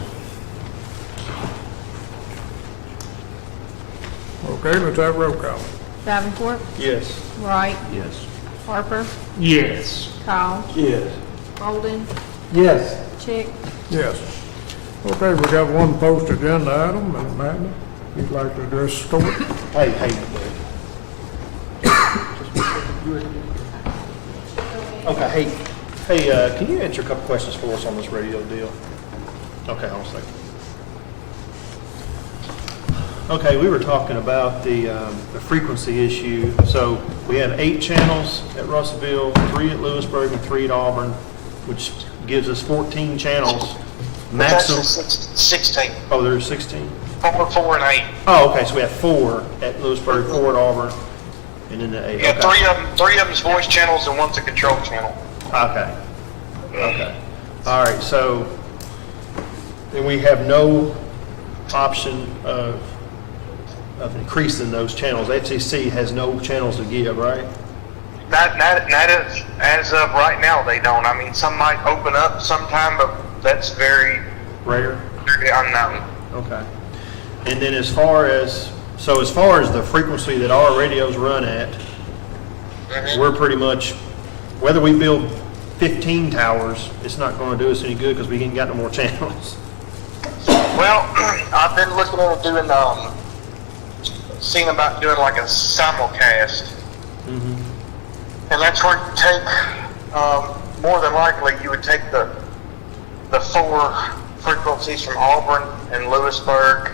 Okay, let's have roll call. Davenport, Yes. Wright, Yes. Harper, Yes. Call, Yes. Holden, Yes. Chick. Yes. Okay, we got one post-agenda item, and Matt, you'd like to address the court? Hey, Okay, hey, can you answer a couple questions for us on this radio deal? Okay, hold on a second. Okay, we were talking about the frequency issue. So we have 8 channels at Russellville, 3 at Lewisburg, and 3 at Auburn, which gives us 14 channels. Maximum. 16. Oh, there's 16? 4, and 8. Oh, okay, so we have 4 at Lewisburg, 4 at Auburn, and then the 8. Yeah, Okay. three of them's voice channels and one's a control channel. Okay. Okay. All right, so then we have no option of increasing those channels. FCC has no channels to give, right? Not as of right now, they don't. I mean, some might open up sometime, but that's very Rare? very unknown. Okay. And then as far as the frequency that our radios run at, we're pretty much, whether we build 15 towers, it's not going to do us any good because we ain't got no more channels. Well, I've been looking into doing, seeing about doing like a simulcast. And that's where you take, more than likely, you would take the 4 frequencies from Auburn and Lewisburg,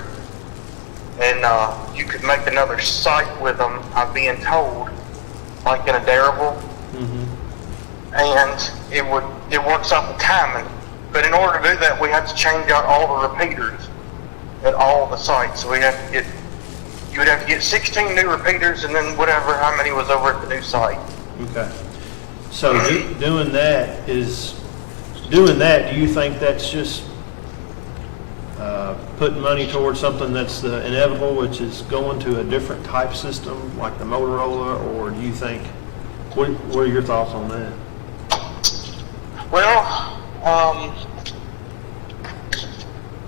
and you could make another site with them, I'm being told, like in a Darable. And it works off the timing. But in order to do that, we have to change out all the repeaters at all the sites. So you would have to get 16 new repeaters and then whatever, how many was over at the new site. Okay. So doing that, do you think that's just putting money towards something that's inevitable, which is going to a different type system like the Motorola, or do you think, what are your thoughts on that? Well,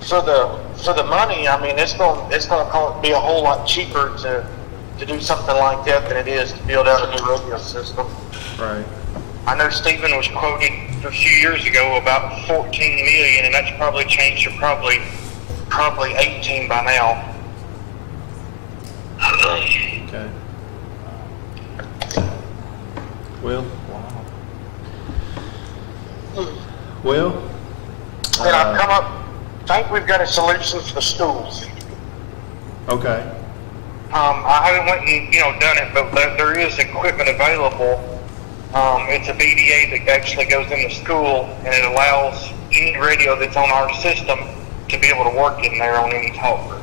for the money, I mean, it's going to be a whole lot cheaper to do something like that than it is to build out a new radio system. Right. I know Stephen was quoted a few years ago about 14 million, and that's probably changed to probably 18 by now. Okay. Well. And I've come up, I think we've got a solution for the schools. Okay. I haven't went and done it, but there is equipment available. It's a BDA that actually goes in the school, and it allows any radio that's on our system to be able to work in there on any talker.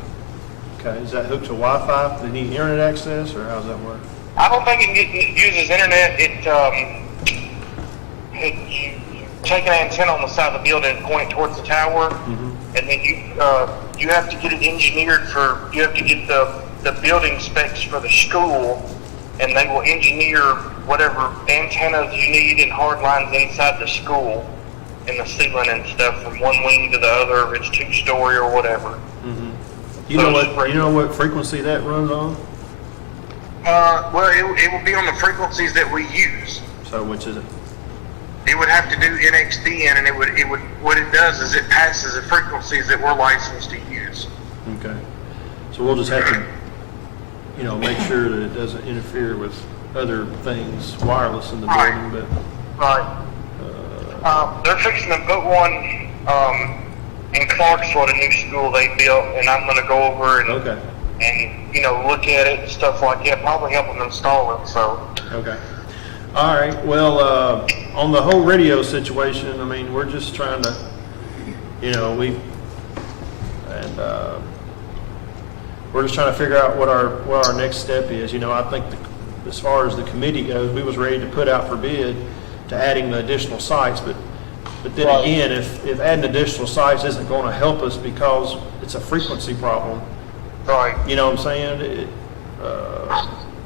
Okay. Is that hooked to Wi-Fi? Do they need internet access, or how does that work? I don't think it uses internet. You take an antenna on the side of the building and point it towards the tower, and then you have to get it engineered you have to get the building specs for the school, and they will engineer whatever antennas you need and hard lines inside the school and the ceiling and stuff from one wing to the other, if it's 2-story or whatever. You know what frequency that runs on? Well, it will be on the frequencies that we use. So which is it? It would have to do NXDN, and it would what it does is it passes the frequencies that we're licensed to use. Okay. So we'll just have to, make sure that it doesn't interfere with other things wireless in the building, but. Right. They're fixing to put one in Clarksville, a new school they built, and I'm going to go over and look at it and stuff like that. Probably help them install it. So. Okay. All right. Well, on the whole radio situation, I mean, we're just trying to, we're just trying to figure out what our next step is. I think as far as the committee goes, we was ready to put out for bid to adding the additional sites, but then again, if adding additional sites isn't going to help us because it's a frequency problem, right? You know what I'm saying?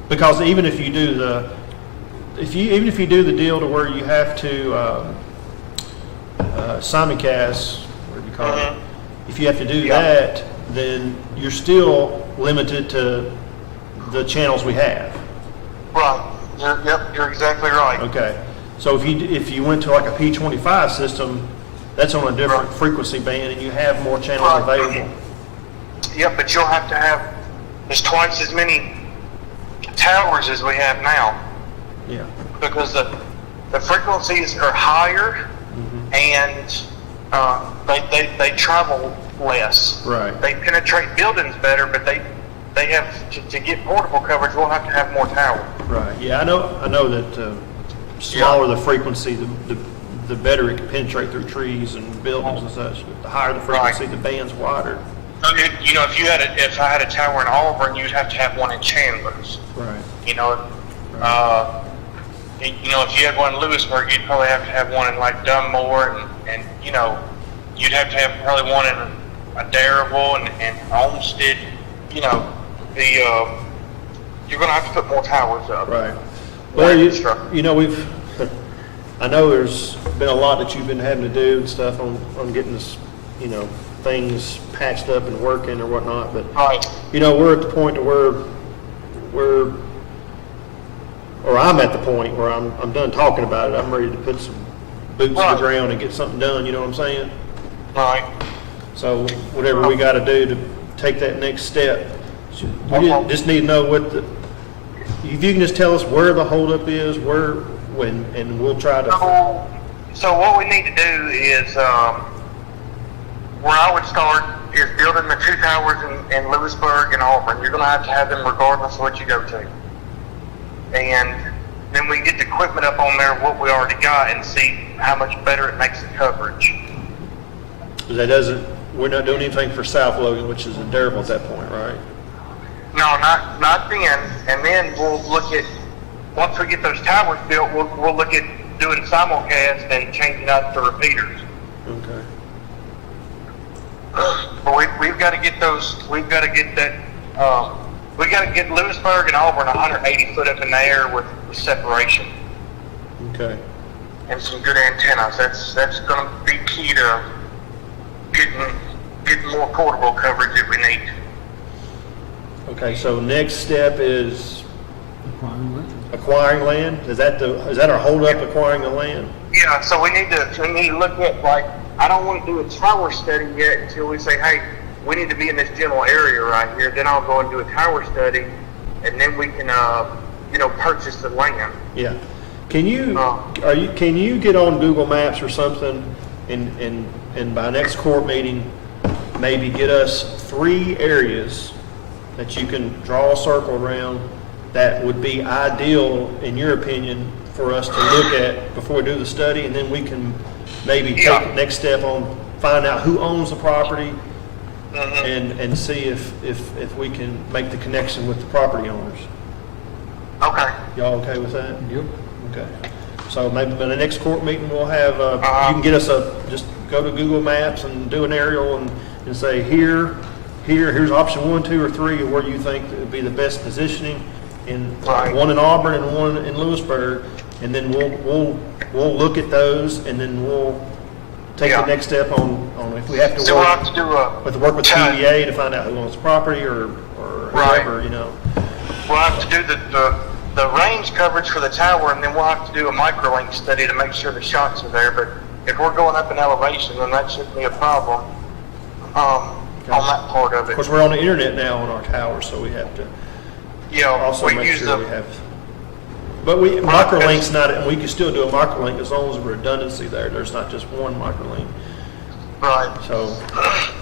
Because even if you do even if you do the deal to where you have to simulcast, whatever you call it, if you have to do that, then you're still limited to the channels we have. Right. You're exactly right. Okay. So if you went to like a P25 system, that's on a different frequency band, and you have more channels available. Yep, but you'll have to have, there's twice as many towers as we have now. Yeah. Because the frequencies are higher, and they travel less. Right. They penetrate buildings better, but they have to get portable coverage. We'll have to have more towers. Right. Yeah, I know that smaller the frequency, the better it can penetrate through trees and buildings and such. The higher the frequency, the band's wider. You know, if I had a tower in Auburn, you'd have to have one in Chandler's. Right. You know, you know, if you had one in Lewisburg, you'd probably have to have one in like Dunmore, and you know, you'd have to have probably one in Adderable and Olmsted. You know, you're going to have to put more towers up. Right. Well, you know, I know there's been a lot that you've been having to do and stuff on getting this, you know, things patched up and working or whatnot, but you know, we're at the point to where I'm at the point where I'm done talking about it. I'm ready to put some boots to the ground and get something done. You know what I'm saying? Right. So whatever we got to do to take that next step, we just need to know if you can just tell us where the holdup is, when, and we'll try to. So what we need to do is, where I would start is building the two towers in Lewisburg and Auburn. You're going to have them regardless of what you go to. And then we get the equipment up on there, what we already got, and see how much better it makes the coverage. We're not doing anything for South Logan, which is Adderable at that point, right? No, not then. And then we'll look at, once we get those towers built, we'll look at doing simulcast and changing out the repeaters. Okay. But we've got to get those, we've got to get that, we got to get Lewisburg and Auburn 180 foot up in the air with separation. Okay. And some good antennas. That's going to be key to getting more portable coverage that we need. Okay, so next step is acquiring land. Is that our holdup, acquiring the land? Yeah. So we need to look at, like, I don't want to do a tower study yet until we say, hey, we need to be in this general area right here. Then I'll go and do a tower study, and then we can, purchase the land. Yeah. Can you get on Google Maps or something, and by next court meeting, maybe get us 3 areas that you can draw a circle around that would be ideal, in your opinion, for us to look at before we do the study, and then we can maybe take the next step on find out who owns the property, and see if we can make the connection with the property owners. Okay. Y'all okay with that? Yep. Okay. So maybe by the next court meeting, we'll have, you can get us just go to Google Maps and do an aerial and say, here's option 1, 2, or 3 of where you think would be the best positioning, one in Auburn and one in Lewisburg, and then we'll look at those, and then we'll take the next step on if we have to work with TVA to find out who owns the property or whoever, you know. We'll have to do the range coverage for the tower, and then we'll have to do a microlink study to make sure the shots are there. But if we're going up in elevation, then that shouldn't be a problem on that part of it. Of course, we're on the internet now on our tower, so we have to also make sure we have. But microlink's not, we can still do a microlink as long as there's redundancy there. There's not just one microlink. Right. So.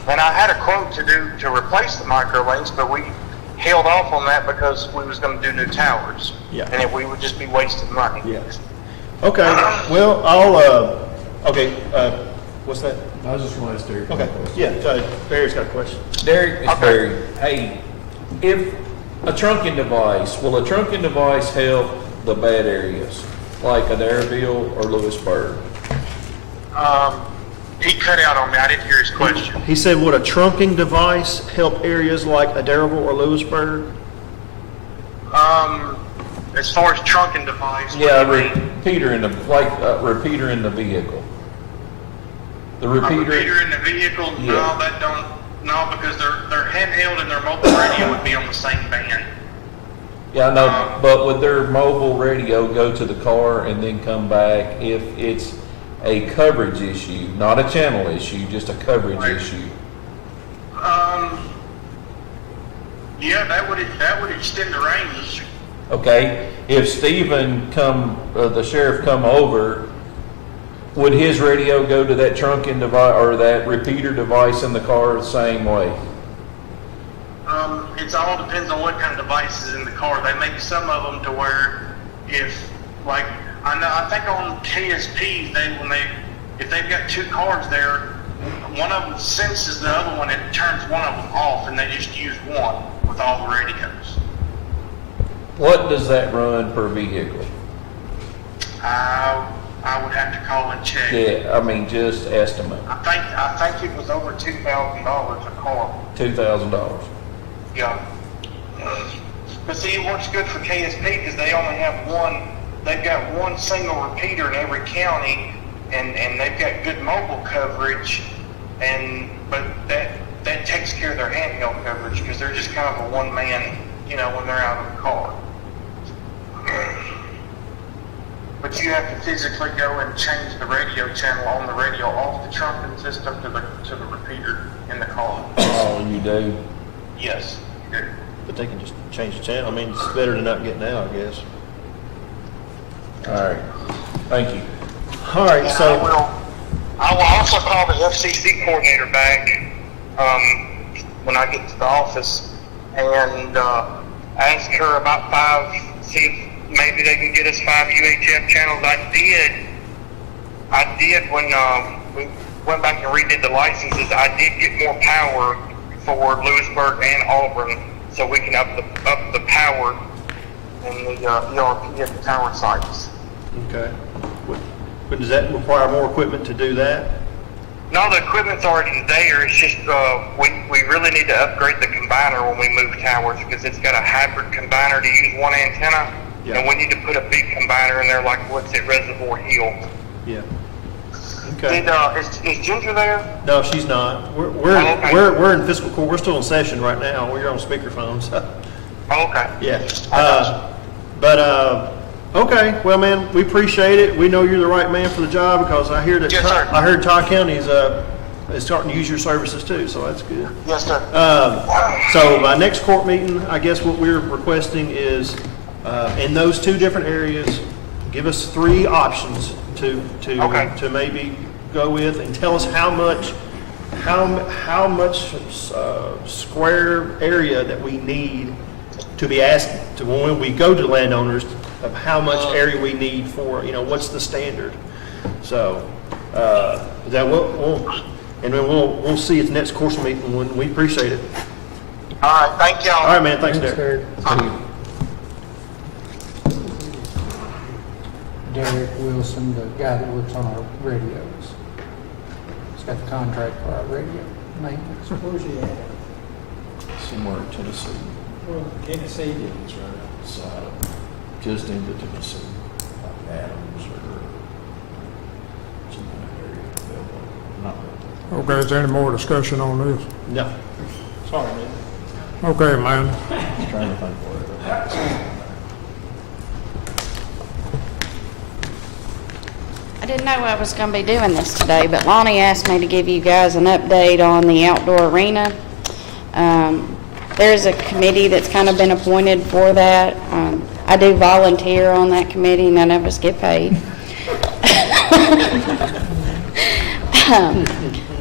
And I had a quote to replace the microlinks, but we held off on that because we was going to do new towers. Yeah. And we would just be wasting money. Yeah. Okay. Well, what's that? I was just going to ask Derek. Okay. Yeah. Barry's got a question. Derek, it's Barry. Hey, if a trunking device, will a trunking device help the bad areas like Adderable or Lewisburg? He cut out on me. I didn't hear his question. He said, would a trunking device help areas like Adderable or Lewisburg? as far as trunking device. what Yeah, do you mean? repeater in the, repeater in the vehicle. The A repeater. repeater in the vehicle? Yeah. No, that don't, no, because their handheld and their mobile radio would be on the same band. Yeah, I know, but would their mobile radio go to the car and then come back if it's a coverage issue, not a channel issue, just a coverage issue? Yeah, that would extend the range. Okay, if Stephen the sheriff come over, would his radio go to that trunking device or that repeater device in the car the same way? It all depends on what kind of device is in the car. They make some of them to where if, like, I think on KSPs, if they've got two cars there, one of them senses the other one, it turns one of them off, and they just use one with all the radios. What does that run per vehicle? I would have to call and check. Yeah, I mean, just estimate. I think it was over $2,000 a car. $2,000. Yeah. But see, it works good for KSP because they only have one. They've got one single repeater in every county, and they've got good mobile coverage. But that takes care of their handheld coverage because they're just kind of a one man, when they're out of the car. But you have to physically go and change the radio channel on the radio off the trunking system to the repeater in the car. Oh, you do? Yes, you do. But they can just change the channel. I mean, it's better than not getting out, I guess. All right, thank you. All right, And so. I will also call the FCC coordinator back when I get to the office and ask her about see if maybe they can get us 5 UHF channels. I did when we went back and redid the licenses, I did get more power for Lewisburg and Auburn, so we can up the power in the ERP at the tower sites. Okay. But does that require more equipment to do that? No, the equipment's already there. It's just we really need to upgrade the combiner when we move towers because it's got a hybrid combiner to use one antenna, and we need to put a big combiner in there like what's at Reservoir Hill. Yeah. Okay. Is Ginger there? No, she's not. We're in fiscal court. We're still in session right now. We're on speakerphone. So. Okay. Yeah. Okay. Well, man, we appreciate it. We know you're the right man for the job because I hear that I heard Todd County is starting to use your services too. So that's good. Yes, sir. So my next court meeting, I guess what we're requesting is in those two different areas, give us 3 options to maybe go with, and tell us how much square area that we need to be asked to when we go to landowners of how much area we need for what's the standard. So that we'll see at the next course meeting when we appreciate it. All right, thank y'all. All right, man. Thanks, Derek. Derek Wilson, the guy that works on our radios. He's got the contract for our radio maintenance. Where's he at? Somewhere in Tennessee. Well, Tennessee. It's right outside of, just into Tennessee, like Adams or some kind of area. Not Okay, is there any more discussion on this? No. Sorry, man. Okay, man. Just trying to think where it is. I didn't know I was going to be doing this today, but Lonnie asked me to give you guys an update on the outdoor arena. There's a committee that's kind of been appointed for that. I do volunteer on that committee. None of us get paid.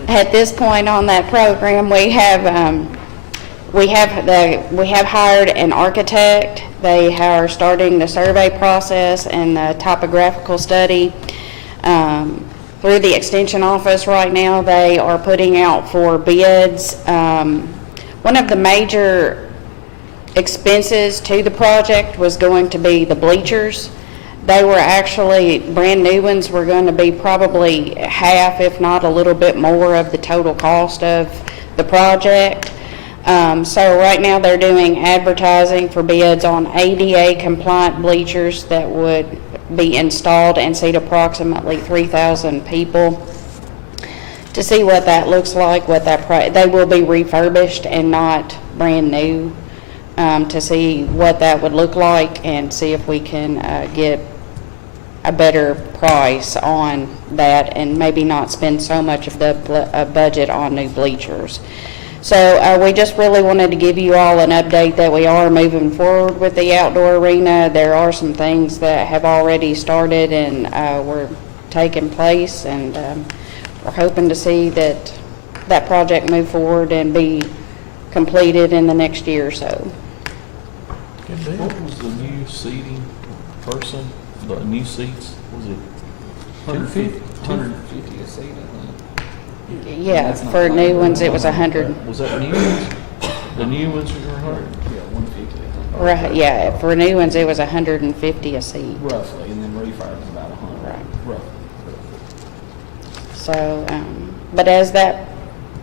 At this point on that program, we have hired an architect. They are starting the survey process and the topographical study. Through the extension office right now, they are putting out for bids. One of the major expenses to the project was going to be the bleachers. They were actually, brand new ones were going to be probably half, if not a little bit more of the total cost of the project. So right now, they're doing advertising for bids on ADA compliant bleachers that would be installed and seat approximately 3,000 people. To see what that looks like, they will be refurbished and not brand new, to see what that would look like and see if we can get a better price on that and maybe not spend so much of the budget on new bleachers. So we just really wanted to give you all an update that we are moving forward with the outdoor arena. There are some things that have already started and were taking place, and we're hoping to see that project move forward and be completed in the next year or so. What was the new seating person, the new seats, was it 150 a seat, I think. Yeah, for new ones, it was 100. Was that new ones? The new ones were 100? Yeah, 150. Right, yeah, for new ones, it was 150 a seat. Roughly, and then refurb is about 100. Right. Roughly. So, but as that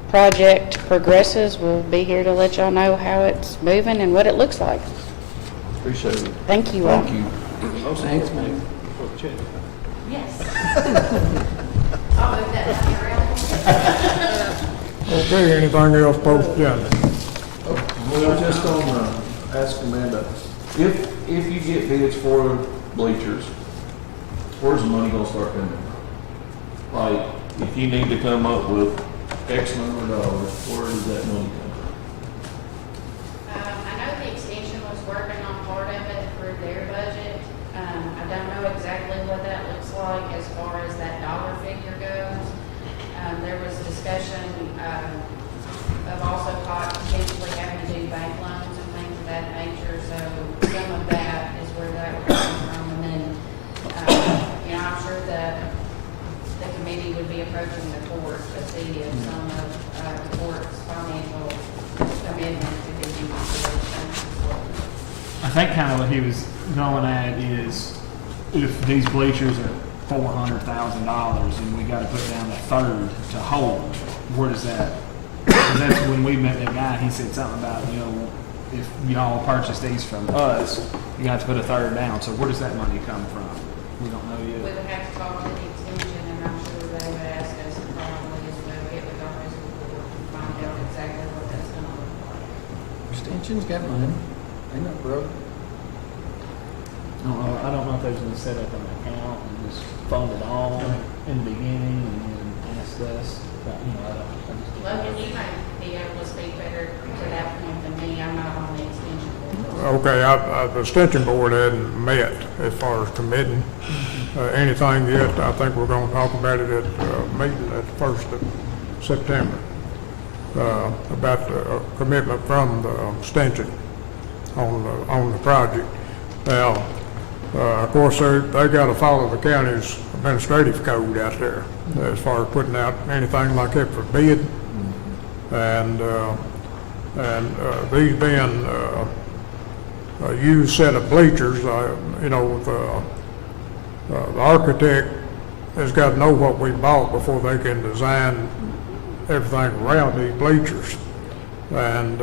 project progresses, we'll be here to let y'all know how it's moving and what it looks like. Appreciate it. Thank you all. Thank you. Thanks, man. Yes. I'll move that money around. Okay, anything else post agenda? Well, just on, ask Amanda, if you get bids for bleachers, where's the money gonna start coming? Like, if you need to come up with X number of dollars, where does that money come from? I know the extension was working on part of it for their budget. I don't know exactly what that looks like as far as that dollar figure goes. There was discussion of also potentially having to do bank loans and things of that nature. So some of that is where that would come from. And then, I'm sure that the committee would be approaching the court to see if some of the court's financial commitment could be used for those things as well. I think kind of what he was going at is if these bleachers are $400,000 and we got to put down a third to hold, where does that? Because that's when we met that guy. He said something about if y'all purchase these from us, you have to put a third down. So where does that money come from? We don't know We yet. would have to talk to the extension, and I'm sure they would ask us probably as well, get with our fiscal court and find out exactly what that's gonna look like. Extension's got money. Ain't no broke. I don't know if they're going to set up an account and just fund it all in the beginning and then ask us. But, I just don't know. Logan, you might be able to speak better to that point than me. I'm not on the extension board. Okay, the extension board hadn't met as far as committing anything yet. I think we're gonna talk about it at meeting at the 1st of September, about the commitment from the extension on the project. Now, of course, they got to follow the county's administrative code out there as far as putting out anything like that for bid. And these being a used set of bleachers, the architect has got to know what we bought before they can design everything around these bleachers. And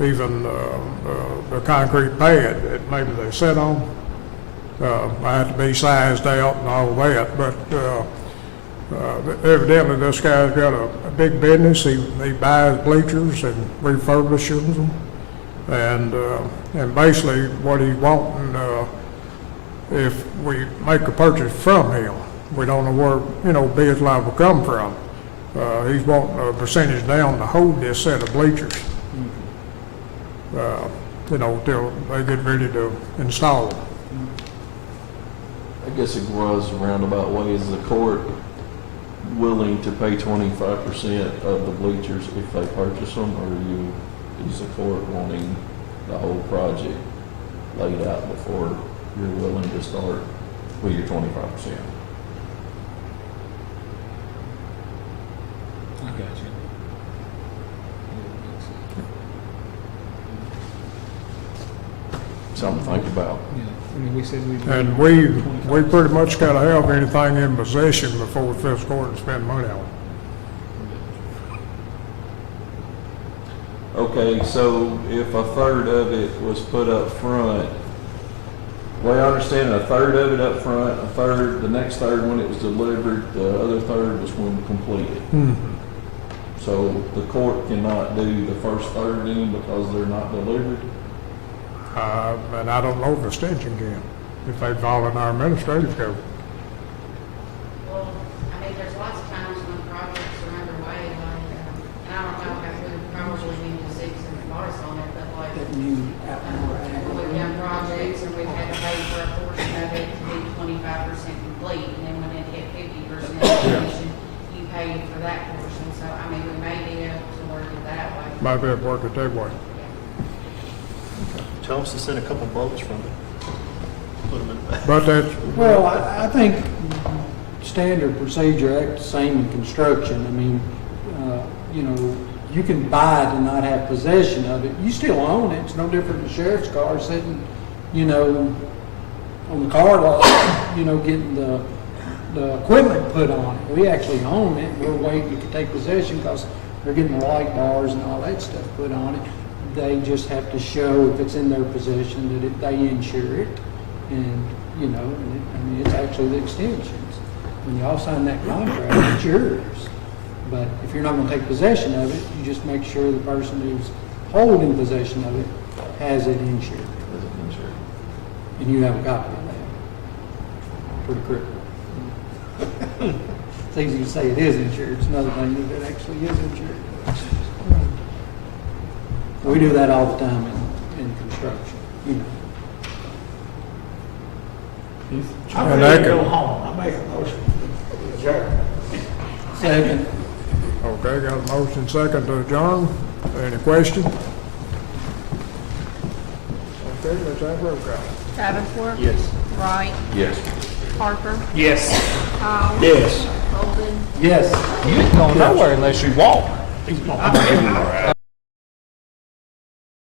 even the concrete pad that maybe they sit on, I have to be sized out and all that, but evidently this guy's got a big business. He buys bleachers and refurbishes them, and basically what he's wanting, if we make a purchase from him, we don't know where bids liable to come from. He's wanting a percentage down to hold this set of bleachers. Till they get ready to install them. I guess it was a roundabout way. Is the court willing to pay 25% of the bleachers if they purchase them, or is the court wanting the whole project laid out before you're willing to start with your 25%? I got you. Something to think about. Yeah, we said we'd. And we pretty much got to have anything in possession before we fiscal court and spend money on it. Okay, so if a third of it was put up front, the way I understand it, a third of it up front, a third, the next third when it was delivered, the other third was when completed. So the court cannot do the first third in because they're not delivered? And I don't know if extension can, if they fall in our administrative code. Well, I mean, there's lots of times when projects are underway, like, and I don't know, if we probably need to seek some advice on it, but like, when we've done projects and we've had to pay for a portion of it to be 25% complete, and then when it hit 50% completion, you pay for that portion. So, I mean, we may be able to work it that way. Might be able to work it that way. Tell us to send a couple boats from it. Put them in the back. But that's, Well, I think standard procedure act the same in construction. I mean, you know, you can buy it and not have possession of it. You still own it. It's no different than a sheriff's car sitting, you know, on the car lot, you know, getting the equipment put on it. We actually own it. We're waiting to take possession because they're getting the light bars and all that stuff put on it. They just have to show if it's in their possession that they insure it. And, you know, I mean, it's actually the extensions. When y'all sign that contract, it's yours. But if you're not going to take possession of it, you just make sure the person who's holding possession of it has it insured. And you have a copy of that. Pretty critical. It's easy to say it is insured. It's another thing that it actually is insured. We do that all the time in construction, you know. I'm ready to go home. I make a motion to adjourn. Second. okay, got a motion second to adjourn. Any question? Okay, let's have roll call. Davenport. Yes. Wright. Yes. Parker. Yes. Powell. Yes. Logan. Yes. You ain't going nowhere unless you walk. I'm everywhere.